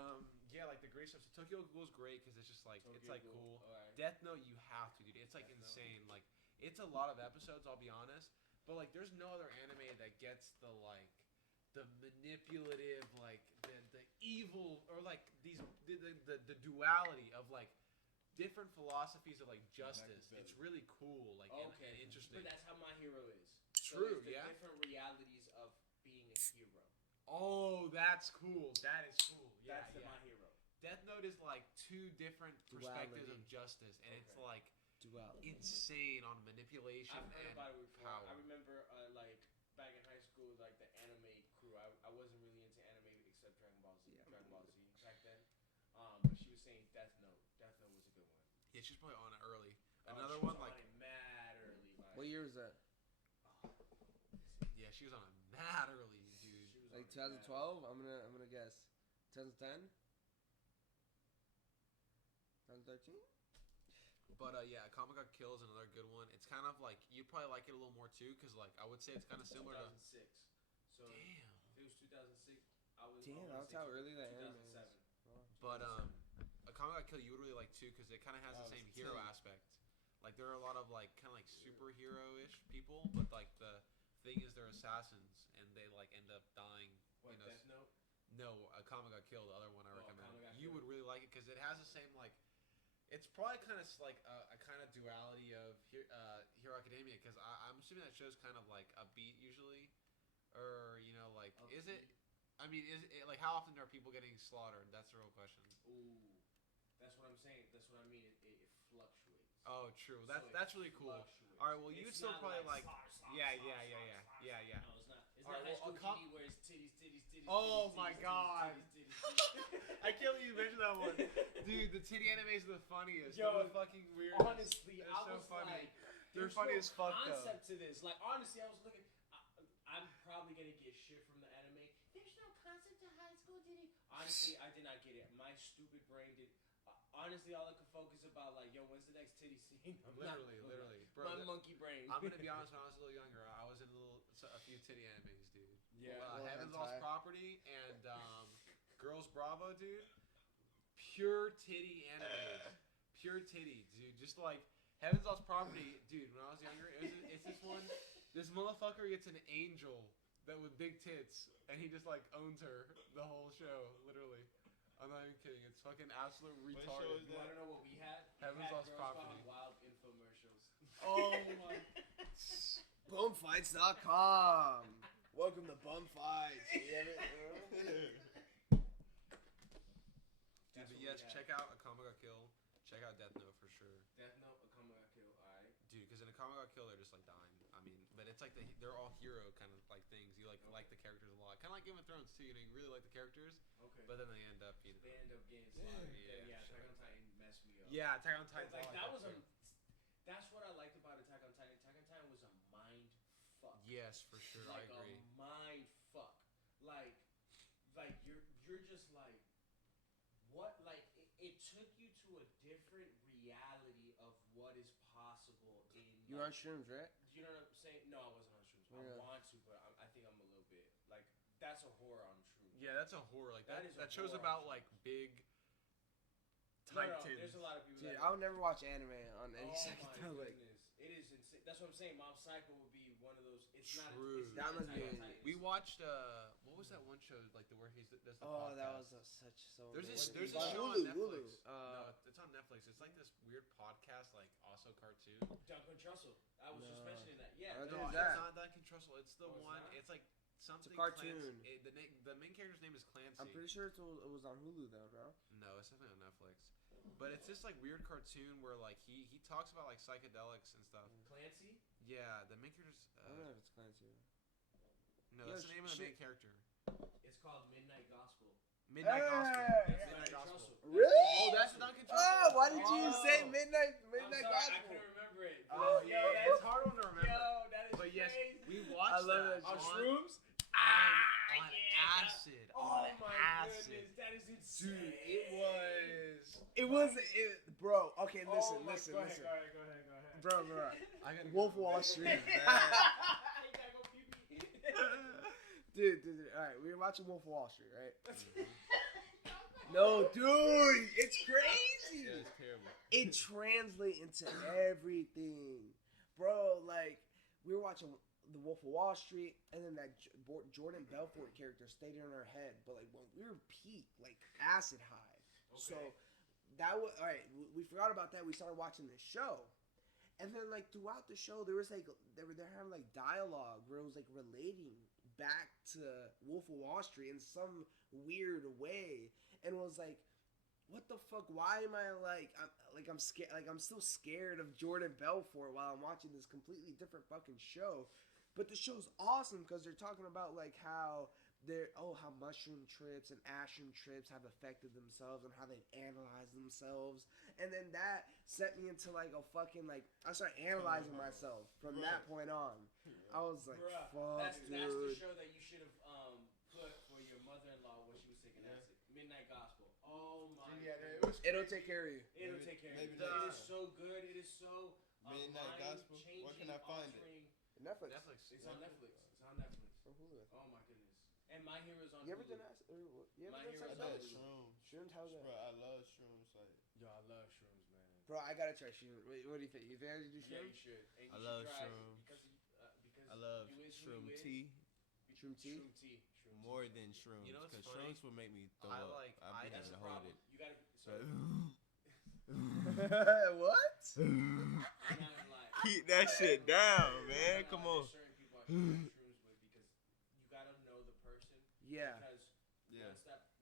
yeah, like the great stuff. So Tokyo Ghoul's great because it's just like it's like cool. All right. Death Note, you have to, dude. It's like Death Note. insane. Like it's a lot of episodes. I'll be honest, but like there's no other anime that gets the like the manipulative, like the evil, or like these the duality of like different philosophies of like justice. It's really cool, like and interesting. But that's how My Hero is. True, So it's the yeah. different realities of being a hero. Oh, that's cool. That is cool. Yeah, That's the yeah. My Hero. Death Note is like 2 different perspectives of Duality. justice, and it's like Duality. insane on manipulation I've heard and about it before. power. I remember like back in high school, like the anime crew. I wasn't really into anime except Dragon Ball Z. Dragon Ball Z back then. But she was saying Death Note. Death Note was a good one. Yeah, she's probably on it early. She Another was one on like it mad early. Like, What year was that? yeah, she was on it mad early, dude. She was Like on it mad 2012? I'm gonna guess. 2010? 2013? But yeah, Comic Got Kill is another good one. It's kind of like you'd probably like it a little more too, because like I would say it's kind of similar to. 2006. So Damn. if it was 2006, I was. Damn, I that's how early that anime is. 2007. But a Comic Got Kill you would really like too, because it kind of has the Oh, same it's hero 10. aspect. Like there are a lot of like kind of like superhero-ish people, but like the thing is they're assassins and they like end up dying. What, you know, Death Note? No, a Comic Got Killed, the other one I Oh, recommend. Comic Got You Killed. would really like it because it has the same like. It's probably kind of like a kind of duality of Hero Academia because I'm assuming that show's kind of like a beat usually, or you know like is it? I mean, is it like how often are people getting slaughtered? That's the real question. Ooh, that's what I'm saying. That's what I mean. It fluctuates. Oh, true. So That's really cool. All right, well, you'd It's still not probably like, slaughter, slaughter, yeah. slaughter, slaughter. No, it's not. It's All not right, High School well, GD where it's titties. Oh titties, my titties, God. titties, titties. I can't believe you mentioned that one, dude. The titty animes are the funniest. Yo, They're the fucking weird. Honestly, They're I so was funny. like, They're there's funny no as fuck, though. concept to this. Like, honestly, I was looking. I'm probably gonna get shit from the anime. There's no concept to High School GD. Honestly, I did not get it. My stupid brain did. Honestly, all I could focus about like, yo, when's the next titty scene? Literally, bro. My monkey brain. I'm gonna be honest. When I was a little younger, I was in a little a few titty animes, dude. Yeah. Heaven's hentai. Lost Property and Girls Bravo, dude. Pure titty animes. Pure titty, dude. Just like Heaven's Lost Property, dude. When I was younger, it's this one. This motherfucker gets an angel that with big tits, and he just like owns her the whole show, literally. I'm not even kidding. It's fucking absolute What retarded. show is You want to know what we had? Heaven's We had Lost Girls Property. Gone Wild infomercials. Oh my. Bumfights.com. Welcome to Bumfights. Dude, but yes, check out Akame ga Kill. Check out Death Note for sure. Death Note, Akame ga Kill, alright. Dude, because in Akame ga Kill, they're just like dying. I mean, but it's like they're all hero kind of like things. You like the characters a lot. Kind of like Game of Thrones too. You know, you really like the characters, Okay. but then they end up, you know. They end up getting slaughtered. Yeah, Yeah, sure. Attack on Titan messed me up. Yeah, Attack on Titan's Like, all that was too. that's what I liked about Attack on Titan. Attack on Titan was a mind fuck. Yes, for sure. Like I agree. a mind fuck. Like you're just like, what? Like it took you to a different reality of what is possible in. You're on shrooms, right? You know what I'm saying? No, I wasn't on shrooms. Yeah. I want to, but I think I'm a little bit like that's a horror on shrooms. Yeah, that's a horror. Like That is a that show's horror. about like big No, titans. there's a lot of people. Dude, that I would never watch anime on any Oh psychedelic. my goodness, it is insane. That's what I'm saying. Mob Psycho would be one of those. It's True. not. It's That not must Attack on be- Titan. We watched what was that one show like the where does the Oh, that podcast? was such so. There's amazing. this On show on Hulu, Netflix. Hulu. No, it's on Netflix. It's like this weird podcast, like also cartoon. Duncan Trussell. I was just No. mentioning that. Yeah. I that don't No, is- know that. it's not Duncan Trussell. It's the Oh, it's one. not? It's like something. cartoon. Clancy. The main character's name is Clancy. I'm pretty sure it was on Hulu though, bro. No, it's definitely on Netflix. But it's this like weird cartoon where like he talks about like psychedelics and stuff. Clancy. Yeah, the main character's. I don't know if it's Clancy. No, Yeah, that's the name of the main character. It's called Midnight Gospel. Midnight Gospel. Hey! That's Midnight Duncan Gospel. Trussell. Really? Oh, that's Duncan Trussell. Oh, why did you Oh. say Midnight I'm sorry, I Gospel? couldn't remember it. Oh Yo, yeah, that's it's hard one to remember. Yo, that is But yes, crazy. we watched I love that that On shit. shrooms? on yeah, acid. Oh on my acid. goodness, that is insane. Dude, it bro. Okay, listen, Oh my- listen, go ahead, listen, Go ahead. bro. I gotta Wolf go. Wall Street. You gotta go pee-pee. Dude, all right, we were watching Wolf of Wall Street, right? No, dude, it's crazy. Yeah, it's terrible. It translates into everything, bro. Like we were watching The Wolf of Wall Street, and then that Jordan Belfort character stayed in our head. But like when we were peak, like acid high, so that was all right. We forgot about that. We started watching this show, and then like throughout the show, there was like they're having like dialogue where it was like relating back to Wolf of Wall Street in some weird way, and it was like, what the fuck? Why am I I'm scared? Like I'm still scared of Jordan Belfort while I'm watching this completely different fucking show. But the show's awesome because they're talking about like how how mushroom trips and ashroom trips have affected themselves and how they've analyzed themselves, and then that set me into like a fucking like I started analyzing myself from that point on. I was like, Bruh, fuck, that's the dude. show that you should have put for your mother-in-law when she was taking acid. Midnight Gospel. Oh my. Yeah, goodness. it was. It'll take care of you. It'll Maybe- take care maybe of you. not. It is so good. It is so Midnight Gospel? Where can I find it? altering. Netflix. Netflix. It's on Netflix. It's on Netflix. Or Hulu. Oh my goodness. And My Hero's on You ever Hulu. done acid? You My ever Hero's done I on psychedelics? did Hulu. shrooms. Shrooms, how's that? Bro, I love shrooms. Like, Yo, I love shrooms, man. Bro, I gotta try shrooms. Wait, what do you think? You think I should do Yeah, you shrooms? should. And you I should love try shrooms. because I love you is who shroom you is. tea Shroom tea? Shroom tea. Shroom more tea. than shrooms. You know what's Because funny? shrooms will make me throw I up. like- I'll be That's able the to hold problem. it. You gotta. So, What? I'm not gonna lie. Keep that shit down, man. Come on. There's certain people I should do shrooms with because you gotta know the person. Yeah. Because Yeah.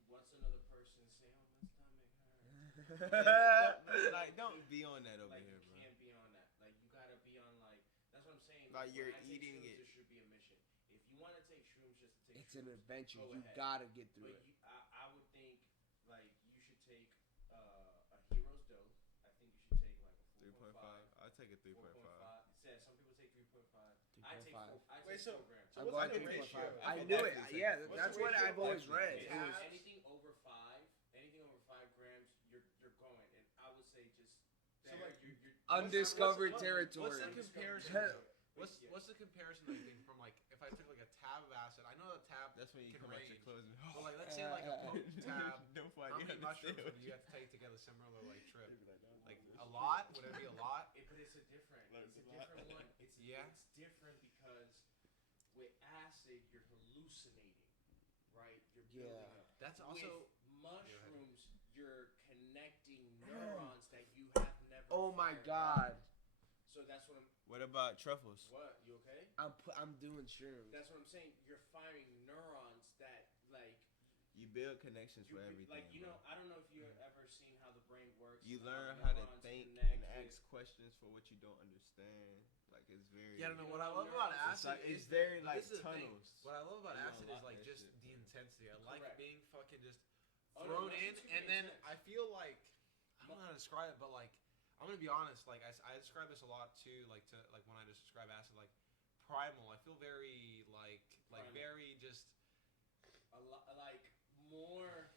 once another person say, "Oh, my stomach hurts," Don't be on that over like here, you bro. can't be on that. Like you gotta be on like that's what I'm saying. Like, when you're I take eating shrooms, it. There should be a mission. If you want to take shrooms just to take It's an shrooms, adventure. go You ahead. gotta get through but it. I would think like you should take a hero's dose. I think you should take like a 3.5. 4.5. I take a 3.5. 4.5. It says some people take 3.5. I take 3.5. I Wait, take so- 4 grams. so I'm what's going the 3.5. ratio? I I knew it. definitely Yeah, take it. that's What's the what ratio? I've always Definitely read. take It it. was- Anything over 5, anything over 5 grams, you're going. And I would say just So, there, like, you're Undiscovered What's territory. the comparison? What's the comparison that you think from like if I took like a tab of acid? I know a tab That's when you can come out range, your clothes. but like let's say like a tab. No fun. How You many understand mushrooms what would you have to take together similar like trip? They'd be like, no, Like no, a lot? Would it be a lot? But it's a different. Like, It's a it's a lot. different one. It's Yeah. It's different because with acid you're hallucinating, right? You're building Yeah. up. That's also With mushrooms, you're connecting neurons that you have never. Oh my fired god. up. So that's what I'm. What about truffles? What? You okay? I'm doing shrooms. That's what I'm saying. You're firing neurons that like. You build connections You, for everything. like you bro. know, I don't know if you've ever seen how the brain works. You and learn how how to neurons think connect and with- ask questions for what you don't understand. Like it's very. Yeah, I don't know. You What I know, love about neurons- acid It's is very that- like this is the thing. tunnels. What I love about You acid is unlock like that just shit, the bro. intensity. I like Correct. being fucking just Oh, no, thrown in, mushrooms can and be then intense. I feel like I don't know how to describe it, but like I'm gonna be honest. Like I describe this a lot too. Like to like when I just describe acid, like primal. I feel very like Primal. very just a lot like more.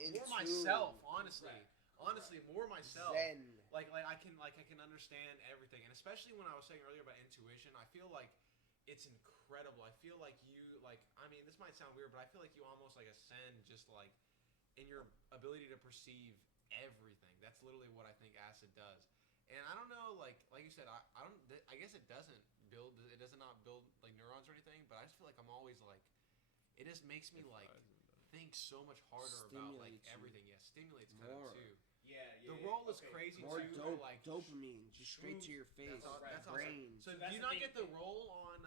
more myself. Honestly, Right. honestly, more myself. Zen. Like I can understand everything, and especially when I was saying earlier about intuition, I feel like it's incredible. I feel like you like I mean this might sound weird, but I feel like you almost like ascend just like in your ability to perceive everything. That's literally what I think acid does. And I don't know, like you said, I don't. I guess it doesn't build. It does not build like neurons or anything. But I just feel like I'm always like, it just makes me like think so much harder about like Stimulates you. everything. Yeah, stimulates kind of More. too. Yeah. The roll is okay. crazy More too. dope, like dopamine, just straight to your face, That's all- right. that's awesome. brain. So That's do you the not thing. get the roll on?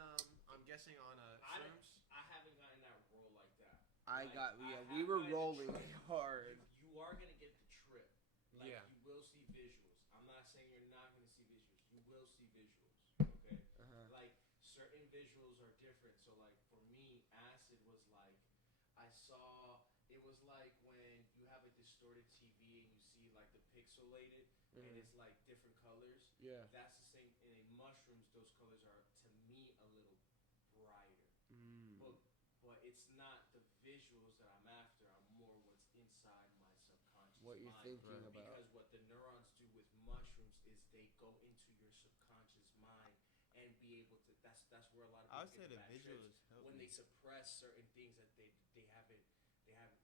I'm guessing on I shrooms. I haven't gotten that roll like that. I Like, got I we have were gotten the rolling trip. hard. You are gonna get the trip. Like Yeah. you will see visuals. I'm not saying you're not gonna see visuals. You will see visuals. Okay. Like certain visuals are different. So like for me, acid was like I saw. It was like when you have a distorted TV and you see like the pixelated and it's like different colors. Yeah. That's the same. In a mushrooms, those colors are to me a little brighter. But it's not the visuals that I'm after. I'm more what's inside my subconscious What you're mind. thinking about. Because what the neurons do with mushrooms is they go into your subconscious mind and be able to. That's where a lot of I would people say get the bad visuals trips. help When me. they suppress certain things that they haven't like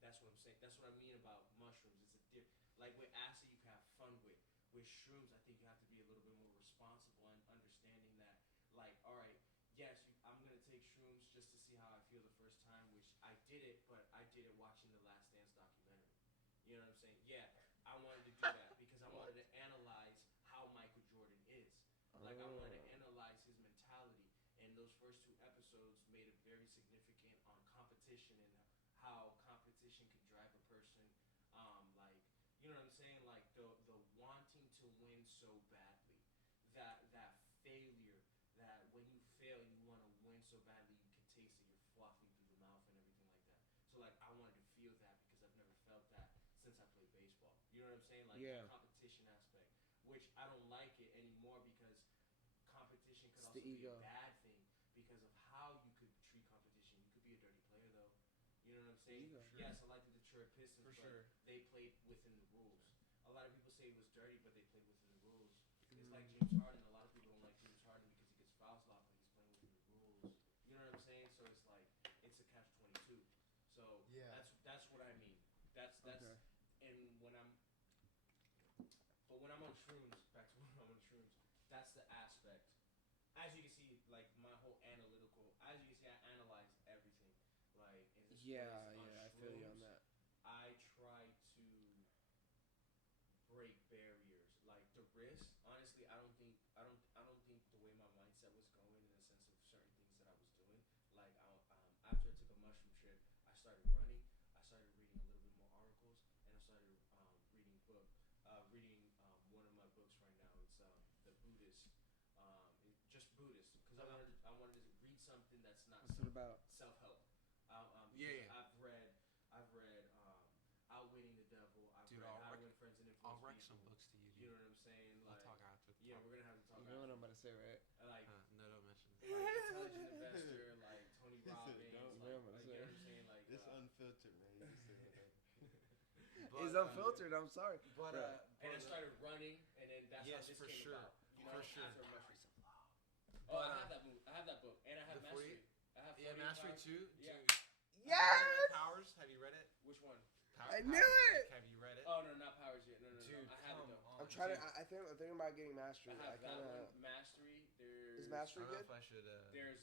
that's what I'm saying. That's what I mean about mushrooms. It's a like with acid you can have fun with. With shrooms, I think you have to be a little bit more responsible and understanding that, like, all right, yes, I'm gonna take shrooms just to see how I feel the first time, which I did it, but I did it watching the Last Dance documentary. You know what I'm saying? Yeah, I wanted to do that because I wanted to analyze how Michael Jordan is. Like, I wanted to analyze his mentality, and those first two episodes made it very significant on competition and how competition could drive a person, like, you know what I'm saying? Like the wanting to win so badly, that failure, that when you fail you want to win so badly you can taste it, you're fluffing through the mouth and everything like that. So like I wanted to feel that because I've never felt that since I played baseball. You know what I'm saying? Like Yeah. the competition aspect, which I don't like it anymore because competition could It's also the be ego. a bad thing because of how you could treat competition. You could be a dirty player though. You know what I'm saying? Ego. Yes, I like the Detroit Pistons, For but sure. they played within the rules. A lot of people say it was dirty, but they played within the rules. It's like James Harden. A lot of people don't like James Harden because he gets fouls a lot, but he's playing within the rules. You know what I'm saying? So it's like it's a catch-22. So Yeah. that's what I mean. That's Okay. and when I'm on shrooms, back to when I'm on shrooms, that's the aspect. As you can see, like my whole analytical. As you can see, I analyze everything. Like in this Yeah, place, on I feel you on shrooms, that. I try to break barriers, like the risk. Honestly, I don't think the way my mindset was going in the sense of certain things that I was doing. Like after I took a mushroom trip, I started running. I started reading a little bit more articles, and I started reading one of my books right now. It's the Buddhist, just Buddhist, because I wanted to read something that's not What's it about? self-help. Yeah. I've read Outwitting the Devil. I've Dude, read I'll How to rec- Win Friends and Influence I'll rec People. some books to you, You dude. know what I'm saying? We'll Like, talk after. yeah, we're gonna have to talk. You know what I'm about to say, right? Like, No, don't mention it. like Intelligent Investor, like Tony He said, Robbins, don't. like, Yeah, I'm gonna you know say. what I'm saying? Like, It's unfiltered, man. You can say whatever. It's unfiltered. I'm sorry. But and I started running, and then that's Yes, how this for came sure. about. You know, For sure. after mushrooms. Oh, I have that book. I have that book, and I have The Mastery. 40 I have Yeah, 48 Mastery Powers. 2. Yeah. Dude. Yes! Powers. Have you read it? Which one? I knew it! Like, have you read it? Oh no, not Powers yet. No. Dude, I have it come though. on. I'm trying to. dude. I'm thinking about getting Mastery. I have that kind one. of. Mastery. There's Is I Mastery don't know good? if I should. There's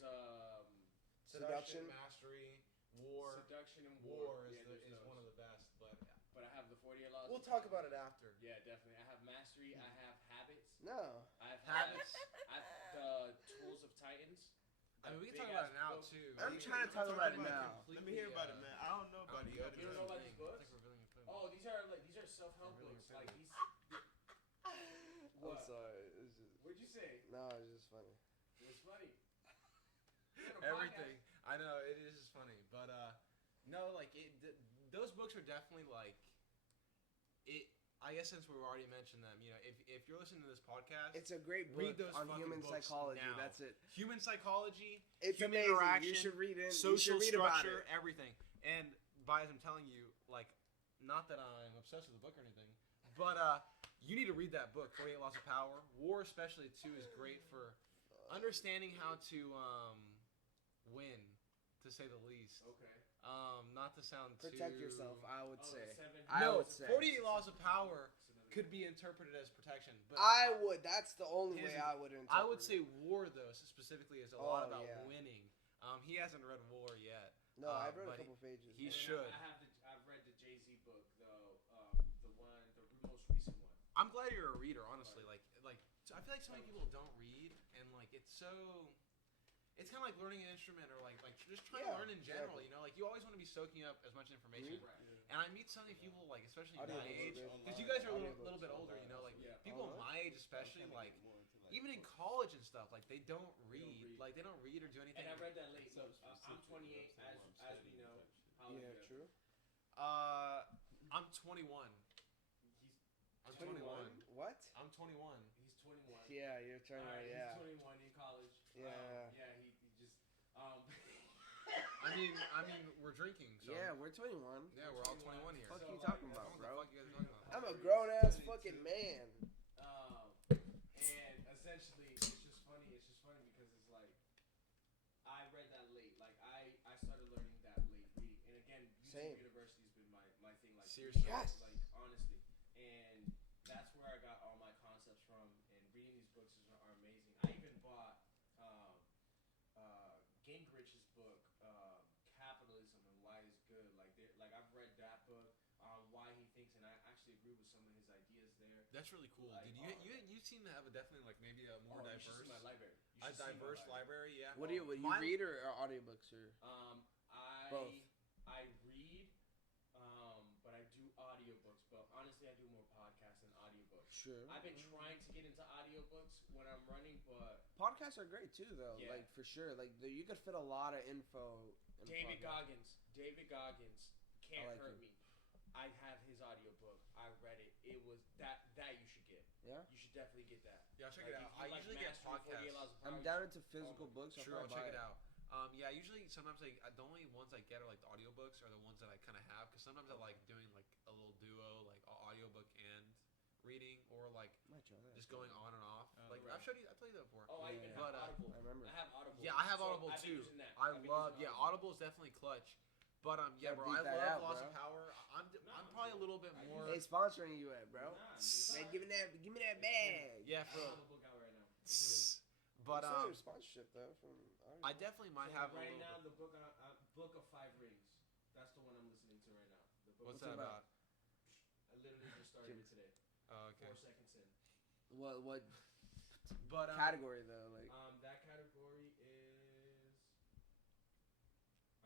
Seduction. Mastery, War. Seduction and War Yeah, is there's one those. of the best, but But I have the 48 Laws. we'll of talk Power. about it after. Yeah, definitely. I have Mastery. I have Habits. No. I have Habits. I have the Tools of Titans. I mean, we can Big talk about ass it now book. too. I'm trying to talk about it now. Let me hear about it, man. I don't know about the other. You don't know about these books? It's like revealing your opinion. Oh, these are self-help Really books. repetitive. Like these. I'm What? sorry. It's just. What'd you say? No, it's just funny. It's funny. You're on a Everything. I know it is just funny, but no, like those books are definitely like it. I guess since we've already mentioned them, you know, if you're listening to this podcast, It's a great Read book those on fucking human books psychology. now. That's it. human psychology, It's human amazing. interaction, You should read it. social you should read about structure, it. everything. And as I'm telling you, like, not that I'm obsessed with the book or anything, but you need to read that book, 48 Laws of Power. War, especially too, is great for understanding how to win, to say the least. Okay. Not to sound Protect too... yourself, I would Oh, say. the seven. I No, would say. 48 Laws of Power could be interpreted as protection, but I would. That's the only His- way I would interpret I would it. say War, though, specifically, is a lot Oh, about yeah. winning. He hasn't read War yet. No, I've read a but couple pages. he And then should. I've read the Jay-Z book, though. The most recent one. I'm glad you're a reader, honestly. Like I feel like so many people don't read, and like it's kind of like learning an instrument or like just trying to Yeah, learn in general. exactly. You know, like you always want to be soaking up as much information. Read? Right. And I meet so many people, like especially my Audiobooks age, are good. because you guys are a Audiobooks little bit are older. You know, like Yeah. people Oh, my age, especially, like even in college and stuff, like they don't read. read. Like they don't read or do anything. And I read that late. Look, I'm 28, as we know. How old Yeah, are you? true. I'm 21. I'm 21. What? I'm 21. He's 21. Yeah, you're trying to. Alright, Yeah. He's 21 in college. Yeah. Yeah. He just. I mean, we're drinking. So. Yeah, we're 21. Yeah, we're all 21 here. Fuck So, you like, talking What about, the bro? fuck you guys talking about? I'm a grown ass fucking man. And essentially, it's just funny. It's just funny because it's like I read that late. Like I started learning that late reading. And again, Same. University has been my thing. Like Seriously? Yes. Like honestly, and that's where I got all my concepts from. And reading these books are amazing. I even bought Gingrich's book, Capitalism and Why It's Good. Like I've read that book. Why he thinks, and I actually agree with some of his ideas there. That's really cool. Like, Dude, you seem to have a definitely like maybe a more You diverse, should see my library. You a should see my diverse library. Yeah. What do you Mine- read or audiobooks or? Both. I read, but I do audiobooks. But honestly, I do more podcasts than audiobooks. Sure. I've been trying to get into audiobooks when I'm running, but Podcasts are great too, though. Yeah. Like for sure. Like you could fit a lot of info. In David podcasts. Goggins can't like hurt him. me. I have his audiobook. I read it. It was that you should get. Yeah. You should definitely get that. Yeah, check Like, it out. if you I like usually get Mastery, 48 Laws podcasts. of Power, I'm you down should- into physical books. I'll Sure, I'll probably check it buy out. Yeah, usually sometimes the only ones I get are like the audiobooks are the ones that I kind of have because sometimes I like doing like a little duo, like audiobook and reading, or like Might try that. just going on and off. Like right. I've told you that before. Oh, I even Yeah. have But, Audible. I remember. I have Audible. Yeah, I have So Audible I've been too. using that. I I've been love using Audible is definitely clutch. But yeah, Gotta bro, beat I that love out, Laws bro. of Power. I'm I'm probably a good. little bit I more. They sponsoring you at, bro. Nah, Man, give me that bag. Yeah, I for don't have a book out right now. It's but I'm still your sponsorship though from. I definitely might So have a right little. now the book of Five Rings. That's the one I'm listening to right now. The book What's of that about? about? I literally just started it today. Oh, okay. 4 seconds in. What But category though? Like That category is.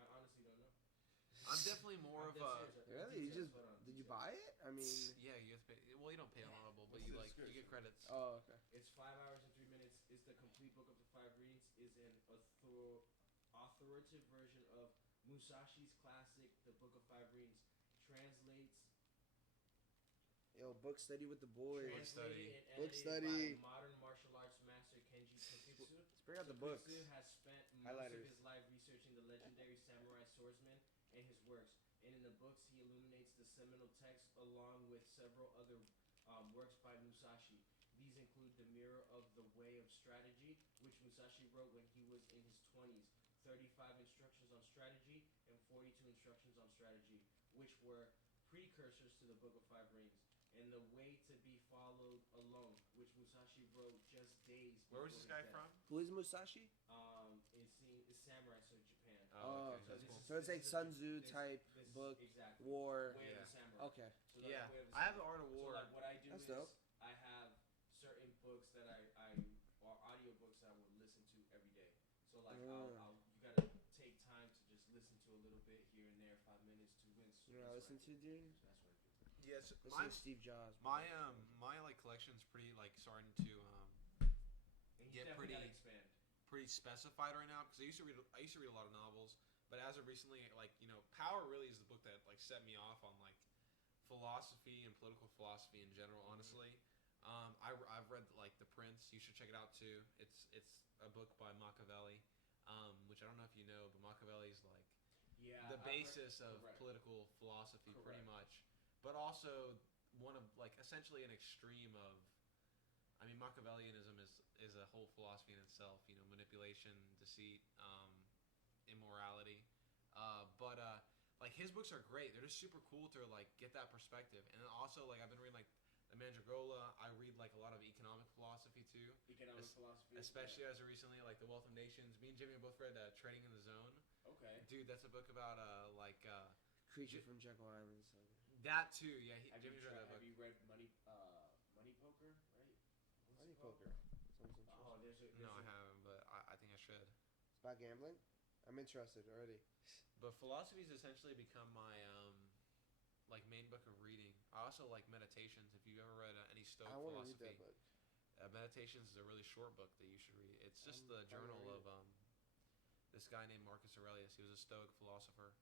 I honestly don't know. I'm definitely more I'm of dead a. serious. really? You Details, just hold on, did you details. buy it? I mean. Yeah, you have to pay. Well, you don't pay on Audible, but What's you the like you description? get credits. Oh, okay. It's 5 hours and 3 minutes. It's the complete book of the five readings. Is an authoritative version of Musashi's classic, The Book of Five Rings. Translates. Yo, book study with the boys. study. Translated and Book edited study. by modern martial arts master Kenji Tokutsu. Let's bring out the books. Tokutsu has spent most Highlighters. of his life researching the legendary samurai swordsman and his works. And in the books, he illuminates the seminal text along with several other works by Musashi. These include The Mirror of the Way of Strategy, which Musashi wrote when he was in his 20s, 35 Instructions on Strategy, and 42 Instructions on Strategy, which were precursors to the Book of Five Rings, and The Way to Be Followed Alone, which Musashi wrote just days Where before was this his guy death. from? Who is Musashi? It's samurai, so Japan. Oh, okay. That's this cool. is- So it's this like is Sun a- Tzu this- type this- book, exactly. war. Way of Yeah. the Samurai. Okay. So Yeah, Way of the I have the Samurai. Art of So War. like what I do That's is dope. I have certain books that I or audiobooks that I would listen to every day. So like you gotta take time to just listen to a little bit here and there, 5 minutes, 2 minutes. You know what I listen to, dude? That's what I do. Yes, Listen to Steve Jobs. my like collection's pretty like starting to And you Get definitely pretty- gotta expand. pretty specified right now because I used to read a lot of novels, but as of recently, like Power really is the book that like set me off on like philosophy and political philosophy in general. Honestly, I've read like The Prince. You should check it out too. It's a book by Machiavelli, which I don't know if you know, but Machiavelli is like Yeah. the I've heard- basis of correct. political philosophy, pretty Correct. much, but also one of like essentially an extreme of. I mean, Machiavellianism is a whole philosophy in itself. Manipulation, deceit, immorality. But like his books are great. They're just super cool to like get that perspective. And then also like I've been reading like the Mandragola. I read like a lot of economic philosophy too, Economic philosophy. especially as of recently like The Wealth of Nations. Me and Jimmy both read Trading in the Zone. Okay. Dude, that's a book about Creature from Jekyll Island. So. that too. Yeah, Jimmy's read that Have book. you read Money Poker? Right. What's Money it called? poker. Sounds Oh, interesting. No, I haven't, but I think I should. It's about gambling. I'm interested already. But philosophy's essentially become my like main book of reading. I also like Meditations. If you've ever read any Stoic I want to read philosophy, that book. Meditations is a really short book that you should read. It's just I'm the probably journal gonna of this guy named Marcus Aurelius. He was a Stoic philosopher.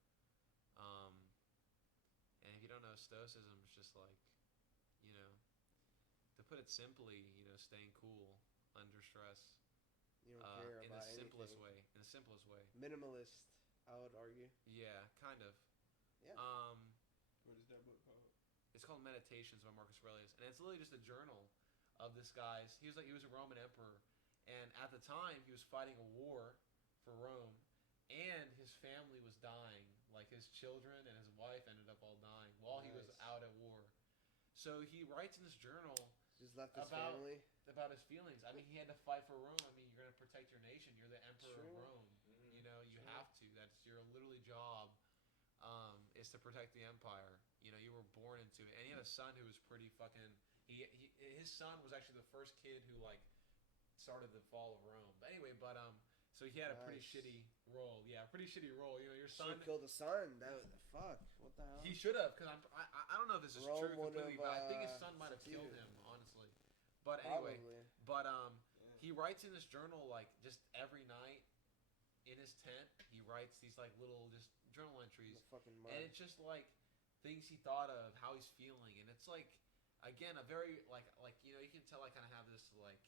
And if you don't know, Stoicism is just like, to put it simply, staying cool under stress. You don't care In about the simplest anything. way. In the simplest way. Minimalist, I would argue. Yeah, kind of. Yeah. What is that book called? It's called Meditations by Marcus Aurelius, and it's literally just a journal of this guy's. He was a Roman emperor, and at the time he was fighting a war for Rome, and his family was dying. Like his children and his wife ended up all dying while he was Nice. out at war. So he writes in this journal Just left his About- family. about his feelings. I mean, he had to fight for Rome. I mean, you're gonna protect your nation. You're the emperor of True. Rome. Mhm. You True. have to. That's your literally job. Is to protect the empire. You were born into it, and he had a son who was pretty fucking. His son was actually the first kid who like started the fall of Rome. But anyway, so he had a pretty Nice. shitty role. Yeah, pretty shitty role. Your Should son. have killed the son. That was fuck. What the hell? He should have, because I don't know if this is Rome true would completely, have, but I think his son might have killed succeeded. him, honestly. But anyway, Probably. he writes in this journal like just every night in his tent. He writes these like little just journal In entries, the fucking mud. and it's just like things he thought of, how he's feeling, and it's like again a very like you can tell I kind of have this like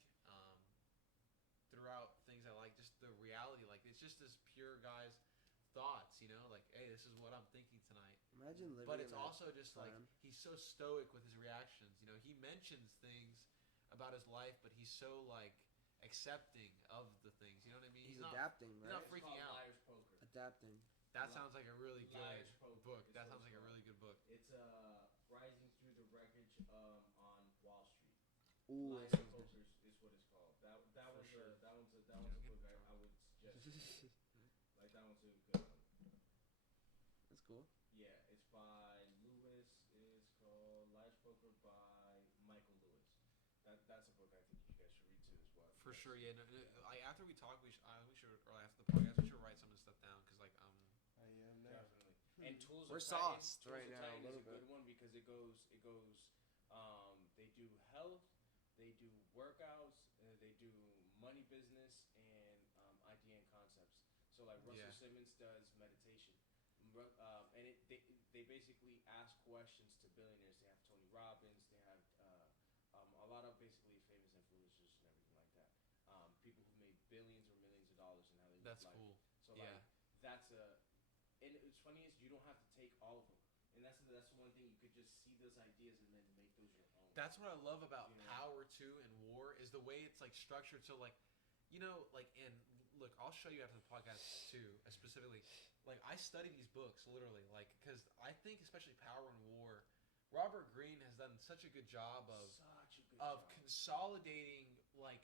throughout things I like, just the reality, like it's just this pure guy's thoughts, like hey, this is what I'm thinking tonight. Imagine living. But in it's that also just like time. he's so stoic with his reactions. He mentions things about his life, but he's so like accepting of the things. You know what I mean? He's not adapting, he's right? not freaking It's called out. Liar's Poker. Adapting. That sounds like a really good Liar's Poker. book. It's That so sounds like a smart. really good book. It's Rising Through the Wreckage on Wall Street. Ooh, Liar's that sounds Poker is what it's called. That For one's sure. that one's a book I would suggest. Like that one's a good one. That's cool. Yeah, it's by Lewis. It's called Liar's Poker by Michael Lewis. That's a book I think you guys should read too as well. For sure, yeah. No, after we talk, we should, or after the podcast, we should write some of this stuff down because like I am now. Definitely. And Tools We're of Titan, sauced Tools right of now, a Titan little is a good one because it goes. They do health, they do workouts, they do money business, and idea and concepts. So like Russell Yeah. Simmons does meditation, and they basically ask questions to billionaires. They have Tony Robbins. They have a lot of basically famous influencers and everything like that. People who made billions or millions of dollars and how they live that's life. cool. So Yeah. like that's and it's funny is you don't have to take all of them, and that's the one thing you could just see those ideas and then make those your own. That's what I love about You know? power too and war is the way it's like structured. So like, and look, I'll show you after the podcast too, specifically. Like I study these books literally, like because I think especially Power and War, Robert Greene has done such a good job Such a good of job. consolidating like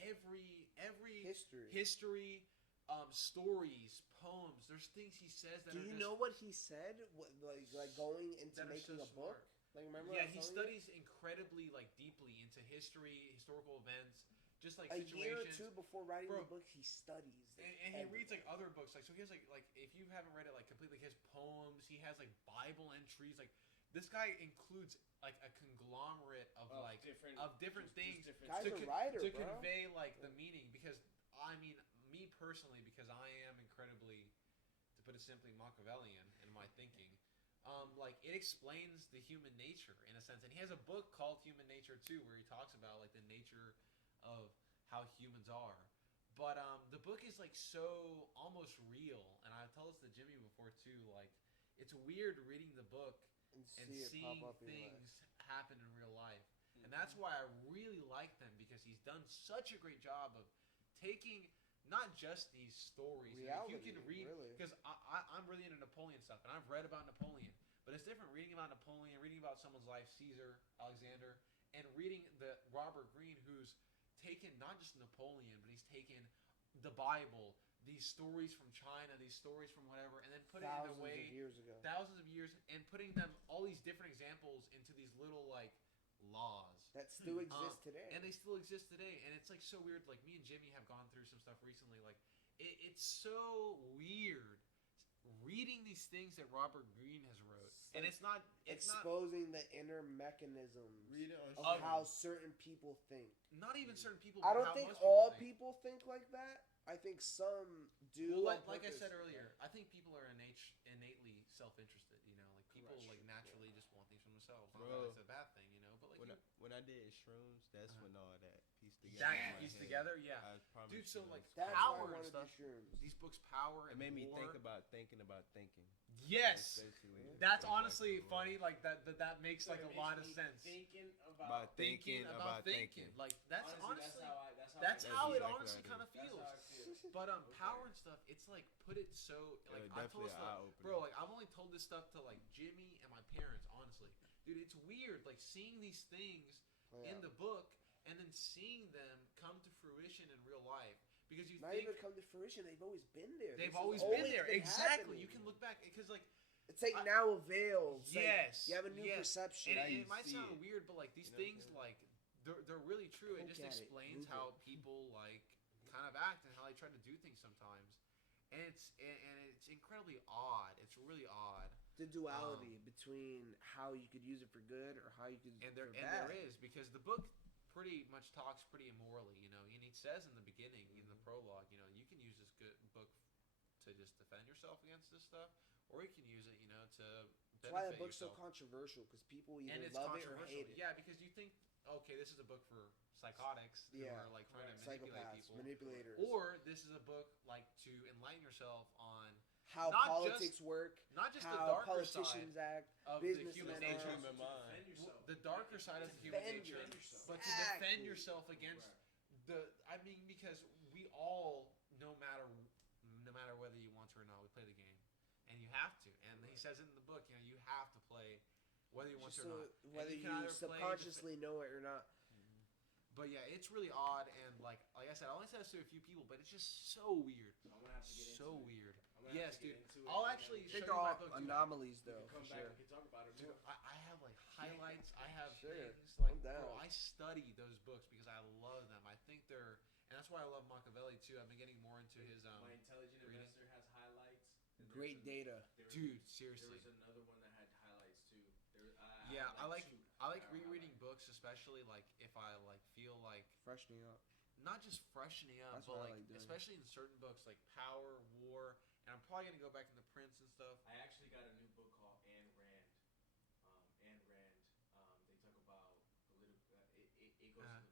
every History. stories, poems. There's things he says that Do are you just, know what he said? Like going into that are making so a book. smart. Like remember? Yeah, I was he telling you? studies incredibly like deeply into history, historical events, just like A year or situations. two before writing Bro, the book, he studies. And he reads like other books, like so he has like if you haven't read it like completely, his poems, he has like Bible entries, like this guy includes like a conglomerate of different things Guy's to, a writer, to bro. convey like the meaning. Because I mean, me personally, because I am incredibly, to put it simply, Machiavellian in my thinking. Like it explains the human nature in a sense, and he has a book called Human Nature too, where he talks about like the nature of how humans are. But the book is like so almost real, and I told this to Jimmy before too. Like it's weird reading the book and see it seeing pop up in your life. things happen in real life, and that's why I really like them, because he's done such a great job of taking not just these stories. Reality, you can read, really. because I'm really into Napoleon stuff, and I've read about Napoleon. But it's different reading about Napoleon, reading about someone's life, Caesar, Alexander, and reading the Robert Greene, who's taken not just Napoleon, but he's taken the Bible, these stories from China, these stories from whatever, and then put it in a way thousands of years, and putting them all these different examples into these little like laws that still exist today. and they still exist today. And it's like so weird. Like me and Jimmy have gone through some stuff recently. Like it's so weird reading these things that Robert Greene has wrote, and it's not exposing the inner mechanisms Read it on of how certain people think. not even certain people. I but don't how think most all think. people think like that. I think some do. Well, on like I purpose. said earlier, I think people are innately self-interested. You know, like people like naturally just want things for themselves. Not that it's a bad thing, you know. But like when I did shrooms, that's when all that pieced together. that in my pieced head. together, yeah. I promise Dude, so you, like That's Power why I and wanted stuff. the shrooms. These books, Power, it and made me War. think about thinking about thinking. Yes, that's exactly honestly what it funny. Like that makes like a lot of sense. Thinking About thinking about thinking. Like that's honestly that's how it exactly honestly what I kind of That's feels. how I feel. But Power and stuff, it's like put it so like I told definitely this stuff, eye-opening. bro. Like I've only told this stuff to like Jimmy and my parents. Honestly, dude, it's weird like seeing these things in the book and then seeing them come to fruition in real life. Because you Not think even come to fruition. They've always been there. they've This has always been there. been Exactly. happening. You can look back because like It's like now avails. yes, Like, you have a new yes. perception. And you it might see sound it. weird, but like these You know what I'm things, saying? like they're really true. It Look just at it. explains Move how people like kind of act and how they try to do things sometimes, and it's incredibly odd. It's really odd. The duality between how you could use it for good or how you could And for there bad. is, because the book pretty much talks pretty immorally, you know. And he says in the beginning, in the prologue, you know, you can use this good book to just defend yourself against this stuff, or you can use it, you know, to That's why that benefit book's so yourself. controversial, because people And either it's love it or controversial. hate it. Yeah, because you think, okay, this is a book for psychotics who Yeah. are like trying to manipulate Psychopaths, people, manipulators. or this is a book like to enlighten yourself on how not politics just- work, not just the how darker politicians side act, of the businessmen human are. nature, Human mind. Defend yourself. the darker side of the human Defend nature, yourself. but to defend Exactly. yourself against I mean, because we all, no matter whether you want to or not, we play the game, and you have to. And he says it in the book, you know, you have to play whether you want to or not. And Whether can you either play subconsciously know it or not. But yeah, it's really odd, and like I said, I only said this to a few people, but it's just so weird, I'm gonna have to get into so it. weird. I'm gonna Yes, have to get dude. into it, I'll and actually I then show think you they're my all book. Too. anomalies, we though, can come for back sure. and we can talk about it Dude, more. I have like highlights. I have Sure. things like I'm down. bro. I study those books because I love them. I think they're, and that's why I love Machiavelli too. I've been getting more into his My intelligent reading. investor has highlights. and Great data. dude. There Seriously. was another one that had highlights too. Yeah, I like two rereading books, especially like if I like feel like Freshening up. not just freshening up, That's but what I like like doing. especially in certain books like Power, War, and I'm probably gonna go back into Prince and stuff. I actually got a new book called Ayn Rand. Ayn Rand. They talk about political. It goes a little bit more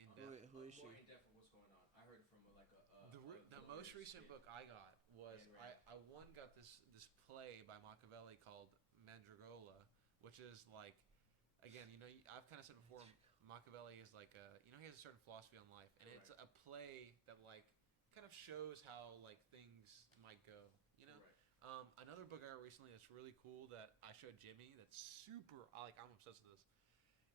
In depth. Who is she? more in depth of what's going on. I heard it from The most recent book I got was Ayn Rand. I got this play by Machiavelli called Mandragola, which is like again, I've kind of said before, Machiavelli is like he has a certain philosophy on life, and it's a play that like kind of shows how like things might go. Another book I read recently that's really cool that I showed Jimmy that's super I'm obsessed with this.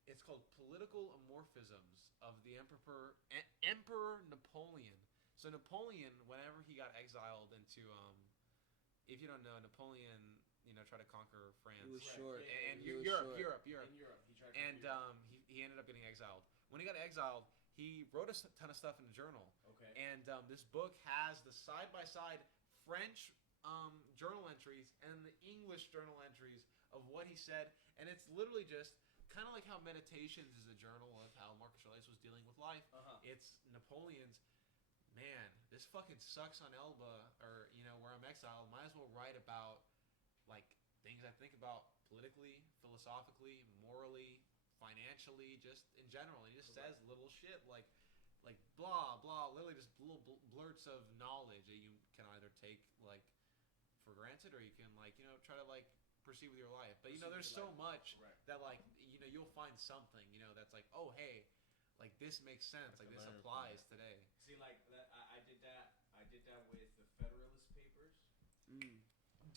It's called Political Amorphisms of the Emperor Napoleon. So Napoleon, whenever he got exiled into if you don't know, Napoleon tried to conquer France. He was short. And He was Europe. In Europe, he tried to And he ended up getting exiled. When he got exiled, he wrote a ton of stuff in a journal. Okay. And this book has the side-by-side French journal entries and the English journal entries of what he said. And it's literally just kind of like how Meditations is a journal of how Marcus Aurelius was dealing with life. It's Napoleon's, man, this fucking sucks on Elba, or, where I'm exiled. Might as well write about, like, things I think about politically, philosophically, morally, financially, just in general. And he just says little shit like blah blah, literally just little blurts of knowledge that you can either take like for granted, or you can try to like proceed with your life. But there's so much that like you'll find something that's like, oh hey, like this makes sense, like this applies today. See, like I did that with the Federalist Papers.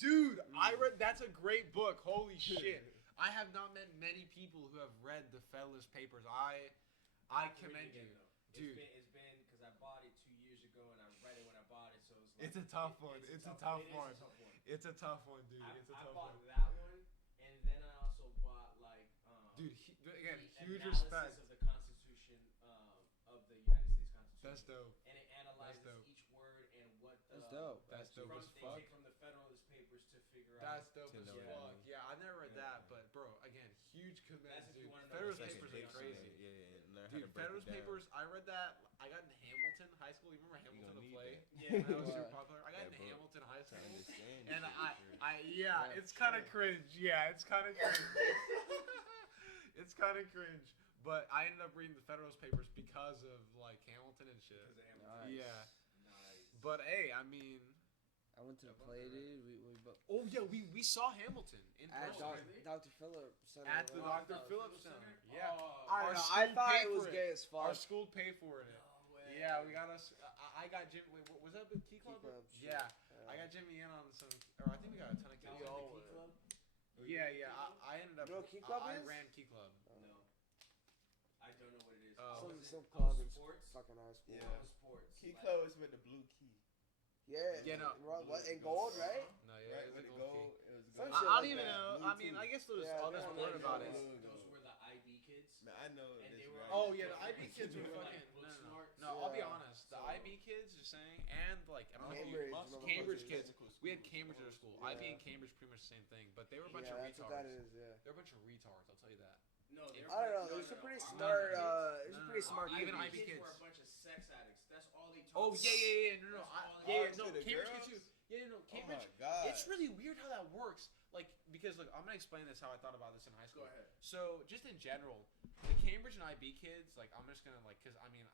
Dude, I read. That's a great book. Holy shit! I have not met many people who have read the Federalist Papers. I commend you, dude. It's been because I bought it 2 years ago and I read it when I bought it, so it's like, It's a tough one. It's a tough one. It's a tough one, dude. I It's a tough bought one. that one, and then I also bought like Dude, again, the huge analysis respect. of the Constitution of the United States Constitution. That's dope. And it analyzes dope. each word and what That's dope. That's dope as they fuck. take from the Federalist Papers to figure That's out. dope as know fuck. what Yeah, I've never read that, but bro, again, huge commend, That's if you dude. wanna know Federalist the Papers history are of crazy. Yeah. Learn how Dude, to break Federalist it down. Papers, I read that. I got in Hamilton High School. You remember Hamilton, gonna the need play? that. Yeah. When that was Yeah. super popular. I got Yeah, into bro. Hamilton High To School. understand. And shit, it's kind of cringe. Yeah, it's kind of cringe. It's kind of cringe. But I ended up reading the Federalist Papers because of like Hamilton and shit. Because of Hamilton. Nice. Yeah. Nice. But hey, I mean, I went to the play, dude. oh yeah, we saw Hamilton in At person Dr. Phillips Center. at the Wow. Dr. Phillips Center. Yeah, Oh, I Our don't know. school I thought paid it was for it. gay as fuck. our school paid for it. no way. Yeah, we got us. I got Jim. Wait, was that the Key Club? Key Club, Yeah, shit. I got Jimmy in on some. Or I think we got a ton of Key That was Club. the Key Club? Yeah. I ended up. You know what Key Club I is? ran Key Club. No. I don't know what it is. Oh. Was it- Some oh, club in sports? fucking high school. Yeah. Oh, sports. Key Like- Club was with the blue key. Yeah. Yeah, no. What, in gold, right? No, yeah, Right it with was the a gold gold. key. It was Some gold. shit I don't like even that. know. Blue I mean, too. I guess there's Yeah, all this yeah, word yeah, about yeah. it. Those were the IB kids. Man, I know And this they were right. Oh yeah, the Like, IB kids they were were, like, fucking. book No, smarts. I'll be Yeah. honest. The So- IB kids, just saying, and like I don't know if you, Cambridge, Cambridge motherfuckers. kids. We had Cambridge at our school. Yeah. IB and Cambridge pretty much the same thing, but they were a bunch Yeah, of that's what that retards. is, yeah. They're a bunch of retards. I'll tell you that. No, they were I don't know. no, There's no, some pretty no. smart, Our there's some pretty smart even kids. IB kids kids. were a bunch of sex addicts. That's all they talked Oh about. yeah. No. That's all they Yeah, talked no. to the Cambridge girls? kids too. Yeah, no. Oh Cambridge. my god. It's really weird how that works. Like, because look, I'm gonna explain this how I thought about this in high school. Go ahead. So, just in general, the Cambridge and IB kids, like, I'm just gonna like, cause I mean,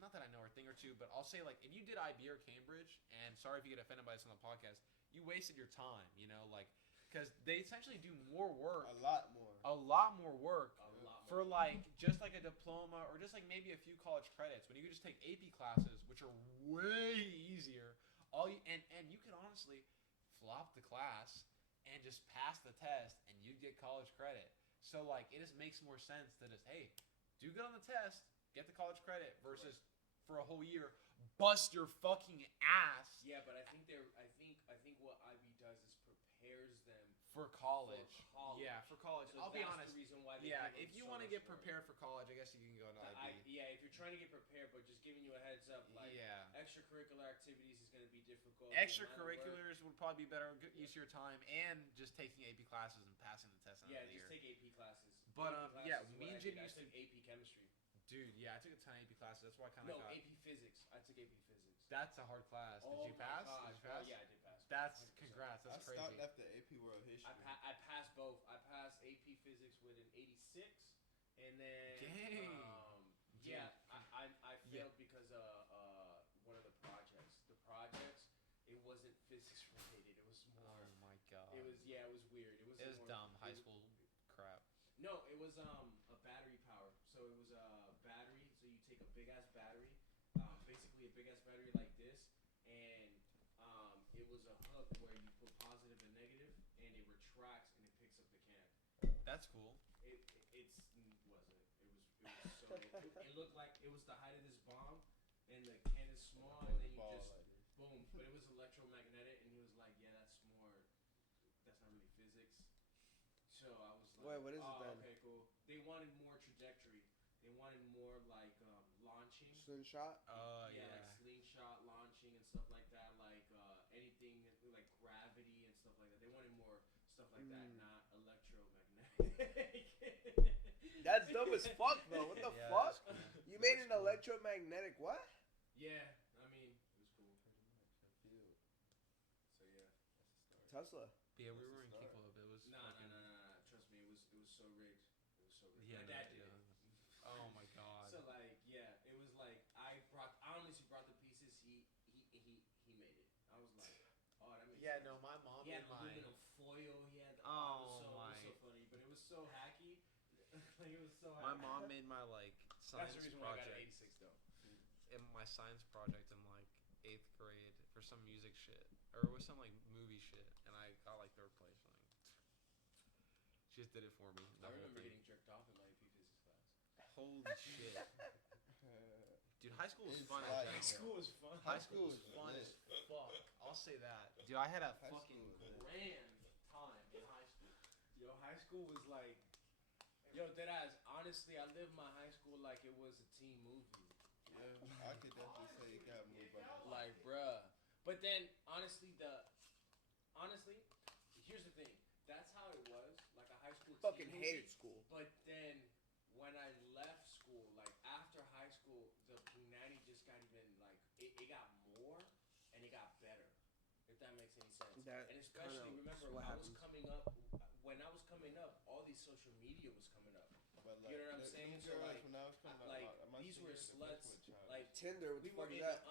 not that I know a thing or two, but I'll say like, if you did IB or Cambridge, and sorry if you get offended by this on the podcast, you wasted your time. Like, cause they essentially do more work, a lot more. a lot more work. A lot For more. like just like a diploma or just like maybe a few college credits when you could just take AP classes, which are way easier. And you can honestly flop the class and just pass the test and you get college credit. So like it just makes more sense to just do good on the test, get the college credit versus for a whole year bust your fucking ass Yeah, but I think what IB does is prepares them. for college. For college. Yeah, for college. So I'll be that's honest. the reason why they Yeah, give them if you so want to much get work. prepared for college, I guess you can go to IB. Yeah, if you're trying to get prepared, but just giving you a heads up, like Yeah. extracurricular activities is going to be difficult. Extracurriculars would probably be better. Good use of your time and just taking AP classes and passing the test. Yeah, the just year. take AP classes. But, AP yeah, classes is me what and I Jim did. used I took AP chemistry. Dude, yeah, I took a ton of AP classes. That's why I kind No, of got. AP physics. I took AP physics. That's a hard class. Did Oh you my pass? gosh. Did you pass? Oh, yeah, I did pass. That's 100%. congrats. That's I crazy. stopped after AP World History. I passed both. I passed AP Physics with an 86, and then Dang. yeah, I Yeah. failed because one of the projects. The projects, it wasn't physics related. It was more. Oh my god. It was weird. It was It was more, dumb. High school crap. No, it was a battery power. So it was a battery. So you take a big ass battery, basically a big ass battery like this, and it was a hook where you put positive and negative, and it retracts and it picks up the can. That's cool. It wasn't. It was so. It looked like it was the height of this bomb, and the can is small, and then you just boom. But it was electromagnetic, and he was like, "Yeah, that's more. That's not really physics." So I was like, Wait, what is it then? Okay, cool. They wanted more trajectory. They wanted more like launching. Slingshot? Yeah, like slingshot launching and stuff like that. Like anything like gravity and stuff like that. They wanted more stuff like that, not electromagnetic. That's dope as fuck, though. What the fuck? Cool. You made an electromagnetic what? Yeah, I mean, it was cool. So yeah, Tesla. Yeah, we were in Kickle. It was no. Trust me, it was so rigged. It was so rigged. Yeah, My dad did it. Oh my god. So like, yeah, it was like I honestly brought the pieces. He made it. I was like, oh, that makes sense. No, my mom He had made mine. aluminum foil. He had. It Oh, was so funny, but it was so hacky. Like it was so. My hacky. mom made my like science That's the reason why I got project. an 86 though. In my science project in like 8th grade for some music shit, or it was some like movie shit, and I got like 3rd place. Like, she just did it for me. I remember getting jerked off in my AP physics class. Holy shit. Dude, high school was fun. High school was fun. High school was fun as fuck. I'll say that. Dude, I had a fucking Grand time in high school. Yo, high school was like, yo, deadass. Honestly, I lived my high school like it was a teen movie. Yeah, I could definitely say it got moved by that. Like, bruh. But then, honestly, here's the thing. That's how it was. Like a high school. Fucking teen hated movie. school. But then, when I left school, like after high school, the humanity just got even like it got more and it got better. If that makes any sense. That and especially remember when I was coming up. When I was coming up, all these social media was coming up. But like, You know what I'm saying? So like, when I was coming like out, my these senior were year, sluts. that's what Like Tinder, what we the were fuck in is that?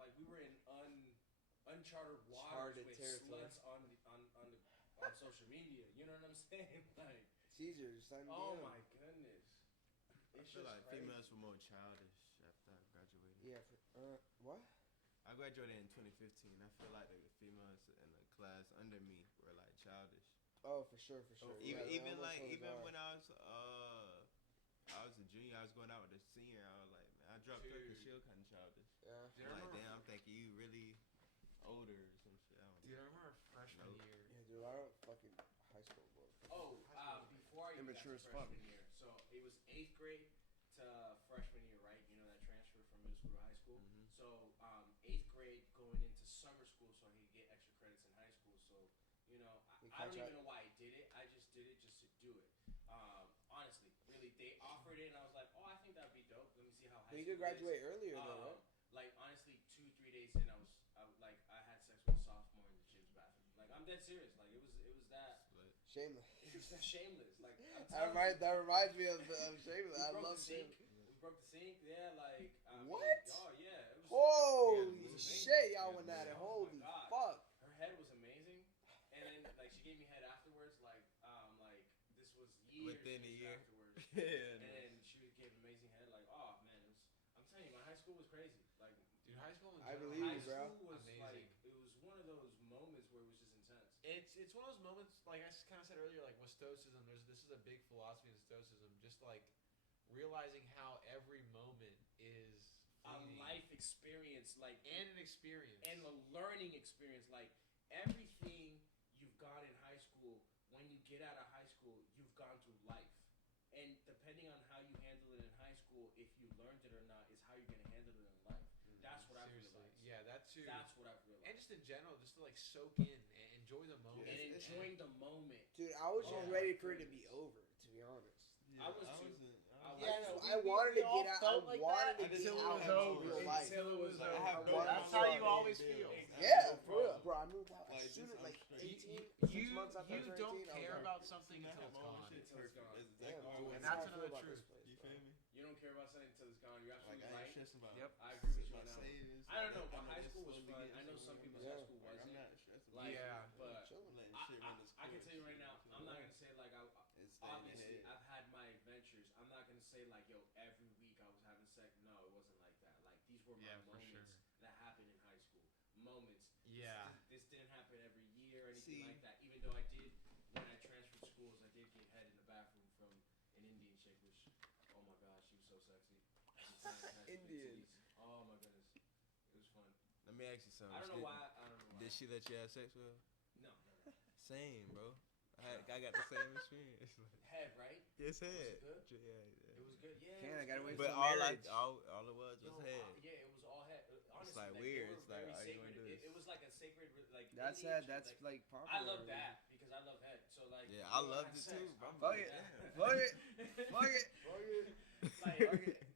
like we were in uncharted waters Charted with territory. sluts on social media. You know what I'm saying? Like, Caesar, sign me oh up. my goodness. I It's feel just like crazy. females were more childish after I graduated. Yeah, what? I graduated in 2015. I feel like the females in the class under me were like childish. Oh, for sure. Even Yeah, even almost like always even are. when I was a junior, I was going out with a senior. I was like, man, I dropped her because she was kind of childish. Yeah. Dude, I'm like, damn, I'm thinking you really older or some shit. I don't Dude, I know. remember freshman Nope. year. Yeah, dude, I don't fucking high school, bro. Oh, before I even got Immature to as fuck. freshman year, so it was 8th grade to freshman year, right? You know that transfer from middle school to high school. Mhm. So 8th grade going into summer school, so I could get extra credits in high school. So you know, I don't even know why I did it. I just did it just to do it. Honestly, really, they offered it, and I was like, oh, I think that'd be dope. Let me see how high. But you school could graduate is. earlier, though, right? Like honestly, 2-3 days in, I had sex with a sophomore in the gym's bathroom. Like I'm dead serious. Like it was that. But Shameless. It was that shameless. Like I'm That reminds me of Shameless. I broke love the sink. Shameless. We broke the sink. Yeah, like What? Oh yeah. It was, Holy Yeah, shit, y'all yeah, went at it. man. Holy Oh my God. fuck. her head was amazing, and then like she gave me head afterwards. Like this was years Within a year. afterwards. Yeah, And then she gave amazing head. Like, oh man, it was. I'm telling you, my high school was crazy. Like, Dude, high school in I general, believe high you, bro. school was Amazing. like it was one of those moments where it was just intense. It's one of those moments, like I kind of said earlier, like with Stoicism, this is a big philosophy in Stoicism, just like realizing how every moment is A fleeting. life experience, like and an experience. and a learning experience. Like everything you've got in high school, when you get out of high school, you've gone through life. And depending on how you handle it in high school, if you learned it or not, is how you're gonna handle it in life. That's what I've Seriously. realized. Yeah, that too. That's what I've realized. And just in general, just to like soak in and enjoy the moment. And enjoying the moment. Dude, I was just Oh, ready my for it to be goodness. over, to be honest. Yeah, I was too. Yeah, no, I wanted to get out. I wanted to get Until it out was into over. real life. Until it was Like, I over. have no That's problem how you paying always bills. feel. I Yeah, have no for real, problem. bro. I moved out Like, as soon just as like I'm straight. 18, You 6 months after I turned 18. don't I was care like, about something I until have it's my own gone. shit Until it's perfect. gone. That's damn, exactly what I dude, want. And how that's I feel another about truth. this place, You bro. feel me? You don't care about something until it's gone. You're Like, absolutely I ain't right. stressing about Yep. I agree with you my now. savings. I don't know, but I'm high just school was slowly fun. getting I know some somewhere. people's Yeah. high school Like, I'm wasn't. not stressing Like, Yeah. but I'm letting I, shit I, run its I can course. tell you right now, I'm not Like, gonna say like obviously I've had my adventures. I'm not gonna say like, yo, every week I was having sex. No, it wasn't like that. Like these were my moments that happened in high school. Moments. Yeah. This didn't happen every year or anything like that. Even though I did, when I transferred schools, I did get head in the bathroom from an Indian chick, which, oh my gosh, she was so sexy. Indian. Oh my goodness, it was fun. Let me ask you something. I don't know why. Did she let you have sex with her? No. Same, bro. I got the same experience. Head, right? Yes, head. Was it good? Yeah. It was good. Yeah. Can't, I gotta wait But till all marriage. all it was head. Yeah, it was all head. Honestly, It's like weird. It's like, are you gonna do this? It was like a sacred, like. That's Indian head. That's like popular. I love that because I love head. So like. Yeah, I loved it too. Fuck it. Fuck it. Fuck it. Fuck it. Like,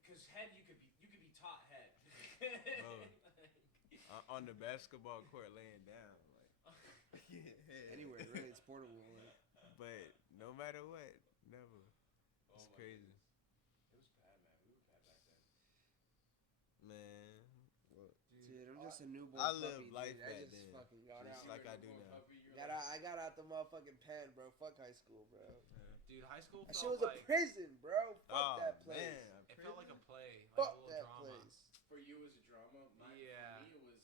because head, you could be taught head. On the basketball court, laying down, like Anywhere, really, it's portable. Like. But no matter what, never. It's crazy. It was bad, man. We were bad back then. Man, dude, I'm just a newborn. I lived puppy, life dude. back I just then, fucking got just out. like I do now. I got out the motherfucking pen, bro. Fuck high school, bro. Dude, high school That felt shit was like a prison, bro. Fuck that place. Man, it felt like a play, like Fuck a little that drama. place. For you, it was a drama. Yeah. For me, it was.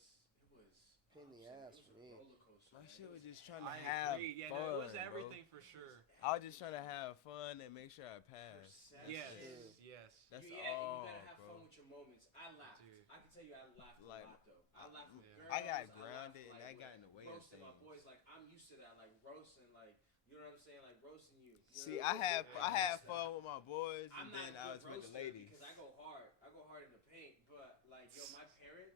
Pain in the ass for me. My shit was just trying to I have agreed. Yeah, fun, no, it was bro. everything for sure. I was just trying to have fun and make sure I passed. Yes, it. yes. That's and all, you gotta have bro. fun with your moments. I laughed. Dude. I can tell you, I laughed a lot though. I laughed with girls. I got laughed, grounded and like, that got in the way of roasting things. my boys, like I'm used to that, like roasting, like you know what I'm saying, like roasting you. See, I had fun with my boys, and I'm then I was with the ladies. because I go hard. I go hard in the paint, but like yo, my parents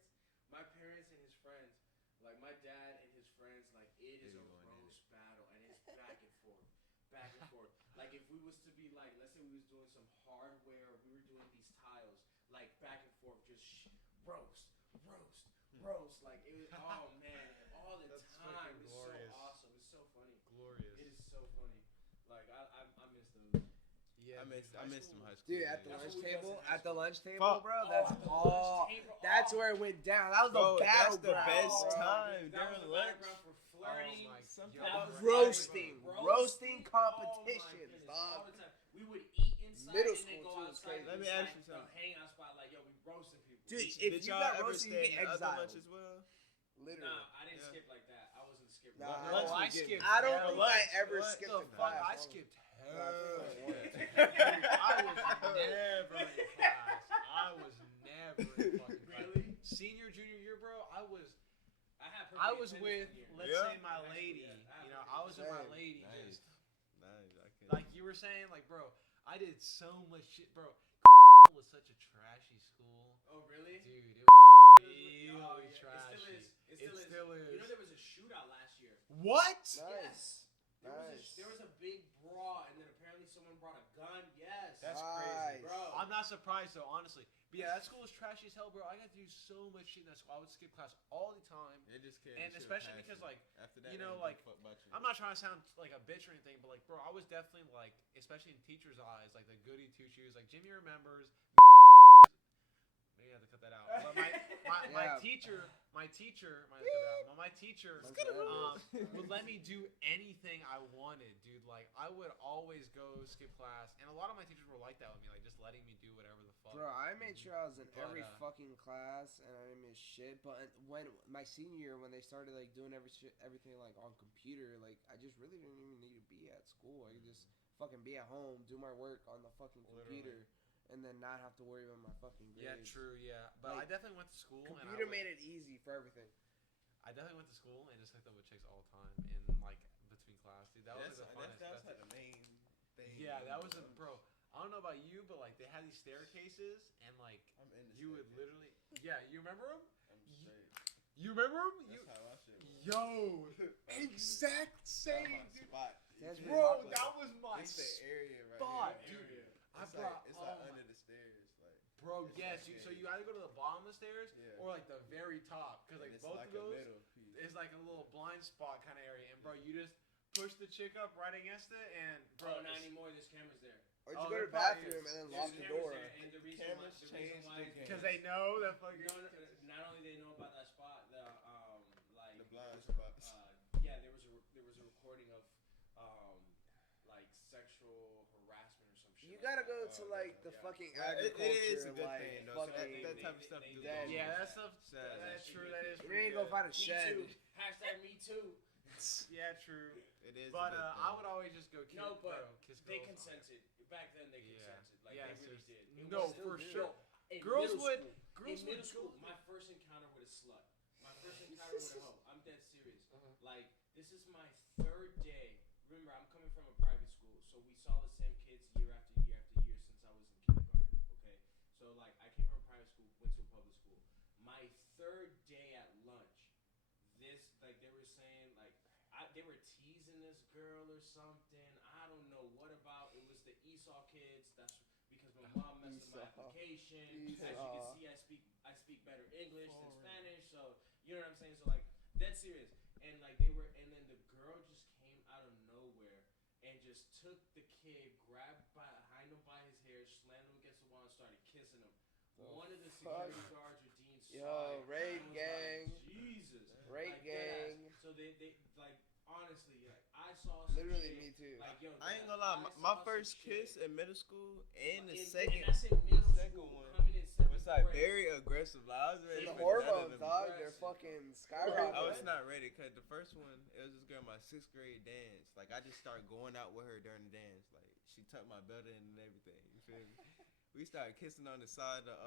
and his friends, like my dad and his friends, like it is a roast battle, and it's back and forth, back and forth. Like if we was to be like, let's say we was doing some hardware, we were doing these tiles, like back and forth, just roast, like it was. Oh man, all the time. It's so awesome. It's so funny. Glorious. It is so funny. Like I miss those. Yeah, I missed some high school. Dude, at the days. lunch table, bro. That's all. That's where it went down. That was Bro, the that's the battleground, best bro. time That was during the lunch. background for flirting. Roasting competitions, all dog. the time. We would eat inside Middle and then school, go too, is outside. crazy. Let me ask you something. The hangout spot, like yo, we roasting people. Dude, Did if you y'all got ever roasted, you stay get in the other exiled. lunch as well? Literally. Nah, I didn't skip like that. I wasn't skipping. Nah, Lunch I we skipped. I don't hell. think I ever What skipped the a fuck? class. I skipped hell. I I was never in class. I was never in fucking class. Really? Senior, junior year, bro, I was with, let's Yeah. say, my lady. You know, I was with my Same. lady. Nice. Just I can't. like you were saying, like, bro, I did so much shit, bro. Was such a trashy school, Oh really? dude. It was really trashy. It still is. You know there was a shootout last year. What? Nice. There was a big brawl, and then apparently someone brought a gun. Yes. That's Nice. crazy, bro. I'm not surprised though, honestly. But yeah, that school was trashy as hell, bro. I got to do so much shit in that school. I would skip class all the time. They just can't. And especially because, like, after that, you know, they like, don't fuck about you. I'm not trying to sound like a bitch or anything, but like, bro, I was definitely like, especially in teachers' eyes, like the goody two shoes. Like Jimmy remembers. Maybe I have to cut that out. But my teacher would let me do anything I wanted, dude. Like I would always go skip class, and a lot of my teachers were like that with me, like just letting me do whatever the fuck. Bro, I made sure I was in But, every fucking class, and I didn't miss shit. But when my senior year, when they started like doing everything like on computer, like I just really didn't even need to be at school. I could just fucking be at home, do my work on the fucking computer, and then not have to worry about my fucking grades. Yeah, true. Yeah, but Like, I definitely went to school. Computer made it easy for everything. I definitely went to school and just hooked up with chicks all the time in like between class, dude. That was like, the funnest. That's like the main thing. Yeah, that was bro. I don't know about you, but like they had these staircases and like you would literally. Yeah, you remember them? I'm straight. You remember them? That's how I shit was. Yo, exact same, dude. Spot. Bro, that was my It's the area right spot, here. dude. It's like under the stairs, like. Bro, it's yes. like So you either go to the bottom of the stairs or like the very top, because like it's both like of those it's is like a little blind spot kind of area. And bro, you just push the chick up right against it, and bro, not anymore. There's cameras there. Or you Oh, go to there the probably bathroom is. and then There's lock the cameras door. there, and the reason Cameras why changed the game. because they know that fucking. not only they know about that spot, like the blind spots. yeah, there was a recording of like sexual gotta go to like the fucking agriculture. It is a good like, thing though. So fucking, that type of stuff. they- do they- go Yeah, on. that stuff. Sad. That's true. That is. you pretty ain't gonna good. find a Me shed. too. Hashtag me too. Yeah, true. It is. But a good thing. I would always just go kiss. No, but kiss they girls. consented. Back then, they Yeah. consented. Like Yeah, they really seriously. did. It No, wasn't- for Still sure. In Girls middle would- school- girls in would middle school, go- my first encounter with a slut. My first encounter with a hoe. I'm dead serious. Like, this is my third day. Remember, I'm coming from a private school, so we saw the same kids year after year after year since I was in kindergarten. Okay, so like I came from a private school, went to a public school. My third day at lunch, this like they were saying like they were teasing this girl or something. I don't know what about. It was the Esau kids. That's because my mom messed with my application. As you can see, I speak better English than Spanish, so you know what I'm saying. So like dead serious, and like they were, and then the girl just came out of nowhere and just took the kid, grabbed behind him by his hair, slammed him against the wall, and started kissing him. One of the security guards or deans saw it. rape and was gang. like, Jesus. Rape Like, deadass. gang. So they like honestly, like I saw some Literally, shit, me too. Like, yo, I ain't deadass, gonna lie. I My saw first some shit. kiss in middle school and the And second, that's in middle second school, one coming in seventh was like grade. very aggressive. Like, I was ready. The for hormones, none of them. dog, they're Aggressive. fucking I was skyrocketing. not ready because the first one, it was this girl in my 6th grade dance. Like I just started going out with her during the dance. Like she tucked my belt in and everything. You feel me? We started kissing on the side of the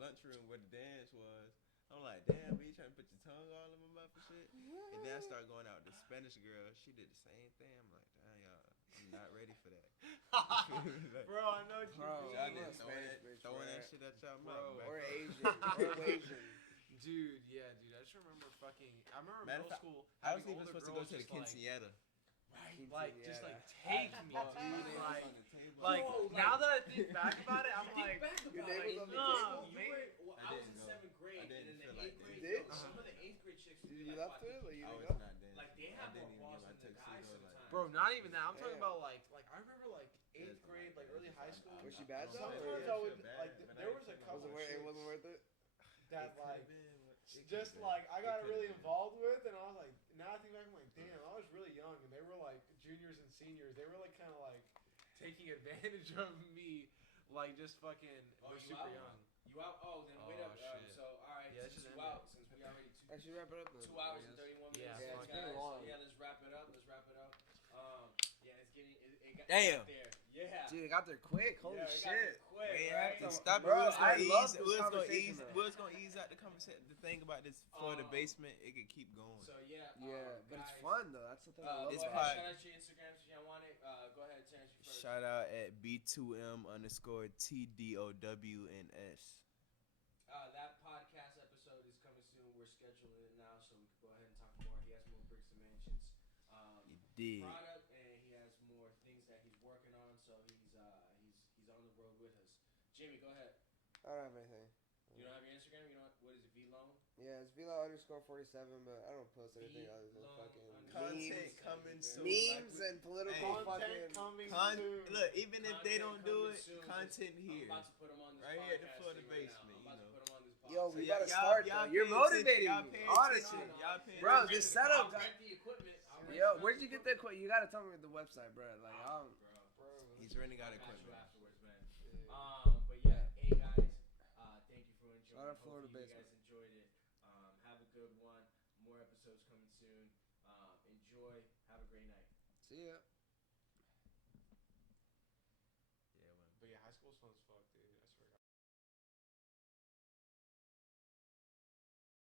lunchroom where the dance was. I'm like, damn, B, you trying to put your tongue all in my mouth and shit? And then I started going out with the Spanish girl. She did the same thing. I'm like, damn, y'all, I'm not ready for that. Like, Bro, I know what you Bro, mean. y'all I'm didn't a Spanish bitch, throwing bro. that shit at y'all Bro, mouth. Or back Asian. Or Asian. Dude, yeah, dude. I just remember fucking. I remember Matter middle of fact, school. I was having even older supposed to go girls to the just, like, quinceañera. Right, like just like Quinceañera. take me, Dude, dude. it was Like, on the table. like Yo, like- now that I think back about it, I'm Think like, back Your about name it. was on the no, table? You man. were, well, I I was didn't in go. 7th grade, I and didn't in the feel like 8th that. grade, You did? yo, some of the 8th grade chicks would You be left like, it? Or you I didn't was go? not dancing. like they I have didn't more even balls get than my the guys tuxedo, like- sometimes. bro, not even that. I'm talking Damn. about like I remember like 8th grade, like early high school. Was she bad though? Sometimes Or I would like there was a couple was it chicks wasn't worth it? that like just like I got really involved with, and I was like, now I think back, I'm like, damn, I was really young, and they were like juniors and seniors. They were like kind of like taking advantage of me, like just fucking. Oh, We're you super out? young. You out? Oh, then wait Oh, up. shit. So all right, Yeah, since this you should end out, since we already I should wrap it up. 2 hours and 31 minutes. Yeah, Yeah, it's pretty guys. long. So yeah, let's wrap it up. Let's wrap it up. Yeah, it's getting. It got Damn. there. Yeah. Dude, it got there quick. Holy Yeah, it got shit. there quick, We ain't right? have to stop it. Bro, We was I gonna love ease. this We was gonna conversation, ease. though. We was gonna ease out the conversation. The thing about this for the basement, it could keep going. So yeah. Yeah, but it's guys, fun though. That's the thing. I love This Go about ahead, it. pod- shout out your Instagrams if y'all want it. Go ahead, Terrance, you first. Shout out at B2M_TDOWNS. That podcast episode is coming soon. We're scheduling it now, so we can go ahead and talk more. He has more bricks and mansions You did. product, and he has more things that he's working on. So he's on the road with us. Jimmy, go ahead. I don't have anything. You don't have your Instagram? You know what is it? VLone? Yeah, it's Vila_47, but I don't post anything other than Long fucking Content memes, coming soon. memes and political Hey. fucking. coming Look, even if they Content don't do coming it, soon, content I'm here. about to put him on this Right here at the podcast floor of the thing right basement, now. I'm you about to know. put him on this podcast. Yo, we So gotta y'all- start y'all though. You're pay attention. motivating Y'all me, pay honestly. attention. Y'all pay Bro, attention. just set up. I'll rent the equipment. Yo, where'd you get that quote? You gotta tell me the website, bro. Like, I'm. Bro. He's really got I'll catch you equipment. afterwards, man. But yeah, hey guys, thank you for enjoying. Shout out Florida Hopefully you basement. guys enjoyed it. Have a good one. More episodes coming soon. Enjoy. Have a great night. See ya. Yeah, man. But yeah, high school's fun as